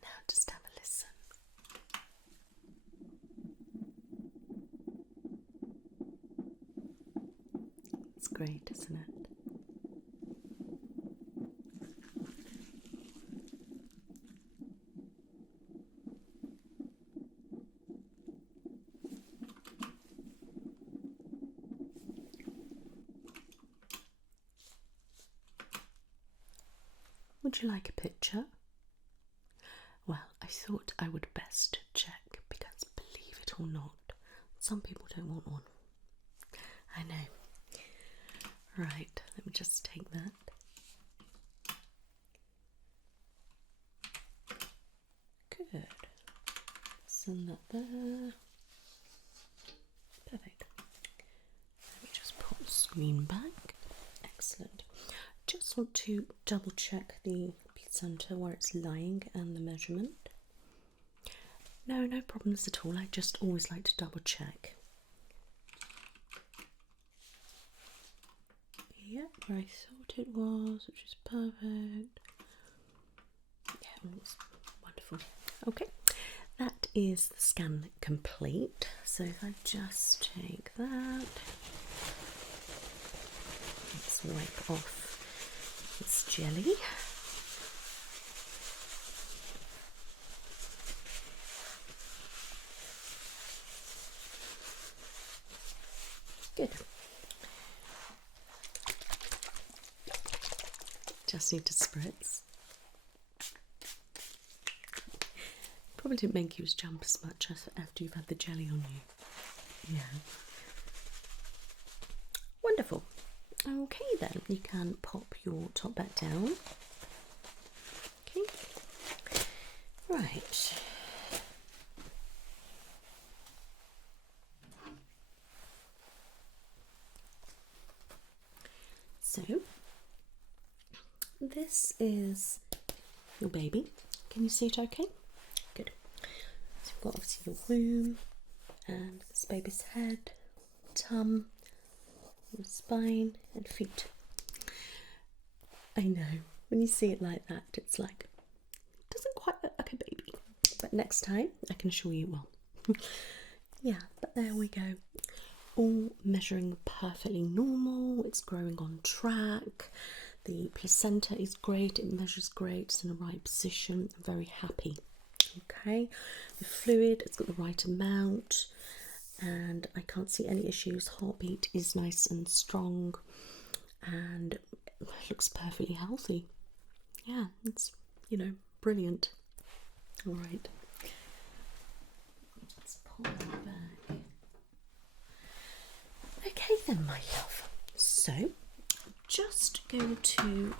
Now just have a listen. It's great, isn't it? Would you like a picture? Well, I thought I would best check because, believe it or not, some people don't want one. I know. Right, let me just take that. Good. Send that there. Perfect. Let me just put the screen back. Excellent. Just want to double check the placenta where it's lying and the measurement. No problems at all. I just always like to double check. Yep, where I thought it was, which is perfect. Yeah, it's wonderful. Okay, that is the scan complete. So if I just take that, let's wipe off this jelly. Good. Just need to spritz. Probably didn't make you jump as much after you've had the jelly on you. Yeah. Wonderful. Okay then, you can pop your top back down. Okay. Right. So, this is your baby. Can you see it okay? Good. So you've got obviously your womb and this baby's head, tum, your spine and feet. I know, when you see it like that, it's like, it doesn't quite look like a baby. But next time, I can assure you it will. Yeah, but there we go. All measuring perfectly normal, it's growing on track, the placenta is great, it measures great, it's in the right position. I'm very happy. Okay, the fluid, it's got the right amount and I can't see any issues. Heartbeat is nice and strong and it looks perfectly healthy. Yeah, it's, brilliant. All right, let's pull that back. Okay then, my love, so I'm just going to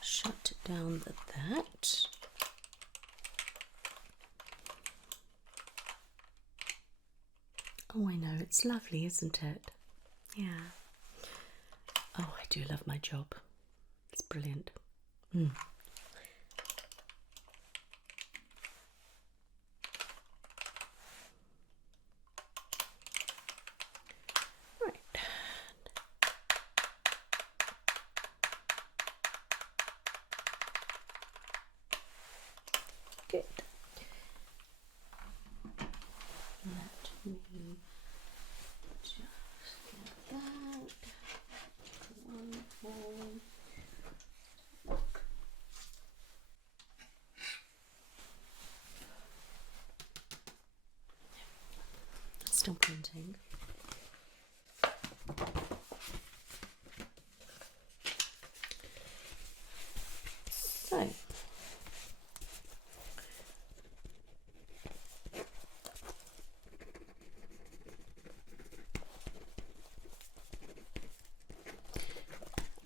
shut down that. Oh, I know, it's lovely, isn't it? Yeah. Oh, I do love my job. It's brilliant. Good. Let me just get that. One more. Still printing.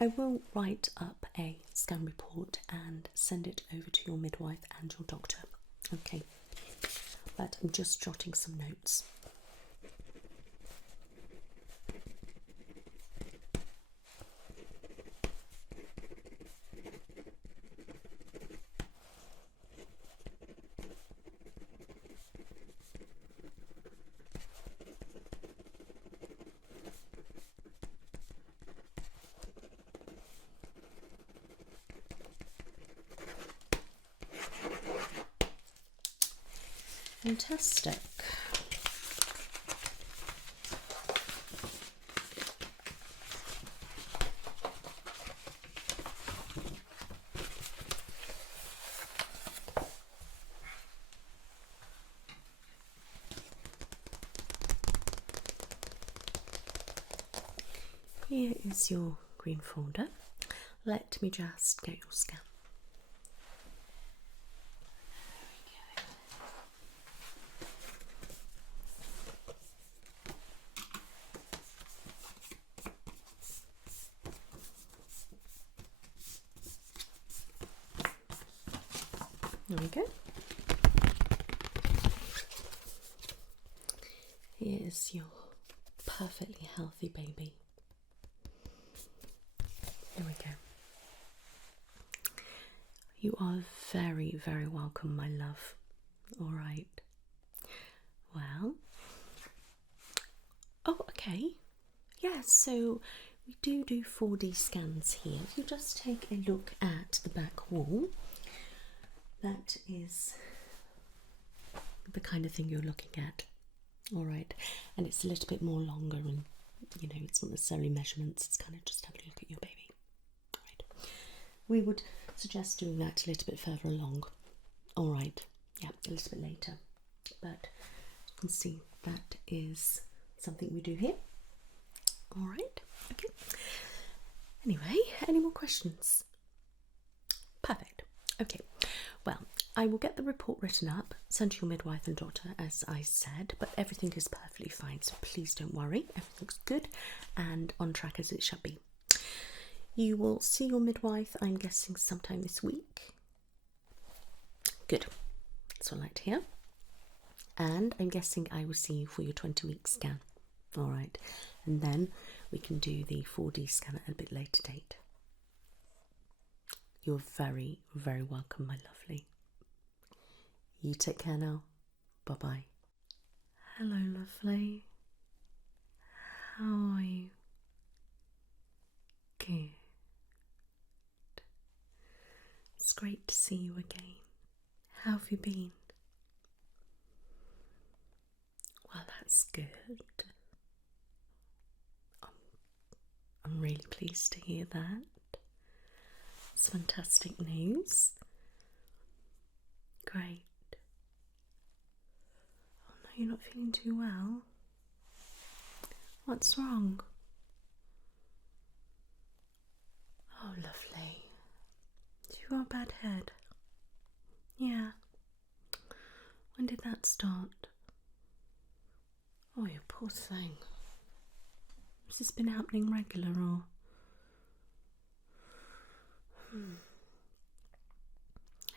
I will write up a scan report and send it over to your midwife and your doctor. Okay, but I'm just jotting some notes. Fantastic. Here is your green folder. Let me just get your scan. There we go. Here's your perfectly healthy baby. There we go. You are very, very welcome, my love. All right. Well, oh, okay. Yeah, so we do 4D scans here. If you just take a look at the back wall, that is the kind of thing you're looking at. All right, and it's a little bit more longer, and you know, it's not necessarily measurements, it's kind of just having a look at your baby. All right, we would suggest doing that a little bit further along. All right, yeah, a little bit later, but you can see that is something we do here. All right, okay. Anyway, any more questions? Perfect. Okay, well, I will get the report written up, sent to your midwife and doctor, as I said, but everything is perfectly fine, so please don't worry. Everything's good and on track as it should be. You will see your midwife, I'm guessing, sometime this week. Good. That's what I like to hear. And I'm guessing I will see you for your 20-week scan. All right. And then we can do the 4D scan at a bit later date. You're very, very welcome, my lovely. You take care now. Bye-bye. Hello, lovely. How are you? Good. It's great to see you again. How have you been? Well, that's good. I'm really pleased to hear that. It's fantastic news. Great. Oh no, you're not feeling too well. What's wrong? Oh, lovely. Do you got a bad head? Yeah. When did that start? Oh, you poor thing. Has this been happening regular or?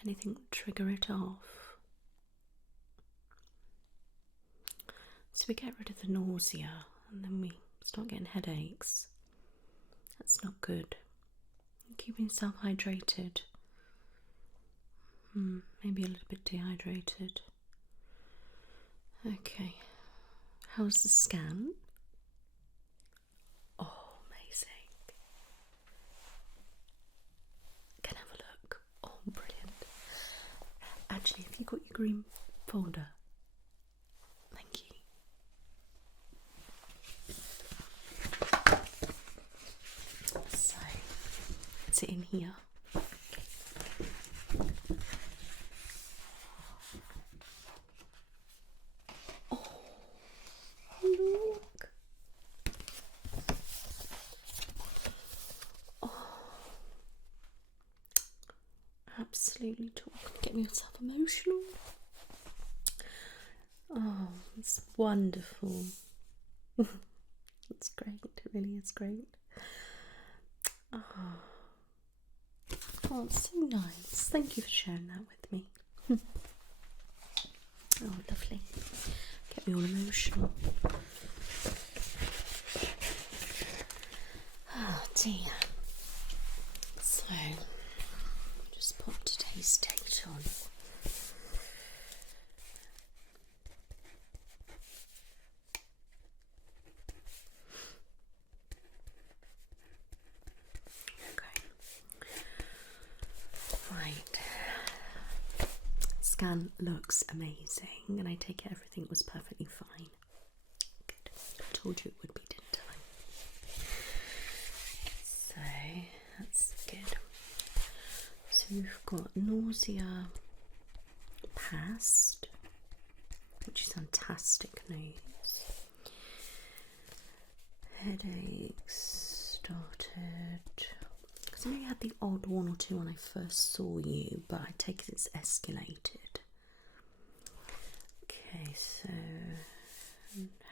Anything trigger it off? So we get rid of the nausea and then we start getting headaches. That's not good. Keeping yourself hydrated. Maybe a little bit dehydrated. Okay. How's the scan? Oh, amazing. Can I have a look? Oh, brilliant. Actually, have you got your green folder? Thank you. So, it's in here. Look. Oh, absolutely getting yourself emotional. Oh, it's wonderful. It's great, it really is great. Oh, it's so nice. Thank you for sharing that with me. Oh, lovely. Get me all emotional. Oh dear. So, just put today's date on. Okay. Right. Scan looks amazing, and I take it everything was perfectly fine. Good. I told you it would be, didn't I? So that's good. So we've got nausea passed, which is fantastic news. Headaches started. Because I know you had the odd one or two when I first saw you, but I take it it's escalated. Okay, so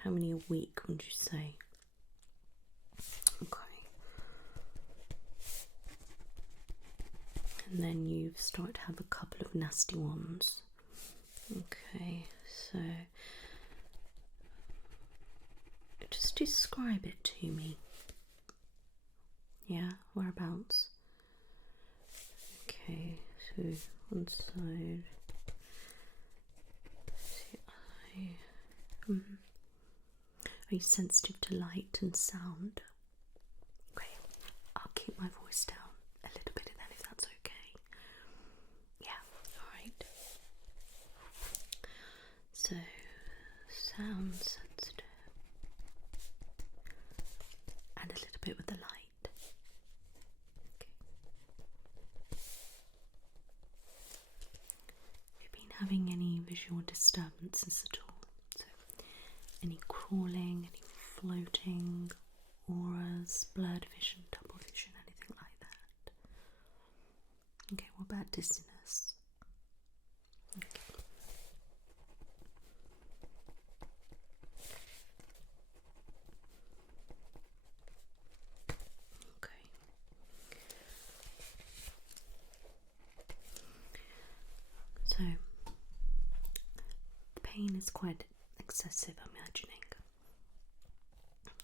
how many a week would you say? Okay. And then you've started to have a couple of nasty ones. Okay, so just describe it to me. Yeah, whereabouts? Okay, so one side. See, Are you sensitive to light and sound? Okay, I'll keep my voice down a little bit then if that's okay. Yeah, alright. So, sound sensitive. And a little bit with the light. Okay. Have you been having any visual disturbances at all? So, any crawling, any floating, auras, blurred vision, double vision, anything like that? Okay, what about dizziness? Okay. Okay. So, the pain is quite excessive, I'm imagining.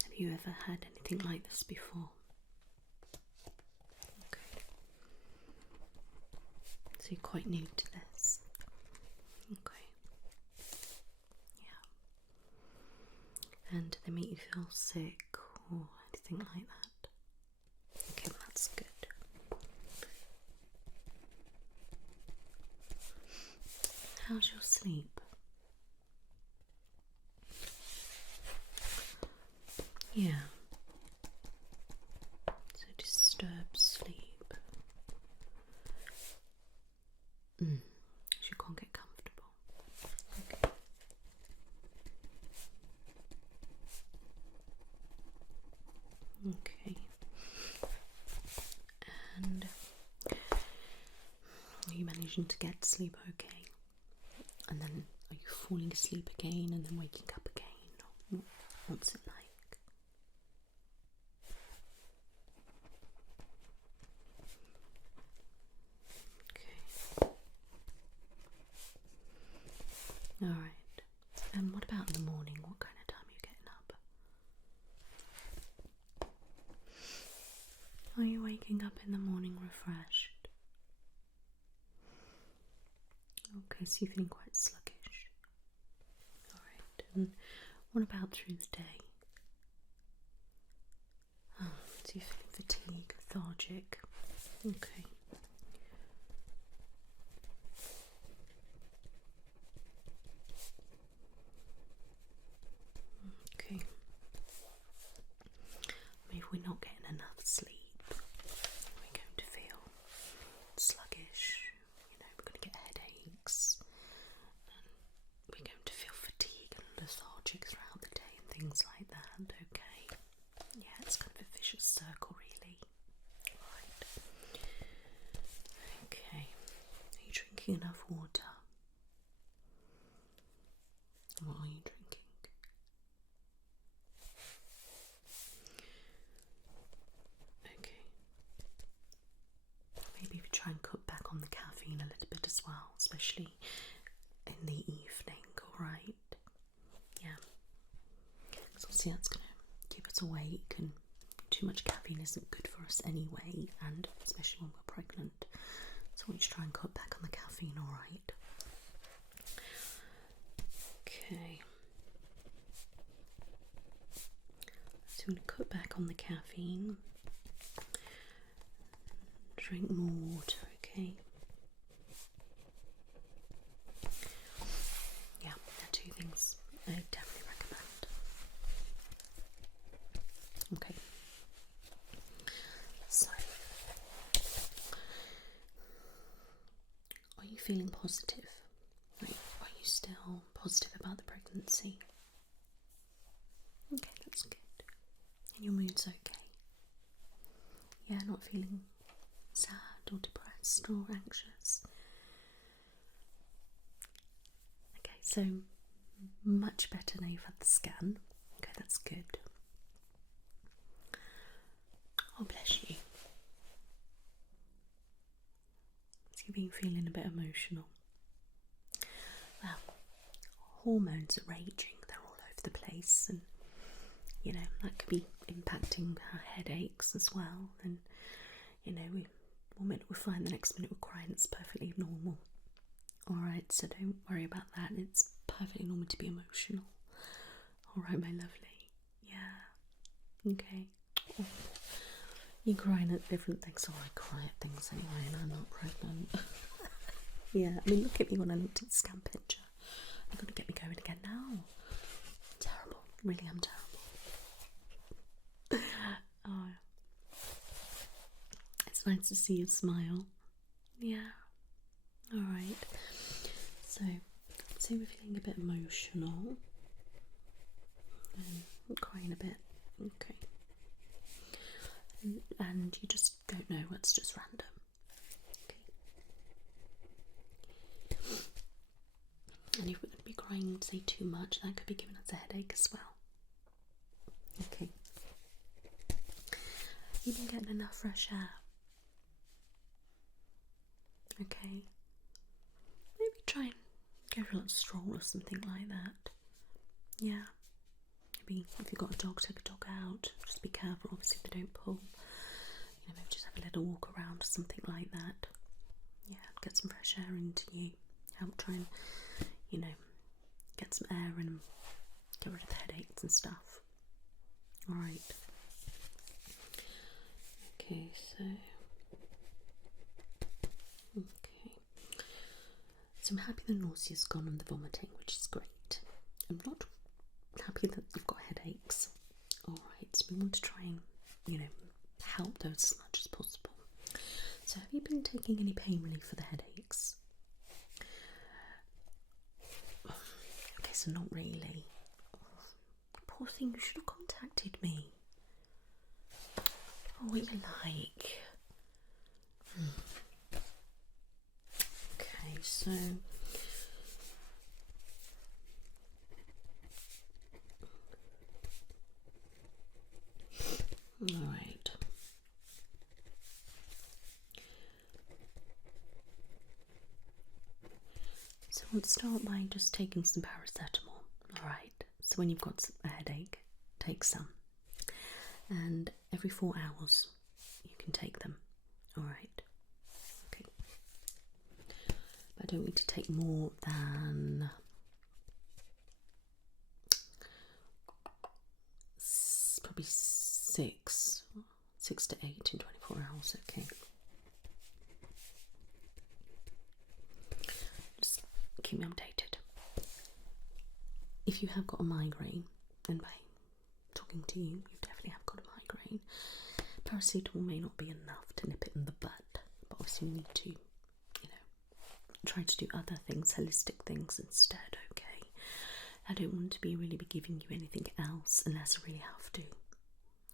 Have you ever had anything like this before? Okay. So you're quite new to this. Okay. Yeah. And do they make you feel sick or anything like that? Okay, well that's good. How's your sleep? Yeah. So disturbed sleep. So you can't get comfortable. Okay. Okay. And are you managing to get to sleep okay? And then are you falling asleep again and then waking up again? Or what's it like? Okay. Alright. And what about in the morning? What kind of time are you getting up? Are you waking up in the morning refreshed? Okay, so you're feeling quite sluggish. Alright, and what about through the day? Oh, so you're feeling fatigued, lethargic. Okay. Okay. I mean, if we're not getting enough sleep, we're going to feel sluggish, we're going to get headaches, and we're going to feel fatigue and lethargic throughout the day and things like that, okay? Yeah, it's kind of a vicious circle, really. Right. Okay. Are you drinking enough water? What are you drinking? Okay. try and cut back on the caffeine a little bit as well, especially in the evening, alright? Yeah. Because obviously that's going to keep us awake, and too much caffeine isn't good for us anyway, and especially when we're pregnant. So we should try and cut back on the caffeine, alright? Okay. So I'm going to cut back on the caffeine. Drink more water, okay? Yeah, there are two things I definitely recommend. Okay. So, are you feeling positive? Like, are you still positive about the pregnancy? Okay, that's good. And your mood's okay? Yeah, not feeling sad or depressed or anxious? Okay, so much better now you've had the scan. Okay, that's good. Oh, bless you. So you've been feeling a bit emotional. Well, hormones are raging, they're all over the place, and you know, that could be impacting our headaches as well. And you know, one minute we're fine, the next minute we're crying. It's perfectly normal. Alright, so don't worry about that. It's perfectly normal to be emotional. Alright, my lovely. Yeah. Okay. Oh. You're crying at different things. Oh, I cry at things anyway, and I'm not pregnant. Yeah, I mean, look at me when I looked at the scan picture. You've got to get me going again now. Terrible. Really, I'm terrible. Oh. It's nice to see you smile. Yeah. Alright. So we're feeling a bit emotional. And crying a bit. Okay. And you just don't know, it's just random. Okay. And if we're going to be crying, say, too much, that could be giving us a headache as well. Okay. You've been getting enough fresh air. Okay. Maybe try and go for a little stroll or something like that. Yeah. Maybe if you've got a dog, take a dog out. Just be careful, obviously they don't pull. You know, maybe just have a little walk around or something like that. Yeah, get some fresh air into you. Help try and, you know, get some air and get rid of the headaches and stuff. Alright. Okay, so... Okay. So I'm happy the nausea's gone and the vomiting, which is great. I'm not happy that you've got headaches. Alright, so we want to try and, you know, help those as much as possible. So have you been taking any pain relief for the headaches? Okay, so not really. Oh, poor thing, you should have contacted me. Oh, what you like? Okay, so... Alright. So we'll start by just taking some paracetamol. Alright, so when you've got a headache, take some. And every 4 hours you can take them. Alright. Okay. But I don't need to take more than probably 6 to 8 in 24 hours. Okay. Just keep me updated. If you have got a migraine, and by talking to you, you definitely have got a migraine, paracetamol may not be enough to nip it in the bud, but obviously you need to, you know, try to do other things, holistic things instead, okay? I don't want to really be giving you anything else unless I really have to,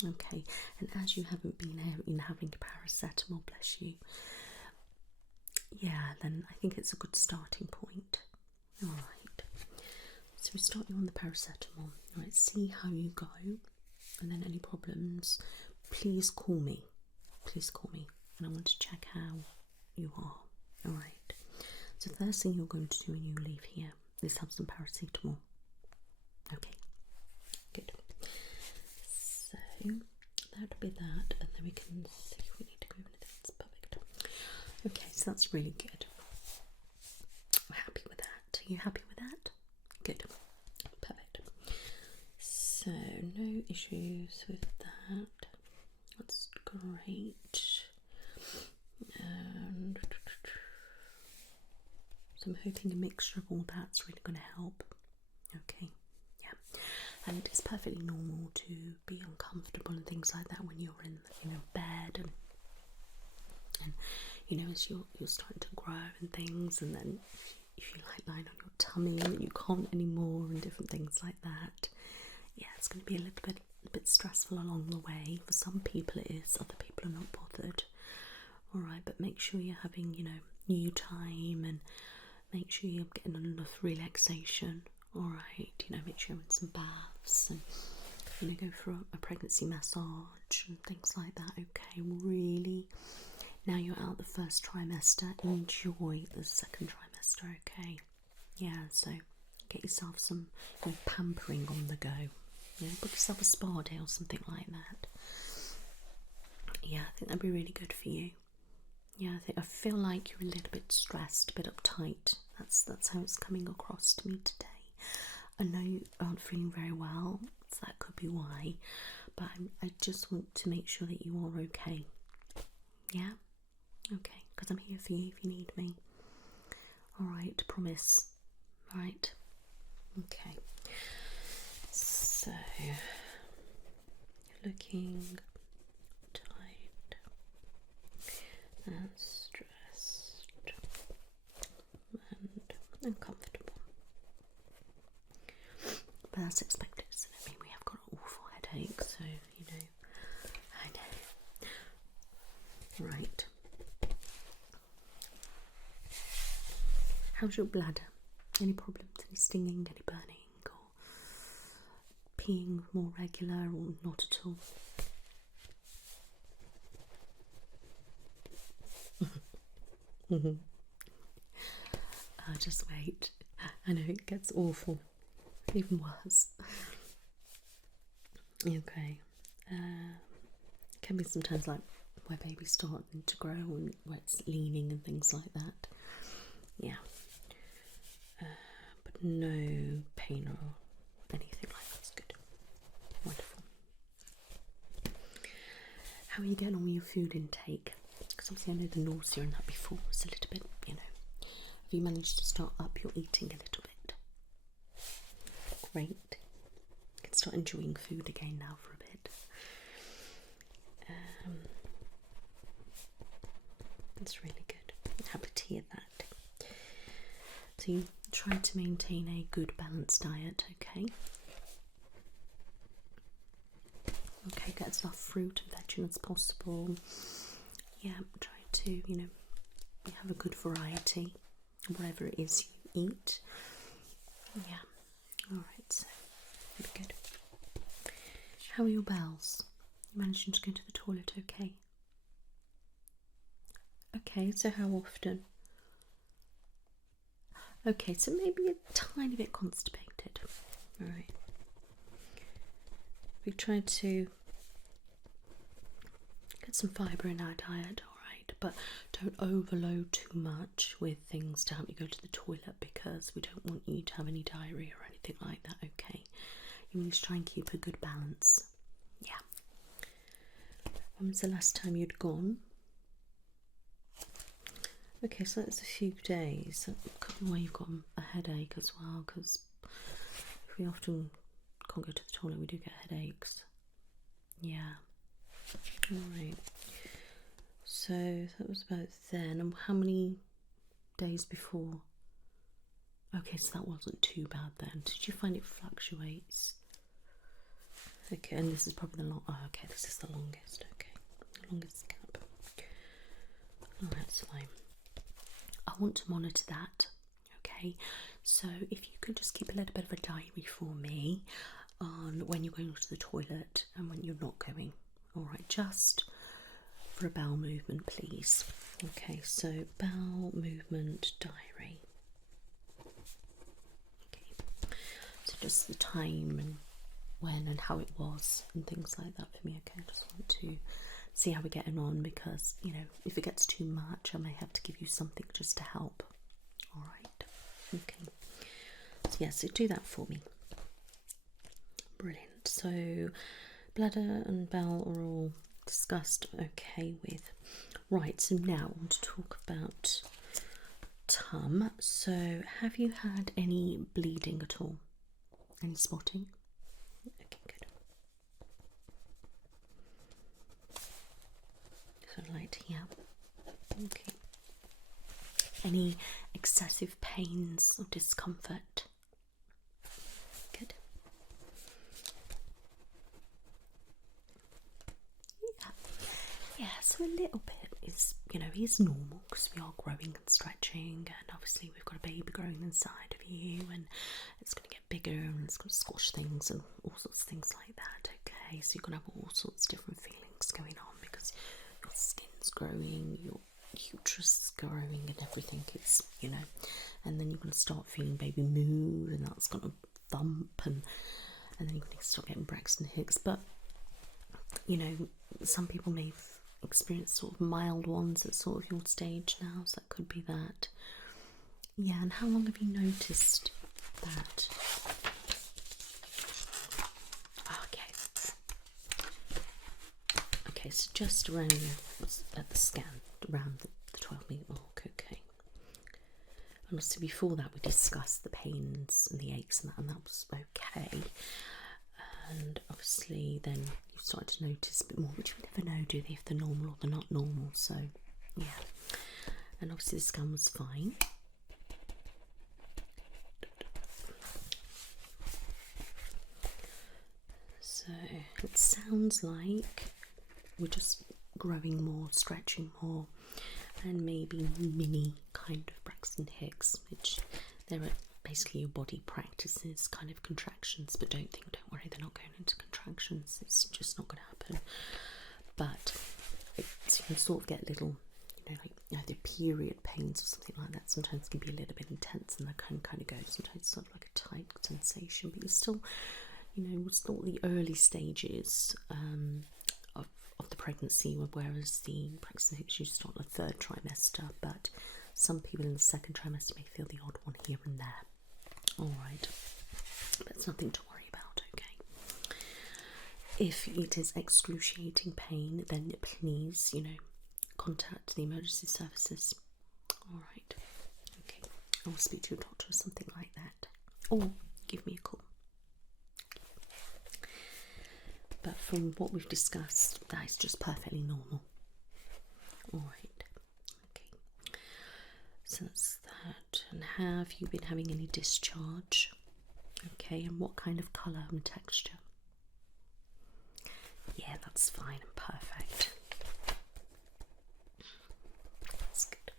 okay? And as you haven't been having paracetamol, bless you, yeah, then I think it's a good starting point. Alright. So we start you on the paracetamol. Alright, see how you go, and then any problems, please call me. Please call me, and I want to check how you are. Alright. So the first thing you're going to do when you leave here is have some paracetamol. Okay, good. So that'll be that, and then we can see if we need to go over anything. That's perfect. Okay, so that's really good. I'm happy with that. Are you happy with that? Good. Perfect. So no issues with that. That's great. And so I'm hoping a mixture of all that's really going to help. Okay, yeah. And it's perfectly normal to be uncomfortable and things like that when you're in, bed and as you're starting to grow and things, and then you feel like lying on your tummy and you can't anymore and different things like that. Yeah, it's going to be a bit stressful along the way. For some people it is, other people are not bothered. Alright, but make sure you're having, you time, and make sure you're getting enough relaxation. Alright, make sure you're in some baths and, go for a pregnancy massage and things like that. Okay, really, now you're out the first trimester, enjoy the second trimester, okay? Yeah, so get yourself some pampering on the go. Book yourself a spa day or something like that. Yeah, I think that'd be really good for you. Yeah, I feel like you're a little bit stressed, a bit uptight. That's how it's coming across to me today. I know you aren't feeling very well, so that could be why. But I just want to make sure that you are okay. Yeah? Okay, because I'm here for you if you need me. Alright, promise. Alright. Okay. So, you're looking tired and stressed and uncomfortable. But that's expected, isn't it? I mean, we have got an awful headache, so, I know. Right. How's your bladder? Any problems? Any stinging? Any burning? Or peeing more regular, or not at all? Just wait. I know it gets awful. Even worse. Okay. Can be sometimes like where babies starting to grow and where it's leaning and things like that. Yeah. But no pain or anything like that's good. Wonderful. How are you getting on with your food intake? Because obviously I know the nausea and that before was a little bit, Have you managed to start up your eating a little bit? Great. You can start enjoying food again now for a bit. That's really good. I'm happy to hear that. So you try to maintain a good balanced diet, okay? Okay, get as much fruit and veg as possible. Yeah, try to, have a good variety, whatever it is you eat. Yeah. Alright, so very good. How are your bowels? You managing to go to the toilet okay? Okay, so how often? Okay, so maybe a tiny bit constipated. Alright. We tried to get some fibre in our diet, alright, but don't overload too much with things to help you go to the toilet, because we don't want you to have any diarrhea or anything like that, okay? You need to try and keep a good balance. Yeah. When was the last time you'd gone? Okay, so that's a few days. That could be why you've got a headache as well, because we often can't go to the toilet, we do get headaches. Yeah. Alright. So that was about then. And how many days before? Okay, so that wasn't too bad then. Did you find it fluctuates? Okay, and this is probably the okay, this is the longest. Okay, the longest gap. Alright, that's fine. I want to monitor that. Okay, so if you could just keep a little bit of a diary for me on when you're going to the toilet and when you're not going. Alright, just for a bowel movement, please. Okay, so bowel movement diary. Okay, so just the time and when and how it was and things like that for me. Okay, I just want to see how we're getting on, because, you know, if it gets too much, I may have to give you something just to help. All right. Okay. So yeah, so do that for me. Brilliant. So bladder and bowel are all discussed okay with. Right, so now I want to talk about tum. So have you had any bleeding at all? Any spotting? Okay, good. So light here. Okay. Any excessive pains or discomfort? Good. Yeah, so a little bit is, you know, is normal, because we are growing and stretching, and obviously we've got a baby growing inside of you, and it's going to get bigger and it's going to squash things and all sorts of things like that. Okay, so you're going to have all sorts of different feelings going on, because your skin's growing, your uterus is growing and everything. It's, you know, and then you're going to start feeling baby move, and that's going to thump, and then you're going to start getting Braxton Hicks. But, you know, some people may experience sort of mild ones at sort of your stage now, so that could be that. Yeah, and how long have you noticed that? Okay, so just around at the scan, around the 12-week mark. Okay. And obviously before that we discussed the pains and the aches and that was okay. And obviously then you start to notice a bit more, which you never know, do they, if they're normal or they're not normal. So yeah, and obviously the scan was fine. So it sounds like we're just growing more, stretching more, and maybe mini kind of Braxton Hicks, which they're basically your body practices kind of contractions, but don't worry, they're not going into contractions, it's just not going to happen. But it's, you can sort of get little, you know, like, you know, the period pains or something like that. Sometimes it can be a little bit intense and they can kind of go, sometimes it's sort of like a tight sensation, but you're still, you know, we're still at the early stages of the pregnancy, whereas the Braxton Hicks usually start in the third trimester, but some people in the second trimester may feel the odd one here and there. Alright, but it's nothing to worry about, okay? If it is excruciating pain, then please, you know, contact the emergency services. Alright, okay. I'll speak to your doctor or something like that. Or give me a call. But from what we've discussed, that is just perfectly normal. Alright, okay. So that's that. And have you been having any discharge? Okay, and what kind of colour and texture? Yeah, that's fine and perfect. That's good.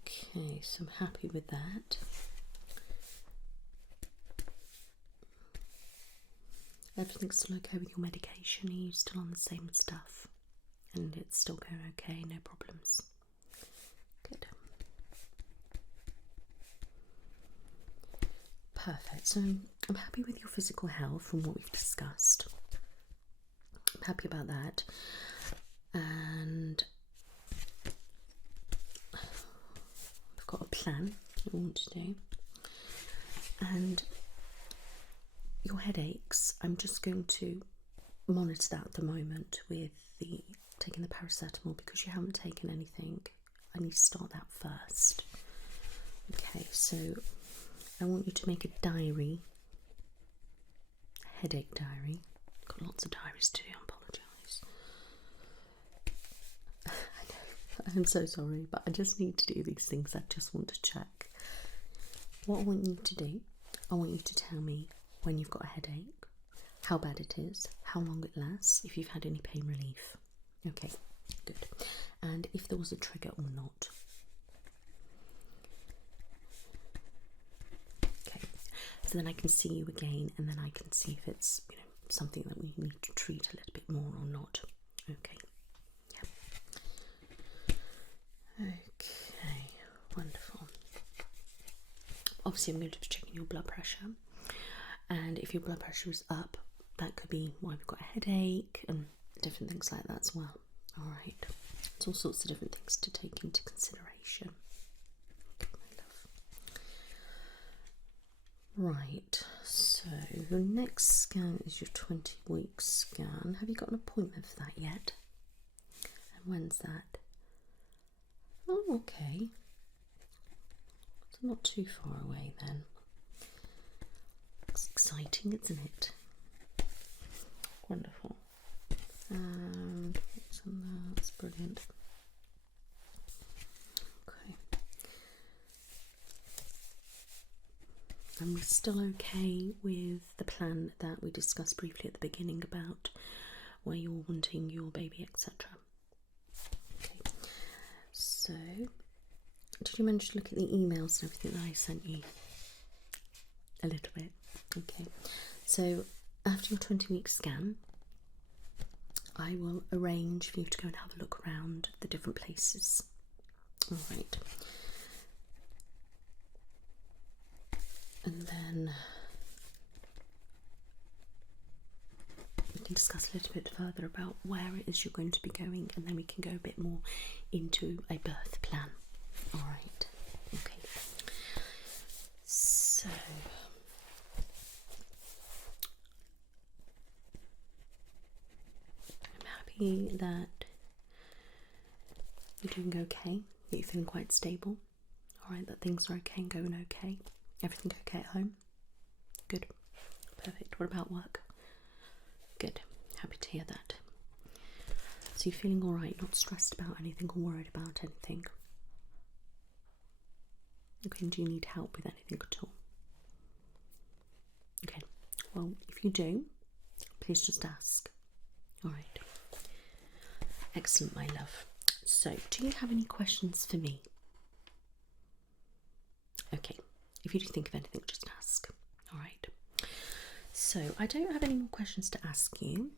Okay, so I'm happy with that. Everything's still okay with your medication? Are you still on the same stuff? And it's still going okay, no problems? Good. Perfect. So I'm happy with your physical health from what we've discussed. I'm happy about that. And I've got a plan I want to do. And your headaches, I'm just going to monitor that at the moment with the taking the paracetamol, because you haven't taken anything. I need to start that first. Okay, so I want you to make a diary, a headache diary. Got lots of diaries to do, I apologise. I know, I'm so sorry, but I just need to do these things. I just want to check. What I want you to do, I want you to tell me when you've got a headache, how bad it is, how long it lasts, if you've had any pain relief. Okay, good. And if there was a trigger or not. Okay, so then I can see you again, and then I can see if it's, you know, something that we need to treat a little bit more or not. Okay. Yeah. Okay, wonderful. Obviously, I'm going to be checking your blood pressure, and if your blood pressure is up, that could be why we've got a headache and different things like that as well. All right, it's all sorts of different things to take into consideration. Okay, my love. Right, so your next scan is your 20-week scan. Have you got an appointment for that yet? And when's that? Oh, okay. So not too far away then. It's exciting, isn't it? Wonderful. And what's on there? That's brilliant. Okay. And we're still okay with the plan that we discussed briefly at the beginning about where you're wanting your baby, etc. Okay. So, did you manage to look at the emails and everything that I sent you? A little bit. Okay. So, after your 20-week scan, I will arrange for you to go and have a look around the different places. All right. And then we can discuss a little bit further about where it is you're going to be going, and then we can go a bit more into a birth plan. All right. Okay. So I'm happy that you're doing okay, that you're feeling quite stable. All right, that things are okay and going okay. Everything okay at home? Good. Perfect. What about work? Good. Happy to hear that. So you're feeling all right, not stressed about anything or worried about anything? Okay, and do you need help with anything at all? Okay, well, if you do, please just ask. All right. Excellent, my love. So, do you have any questions for me? Okay, if you do think of anything, just ask. All right. So, I don't have any more questions to ask you.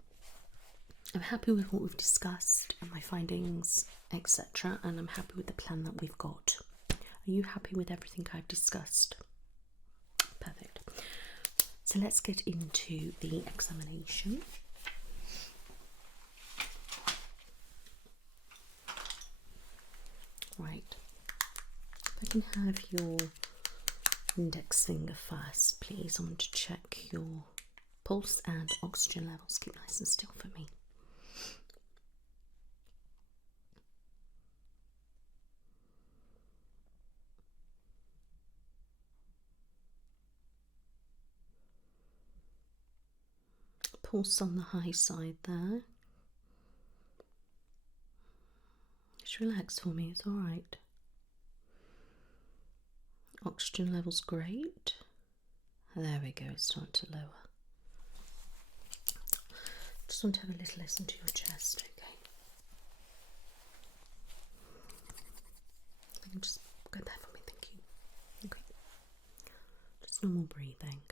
I'm happy with what we've discussed and my findings, etc. And I'm happy with the plan that we've got. Are you happy with everything I've discussed? Perfect. So let's get into the examination. Right. If I can have your index finger first, please. I want to check your pulse and oxygen levels. Keep nice and still for me. Pulse on the high side there. Just relax for me, it's alright. Oxygen levels great. There we go, it's starting to lower. Just want to have a little listen to your chest, okay? I can just go there for me, thank you. Okay. Just normal breathing.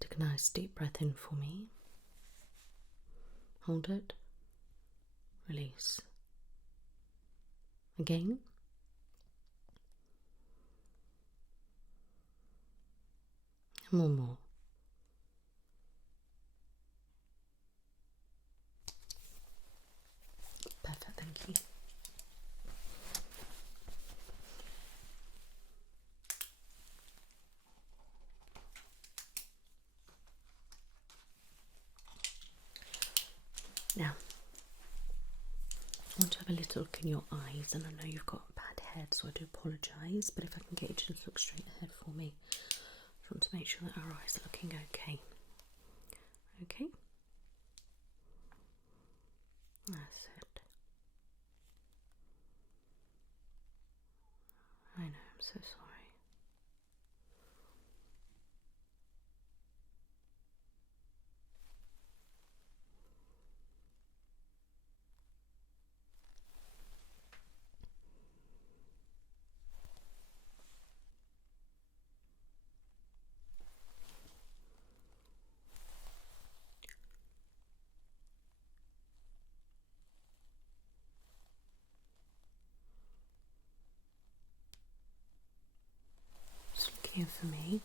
Take a nice deep breath in for me. Hold it. Release. Again. And one more. Perfect, thank you. Now, I want to have a little look in your eyes, and I know you've got bad ahead, so I do apologise, but if I can get you to just look straight ahead for me, I just want to make sure that our eyes are looking okay. Okay? That's it. I know, I'm so sorry. Just look here for me.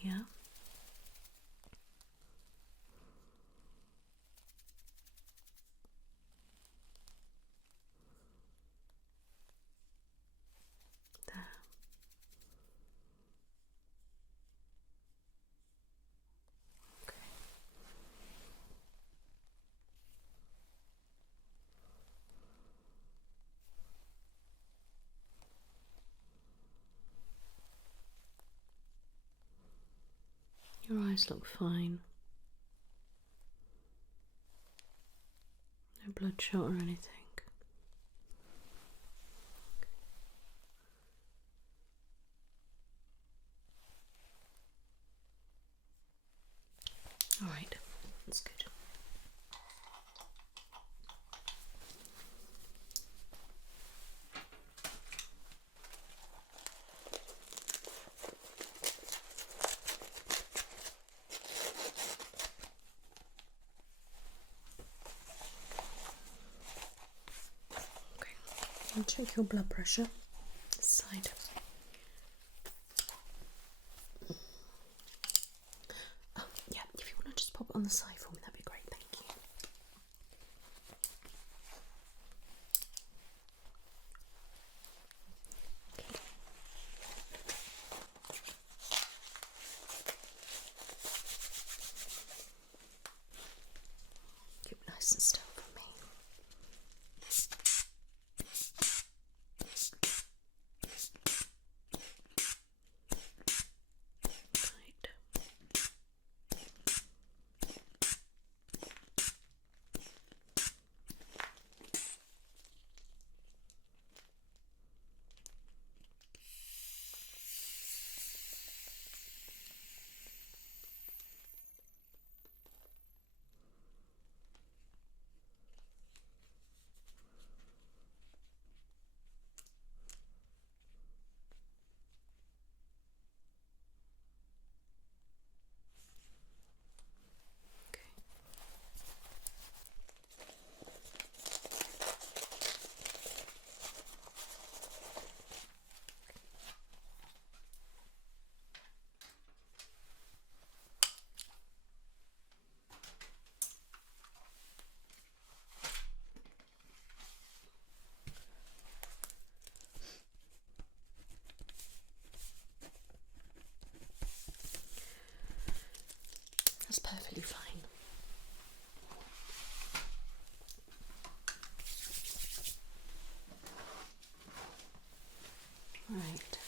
Here. There. Okay. Your eyes look fine. No bloodshot or anything. Alright, that's good. Okay, I'll check your blood pressure. This side. Oh, yeah, if you want to just pop it on the side for me, that'd be great, thank you. Keep it nice and still for me. Right. That's perfectly fine. Right.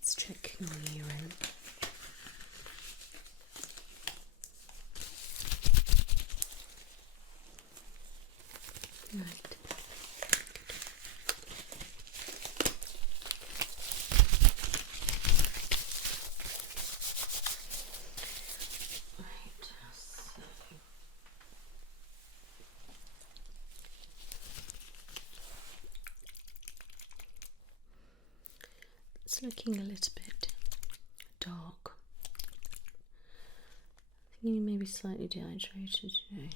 Let's check your urine. Right. It's looking a little bit dark. I think you may be slightly dehydrated today.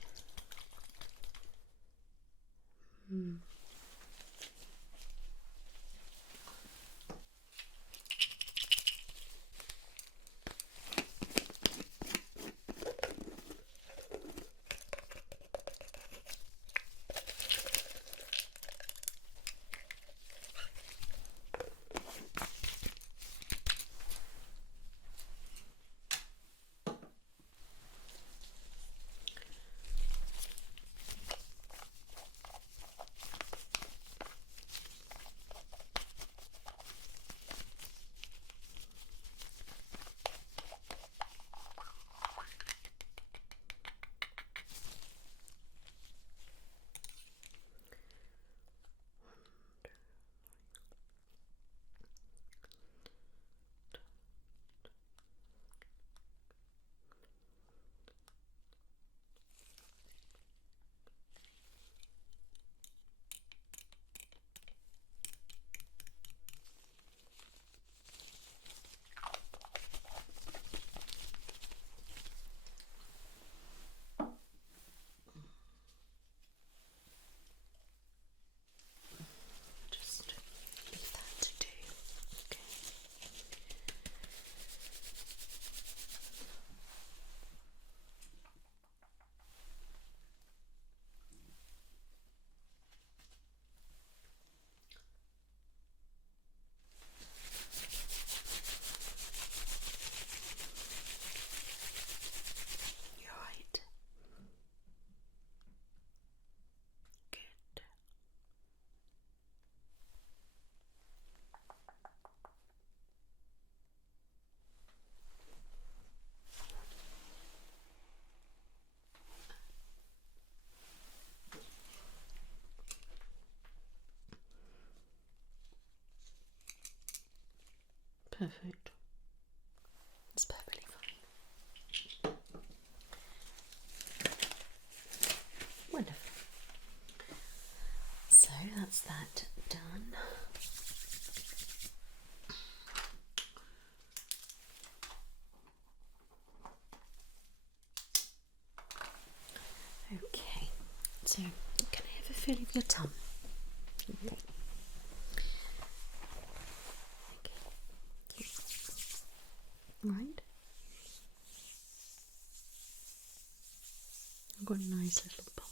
Perfect. It's perfectly fine. Wonderful. So that's that done. Okay, so can I have a feel of your tongue? Okay. Okay. Right. I've got a nice little bump.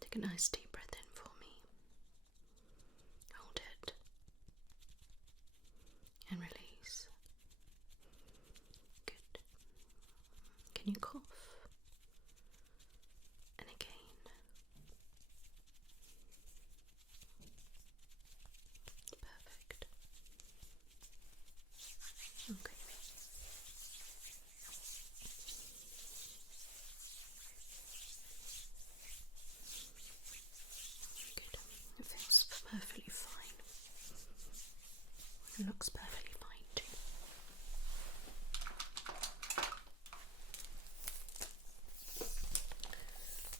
Take a nice deep breath in for me. Hold it. And release. Good. Can you cough? And again. Perfect. Okay. Good. It feels perfectly fine. It looks perfectly fine too.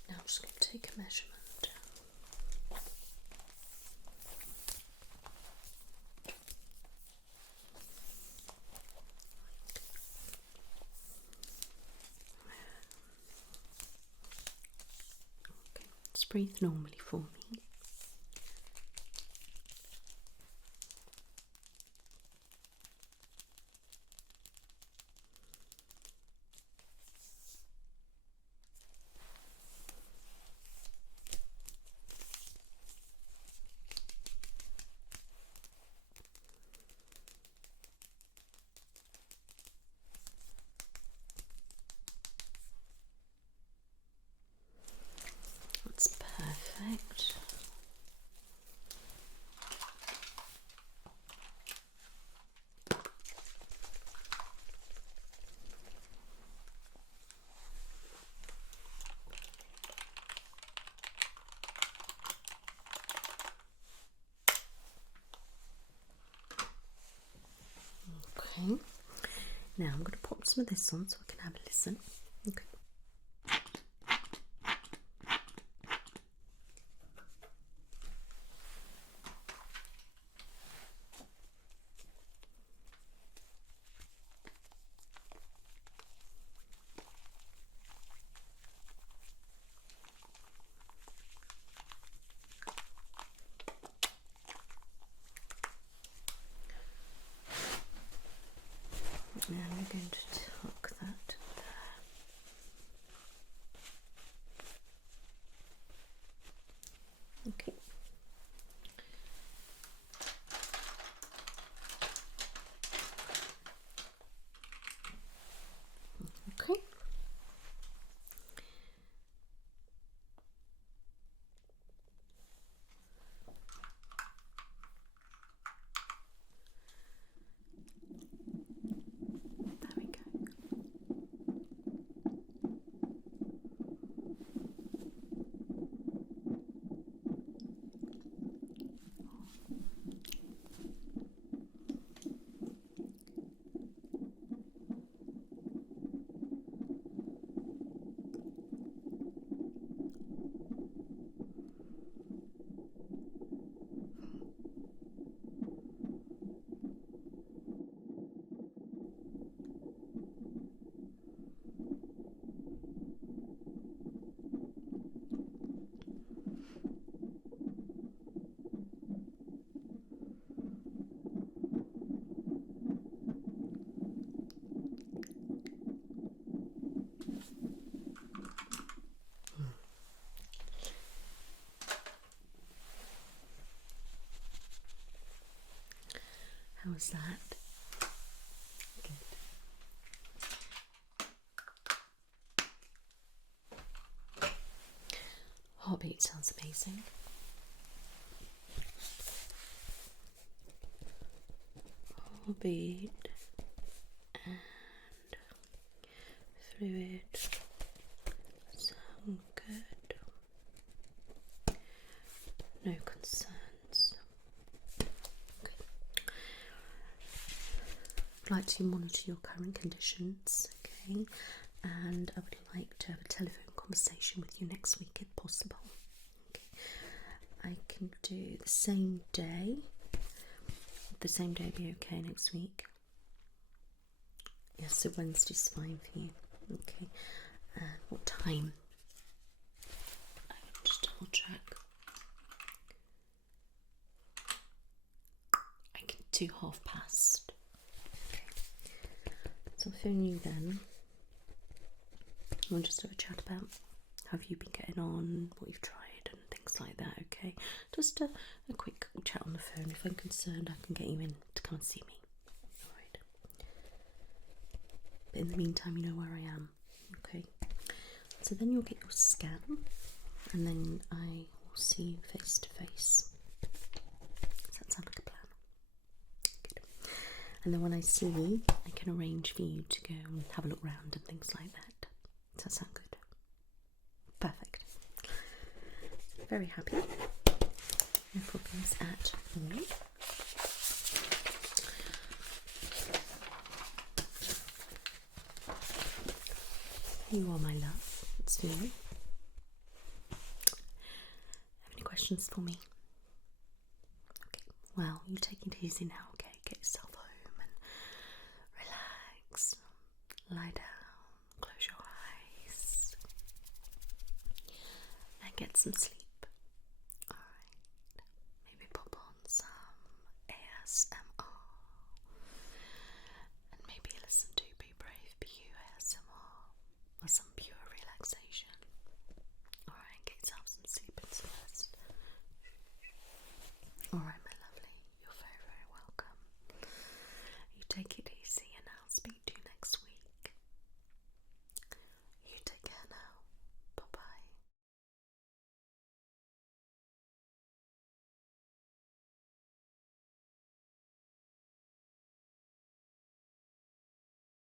Now I'm just going to take a measurement. Okay, just breathe normally for me. That's perfect. Okay. Now I'm going to pop some of this on so I can have a listen. Okay. Now we're going to tuck that there. Okay. Okay. There we go. was that? Good. Heartbeat sounds amazing. Heartbeat and fluid sound good. No concerns. Okay. I'd like to monitor your current conditions, okay? And I would like to have a telephone conversation with you next week if possible. Okay. I can do the same day. Would the same day be okay next week? Yes, so Wednesday's fine for you. Okay. What time? I will just double check. I can do past. Okay. So I'll phone you then. We'll just have a chat about how you been getting on, what you've tried and things like that, okay? Just a quick chat on the phone. If I'm concerned, I can get you in to come and see me. Alright. But in the meantime, you know where I am, okay? So then you'll get your scan and then I will see you face to face. Does that sound like a plan? Good. And then when I see you, I can arrange for you to go and have a look round and things like that. Does that sound good? Perfect. Very happy. No problems at all. You are my love. It's me. Have any questions for me? Okay. Well, you take it easy now, okay? Get yourself home and relax. Lie down. Close your eyes. And get some sleep. Alright. Maybe pop on some ASMR. And maybe listen to Be Brave, Be You ASMR. Or some pure relaxation. Alright, get yourself some sleep and some rest. Alright, my lovely. You're very, very welcome. You take it